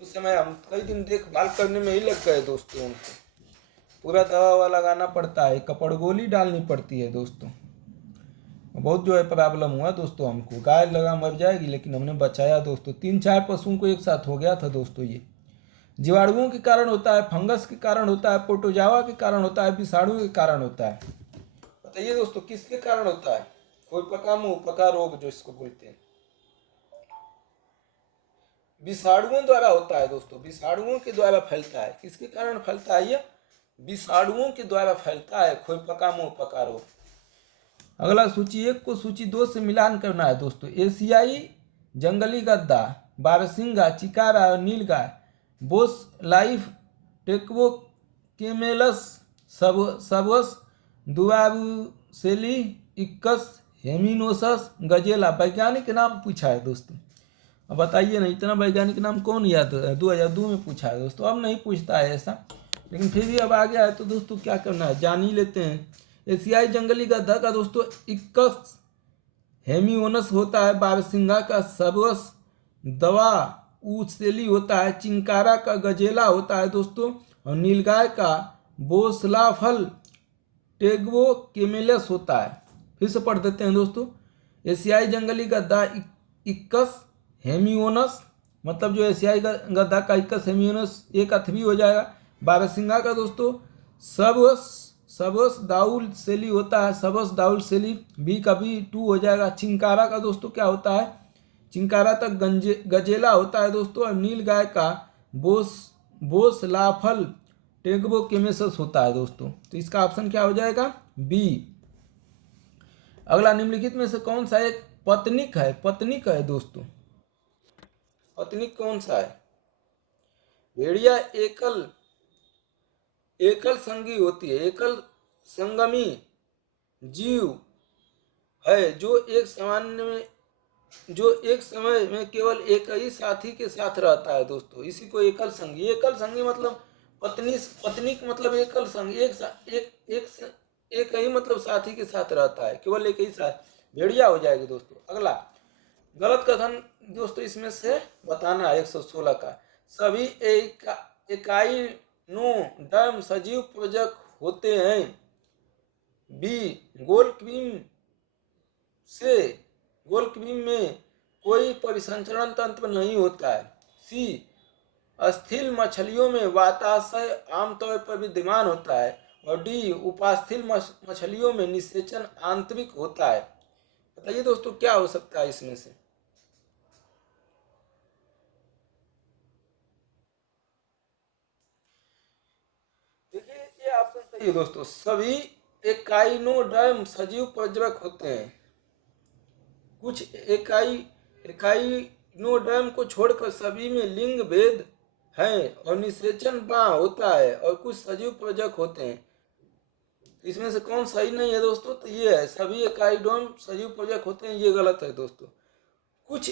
उस समय हम कई दिन देखभाल करने में ही लग गए दोस्तों। उनको पूरा दवा लगाना पड़ता है, कपड़ गोली डालनी पड़ती है दोस्तों। बहुत जो है प्रॉब्लम हुआ दोस्तों हमको। गाय लगा मर जाएगी लेकिन हमने बचाया दोस्तों। 3-4 पशुओं को एक साथ हो गया था दोस्तों। ये जीवाणुओं के कारण होता है, फंगस के कारण होता है, प्रोटोजोआ के कारण होता है, विषाणु के कारण होता है। बताइए दोस्तों किसके कारण होता है? खुरपका मुंहपका रोग जो इसको बोलते हैं, विषाणुओं द्वारा होता है दोस्तों। विषाणुओं के द्वारा फैलता है। किसके कारण फैलता है? ये विषाणुओं के द्वारा फैलता है खुरपका मुंहपका रोग। अगला सूची 1 को सूची 2 से मिलान करना है दोस्तों। एशियाई जंगली गद्दा, बारहसिंगा, चिकारा और नीलगाय बोस लाइफ केमेलस सबस दुआबुसेली इक्कस हेमिनोसस गजेला वैज्ञानिक नाम पूछा है दोस्तों। अब बताइए ना, इतना वैज्ञानिक नाम कौन याद 2002 में पूछा है दोस्तों। अब नहीं पूछता है ऐसा, लेकिन फिर भी अब आ गया है तो दोस्तों क्या करना है, जान ही लेते हैं। एशियाई जंगली गद्दा का दोस्तों इक्कस हेमियोनस होता है, बारहसिंगा का सबस दवा उसेली होता है, चिंकारा का गजेला होता है दोस्तों, और नीलगाय का बोसलाफल टेग्वो केमेलस होता है। फिर से पढ़ देते हैं दोस्तों। एशियाई जंगली गद्दा इक्कस हेमियोनस, मतलब जो एशियाई गद्दा का इक्कस हेमियोनस एक अथवी हो जाएगा। बारहसिंगा का दोस्तों सबस दाउल सेली होता है, सबस दाउल सेली बी का बी 2 हो जाएगा। चिंकारा का दोस्तों क्या होता है, चिंकारा तक गजेला होता है दोस्तों, और नील गाय का बोसलाफल टेग्वो केमेसस होता है दोस्तों। तो इसका ऑप्शन क्या हो जाएगा, बी। अगला, निम्नलिखित में से कौन सा एक पत्निक है, पत्निक है दोस्तों, पत्निक कौन सा है। भेड़िया एकल संगी होती है, एकल संगमी जीव है जो एक समय में केवल एक ही साथी के साथ रहता है दोस्तों, इसी को एकल संगी। एकल संगी मतलब पत्निक मतलब एकल संगी, एक ही मतलब साथी के साथ रहता है, केवल एक ही साथ, भेड़िया हो जाएगी दोस्तों। अगला, गलत कथन दोस्तों इसमें से बताना है 116 का। सभी एकाइनोडर्म सजीव प्रजक होते हैं। बी, गोल्क्विम में कोई परिसंचरण तंत्र नहीं होता है। सी, अस्थिल मछलियों में वाताशय आमतौर पर विद्यमान होता है। और डी, उपास्थल मछलियों में निषेचन आंतरिक होता है। बताइए दोस्तों क्या हो सकता है इसमें से। देखिए ये ऑप्शन सही है दोस्तों, सभी एकाइनोडर्म सजीव प्रजनक होते हैं। कुछ एकाइनोडर्म को छोड़कर सभी में लिंग भेद है और निषेचन बाँ होता है, और कुछ सजीव प्रजक होते हैं। इसमें से कौन सही नहीं है दोस्तों, तो ये है, सभी एकाइडोम सजीव प्रजक होते हैं, ये गलत है दोस्तों। कुछ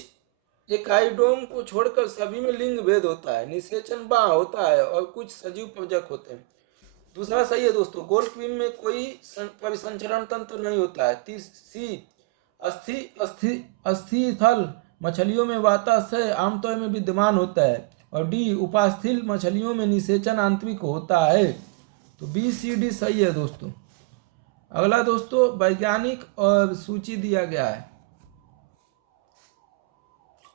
एकाइडोम को छोड़कर सभी में लिंग भेद होता है, निषेचन बाँ होता है, और कुछ सजीव प्रजक होते हैं। दूसरा सही है दोस्तों, गोल्क्विम में कोई परिसंचरण तंत्र नहीं होता है। सी, अस्थिथल मछलियों में वाताशय आमतौर में विद्यमान होता है। और डी, उपास्थल मछलियों में निषेचन आंतरिक होता है। तो बी सी डी सही है दोस्तों। अगला दोस्तों, वैज्ञानिक और सूची दिया गया है।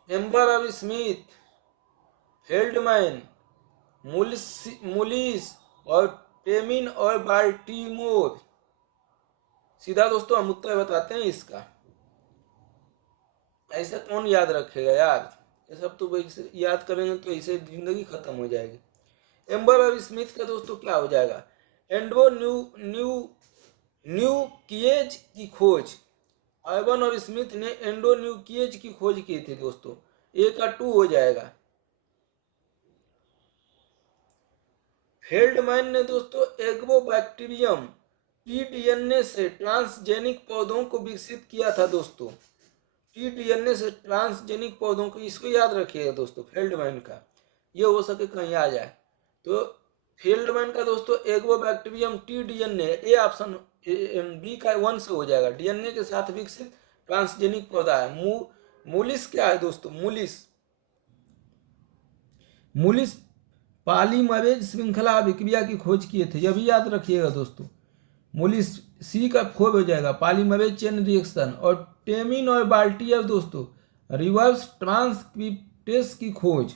एम्बर ऑफ स्मिथ, फेल्डमैन, मुलिस और टेमिन और बाल्टीमोर। सीधा दोस्तों हम उत्तर बताते हैं इसका। ऐसा कौन याद रखेगा यार, ये सब तो याद करेंगे तो इसे जिंदगी खत्म हो जाएगी। एम्बर ऑफ स्मिथ का दोस्तों क्या हो जाएगा, एंड्रो न्यूक्लियेज की खोज। आइवन और स्मिथ ने एंडोन्यूक्लियेज की खोज की थी दोस्तों, ए का 2 हो जाएगा। फेल्डमैन ने दोस्तों एग्रोबैक्टीरियम टीडीएनए से ट्रांसजेनिक पौधों को विकसित किया था दोस्तों, टीडीएनए से ट्रांसजेनिक पौधों को, इसको याद रखिएगा दोस्तों फेल्डमैन का, ये हो सके कहीं आ जाए। तो फेल्डमैन का दोस्तों Agrobacterium TDNA, A option B का 1 से हो जाएगा, डीएनए के साथ विकसित ट्रांसजेनिक पौधा है। मूलिस क्या है दोस्तों, मूलिस पॉलीमरेज श्रृंखला अभिक्रिया की खोज किए थे, यह भी याद रखिएगा दोस्तों। मूलिस सी का 4 हो जाएगा, पॉलीमरेज चेन रिएक्शन। और टेमिन और बाल्टियर दोस्तों रिवर्स ट्रांसक्रिप्टेस की खोज,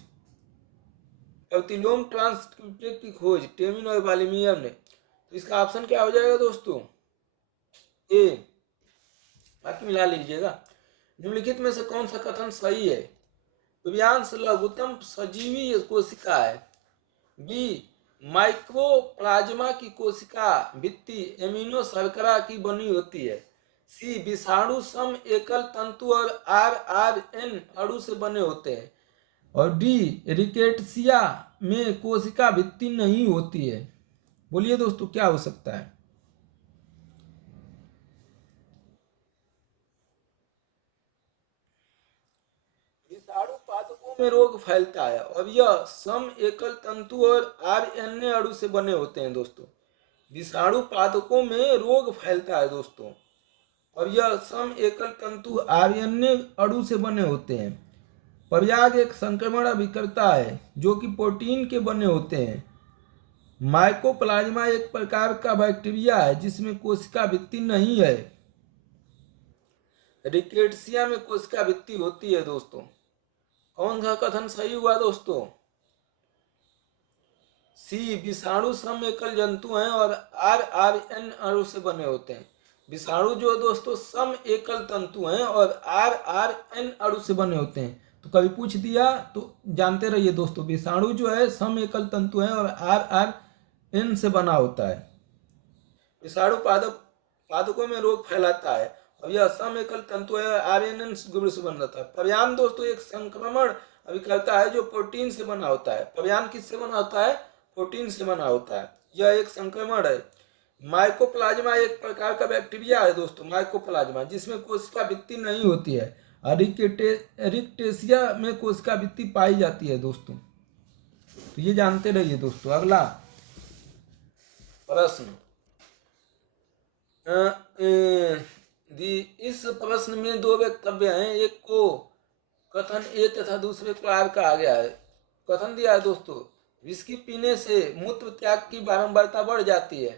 प्रतिलोम ट्रांसक्रिप्टेस की खोज टेमिन और बाल्टियर ने। तो इसका ऑप्शन क्या हो जाएगा दोस्तों, ए। बाकी मिला लीजिएगा। निम्नलिखित में से कौन सा कथन सही है, तुर्यांश लघुतम सजीवी कोशिका है। बी, माइक्रोप्लाज्मा की कोशिका भित्ति एमिनो शर्करा की बनी होती है। सी, विषाणु सम एकल तंतु और आरआरएन अणु से बने होते हैं। और डी, रिकेट्सिया में कोशिका भित्ति नहीं होती है। बोलिए दोस्तों क्या हो सकता है। विषाणु पादपों में रोग फैलता है और यह सम एकल तंतु और आरएनए अणु से बने होते हैं दोस्तों। विषाणु पादपों में रोग फैलता है दोस्तों और यह सम एकल तंतु आरएनए अणु से बने होते हैं। पर्याग एक संक्रमण अभिकर्ता है जो कि प्रोटीन के बने होते हैं। माइकोप्लाज्मा एक प्रकार का बैक्टीरिया है जिसमें कोशिका भित्ति नहीं है। रिकेट्सिया में कोशिका भित्ति होती है दोस्तों। कौन सा कथन सही हुआ दोस्तों? सी, विषाणु सम एकल जंतु हैं और आरएनए अणु से बने होते हैं। विषाणु जो दोस्तों सम एकल तंतु हैं और आरएनए अणु से बने होते हैं। तो कभी पूछ दिया तो जानते रहिए दोस्तों, विषाणु जो है सम एकल तंतु है और आरएनए से बना होता है। विषाणु पादपों में रोग फैलाता है और यह सम एकल तंतु है, आरएनए से बन जाता है। पर्यान दोस्तों एक संक्रमण अभिकर्ता है जो प्रोटीन से बना होता है। पर्यान किससे बना होता है? प्रोटीन से बना होता है। यह एक संक्रमण है। माइकोप्लाज्मा एक प्रकार का बैक्टीरिया है दोस्तों, माइकोप्लाज्मा, जिसमें कोशिका भित्ति नहीं होती है। रिक्टेशिया में कोशिका भित्ति पाई जाती है दोस्तों। तो ये जानते रहिए दोस्तों। अगला प्रश्न, इस प्रश्न में दो वक्तव्य हैं, एक को कथन ए तथा दूसरे को आर कहा गया है। कथन दिया है दोस्तों, विस्की पीने से मूत्र त्याग की बारंबारता बढ़ जाती है,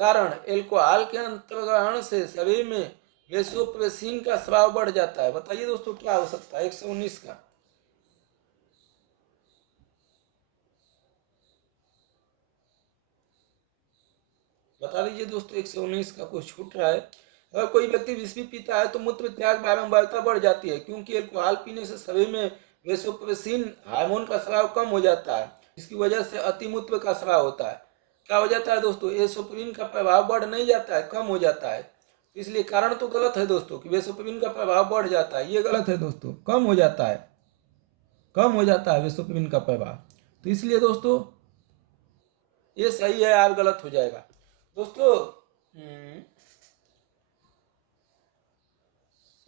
कारण एल्कोहल के अंतर्ग्रहण से शरीर में वेसोप्रेसिन का स्राव बढ़ जाता है। बताइए दोस्तों क्या हो सकता है 119 का। बता दीजिए दोस्तों 119 का कुछ छूट रहा है। अगर कोई व्यक्ति विस्की पीता है तो मूत्र त्याग बारंबारता बढ़ जाती है, क्योंकि अल्कोहल पीने से शरीर में वेसोप्रेसिन हार्मोन का स्राव कम हो जाता है। इसकी वजह से अतिमूत्र का स्राव होता है। क्या हो जाता है दोस्तों? वेसोप्रेसिन का प्रभाव बढ़ नहीं जाता है, कम हो जाता है। इसलिए कारण तो गलत है दोस्तों कि वेसोप्रेसिन का प्रभाव बढ़ जाता है, ये गलत है दोस्तों। कम हो जाता है, कम हो जाता है वेसोप्रेसिन का प्रभाव। तो इसलिए दोस्तों ये सही है, यार गलत हो जाएगा दोस्तों।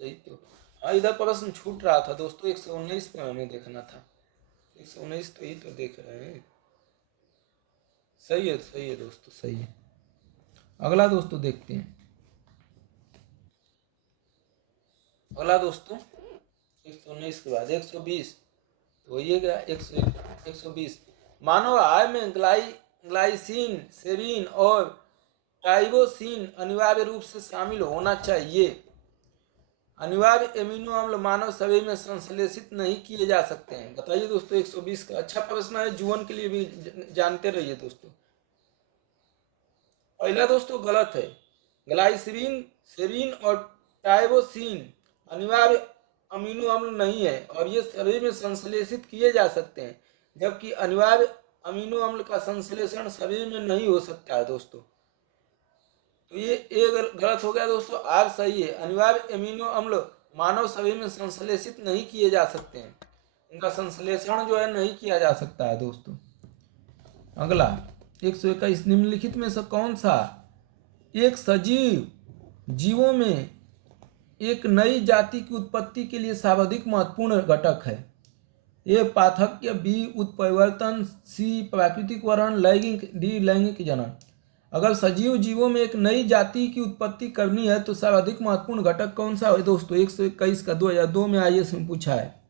सही तो हाँ, इधर प्रश्न छूट रहा था दोस्तों, 119 पे हमें देखना था। 119 तो ही तो देख रहे हैं। सही है दोस्तों, सही है। अगला दोस्तों देखते हैं। अगला दोस्तों 119 के बाद 120 तो ये गया 120। मानव आहार में ग्लाइसिन, सेरीन और टाइरोसिन अनिवार्य रूप से शामिल होना चाहिए। अनिवार्य एमिनो अम्ल मानव शरीर में संश्लेषित नहीं किए जा सकते हैं। बताइए दोस्तों 120 का अच्छा प्रश्न है, जुवन के लिए भी जानते रहिए दोस्तों। पहला दोस्तों गलत है। ग्लाइसिन, सेरीन और टाइरोसिन अनिवार्य अमीनो अम्ल नहीं है और ये शरीर में संश्लेषित किए जा सकते हैं, जबकि अनिवार्य अमीनो अम्ल का संश्लेषण शरीर में नहीं हो सकता है दोस्तों। तो ये गलत हो गया दोस्तों, आर सही है। अनिवार्य अमीनो अम्ल मानव शरीर में संश्लेषित नहीं किए जा सकते हैं, इनका संश्लेषण जो है नहीं किया जा सकता है दोस्तों। अगला 121, निम्नलिखित में से कौन सा एक सजीव जीवों में एक नई जाति की उत्पत्ति के लिए सर्वाधिक महत्वपूर्ण घटक है? ए पार्थक्य, बी उत्परिवर्तन, सी प्राकृतिक वर्ण, लैंगिक, डी लैंगिक जनन। अगर सजीव जीवों में एक नई जाति की उत्पत्ति करनी है तो सर्वाधिक महत्वपूर्ण घटक कौन सा है दोस्तों? 121 का 2002 में IAS में पूछा है।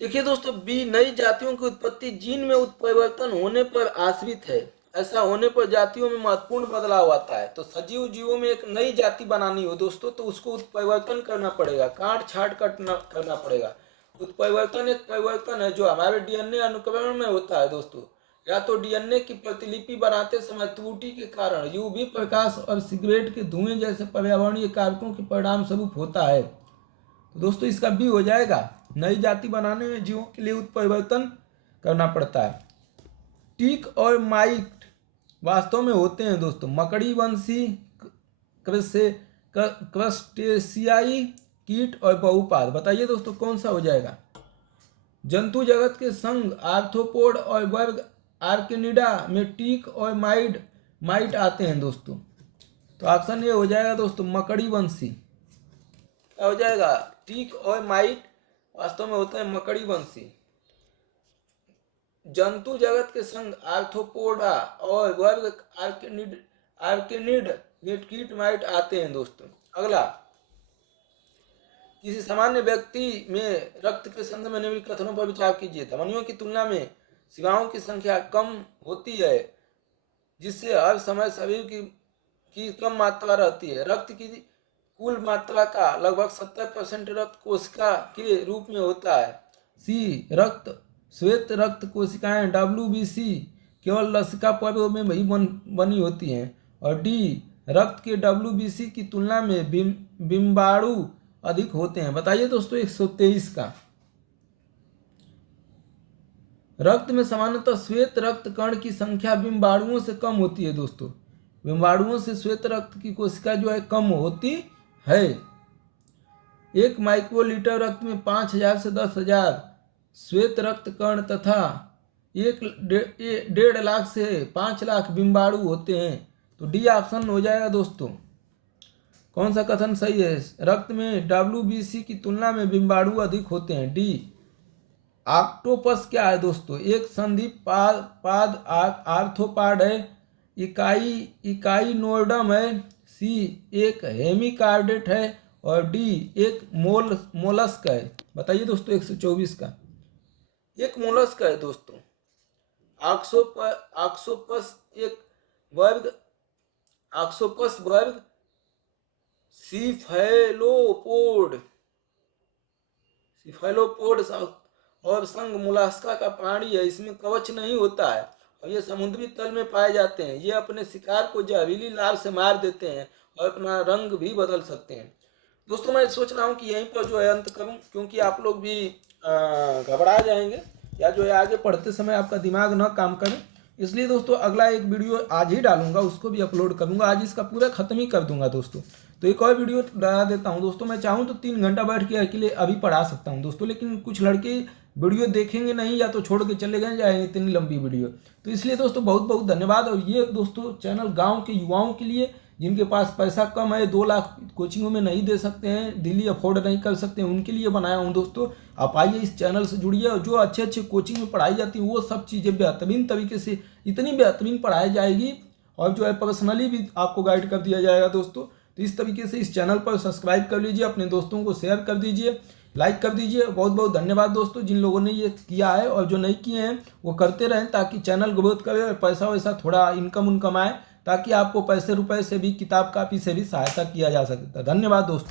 देखिए दोस्तों, बी नई जातियों की उत्पत्ति जीन में उत्परिवर्तन होने पर आश्रित है। ऐसा होने पर जातियों में महत्वपूर्ण बदलाव आता है। तो सजीव जीवों में एक नई जाति बनानी हो दोस्तों तो उसको उत्परिवर्तन करना पड़ेगा, काट छाट करना पड़ेगा। उत्परिवर्तन एक परिवर्तन है जो हमारे डीएनए अनुक्रमण में होता है दोस्तों। या तो डीएनए की प्रतिलिपि बनाते समय त्रुटि के कारण यूवी प्रकाश और सिगरेट के धुएं जैसे पर्यावरणीय कारकों के परिणाम स्वरूप होता है। तो दोस्तों इसका बी हो जाएगा। नई जाति बनाने में जीवों के लिए उत्परिवर्तन करना पड़ता है। टीक और माइट वास्तव में होते हैं दोस्तों मकड़ी वंशी क्रस्टेशियाई कीट और बहुपाद। बताइए दोस्तों कौन सा हो जाएगा। जंतु जगत के संग आर्थ्रोपोड और वर्ग आर्किनिडा में टीक और माइट आते हैं दोस्तों। तो ऑप्शन ए हो जाएगा दोस्तों मकड़ी वंशी। क्या हो जाएगा, टीक और माइट वास्तव में होते हैं मकड़ी वंशी। जंतु जगत के संग आर्थ्रोपोडा और वर्ग आर्किनिड में कीट माइट आते हैं दोस्तों। अगला, किसी सामान्य व्यक्ति में रक्त के संबंध में निम्नलिखित कथनों पर विचार कीजिए। धमनियों की तुलना में शिराओं की संख्या कम होती है, जिससे हर समय शरीर की कम मात्रा रहती है। रक्त की कुल मात्रा का लगभग 70% रक्त कोशिका के रूप में होता है। सी, श्वेत रक्त कोशिकाएं WBC केवल लसिका पर्व में ही बनी होती हैं। और डी, रक्त के WBC की तुलना में बिम्बाणु अधिक होते हैं। बताइए दोस्तों 123 का। रक्त में सामान्यतः श्वेत रक्त कण की संख्या बिम्बाणुओं से कम होती है दोस्तों। बिम्बाणुओं से श्वेत रक्त की कोशिका जो है कम होती है। 1 माइक्रोलीटर रक्त में 5000 से 10,000 श्वेत रक्त कण तथा 1.5 लाख से 5 लाख बिम्बाणु होते हैं। तो डी ऑप्शन हो जाएगा दोस्तों। कौन सा कथन सही है। रक्त में WBC की तुलना में बिम्बाणु अधिक होते हैं। डी। ऑक्टोपस क्या है दोस्तों, एक संधि पाद आर्थ्रोपाड है। इकाई नोर्डम है। सी, एक हेमिकार्डेट है। और डी, एक मोलस्क है। बताइए दोस्तों 124 का। एक मोलस्क है दोस्तों। ऑक्सोपस वर्ग सीफेलोपोड और संग मोलास्का का प्राणी है। इसमें कवच नहीं होता है और ये समुद्री तल में पाए जाते हैं। ये अपने शिकार को जहरीली लार से मार देते हैं और अपना रंग भी बदल सकते हैं। दोस्तों मैं सोच रहा हूँ कि यहीं पर जो है अंत करूँ, क्योंकि आप लोग भी घबरा जाएंगे या जो है आगे पढ़ते समय आपका दिमाग न काम करे। इसलिए दोस्तों अगला एक वीडियो आज ही डालूंगा, उसको भी अपलोड करूंगा। आज इसका पूरा खत्म ही कर दूंगा दोस्तों। तो एक और वीडियो डाल देता हूं दोस्तों। मैं चाहूँ तो 3 घंटा बैठ के अकेले अभी पढ़ा सकता हूं दोस्तों, लेकिन कुछ लड़के वीडियो देखेंगे नहीं या तो छोड़ के चले गए जाएंगे इतनी लंबी वीडियो। तो इसलिए दोस्तों बहुत बहुत धन्यवाद। और ये दोस्तों चैनल गाँव के युवाओं के लिए, जिनके पास पैसा कम है, 2 लाख कोचिंगों में नहीं दे सकते हैं, दिल्ली अफोर्ड नहीं कर सकते हैं, उनके लिए बनाया हूं दोस्तों। आप आइए इस चैनल से जुड़िए और जो अच्छे अच्छे कोचिंग में पढ़ाई जाती है वो सब चीज़ें बेहतरीन तरीके से, इतनी बेहतरीन पढ़ाई जाएगी और जो है पर्सनली भी आपको गाइड कर दिया जाएगा दोस्तों। तो इस तरीके से इस चैनल पर सब्सक्राइब कर लीजिए, अपने दोस्तों को शेयर कर दीजिए, लाइक कर दीजिए। बहुत बहुत धन्यवाद दोस्तों जिन लोगों ने ये किया है, और जो नहीं किए हैं वो करते रहें ताकि चैनल ग्रोथ करे और पैसा वैसा थोड़ा इनकम आए, ताकि आपको पैसे रुपए से भी, किताब कापी से भी सहायता किया जा सकता है। धन्यवाद दोस्तों।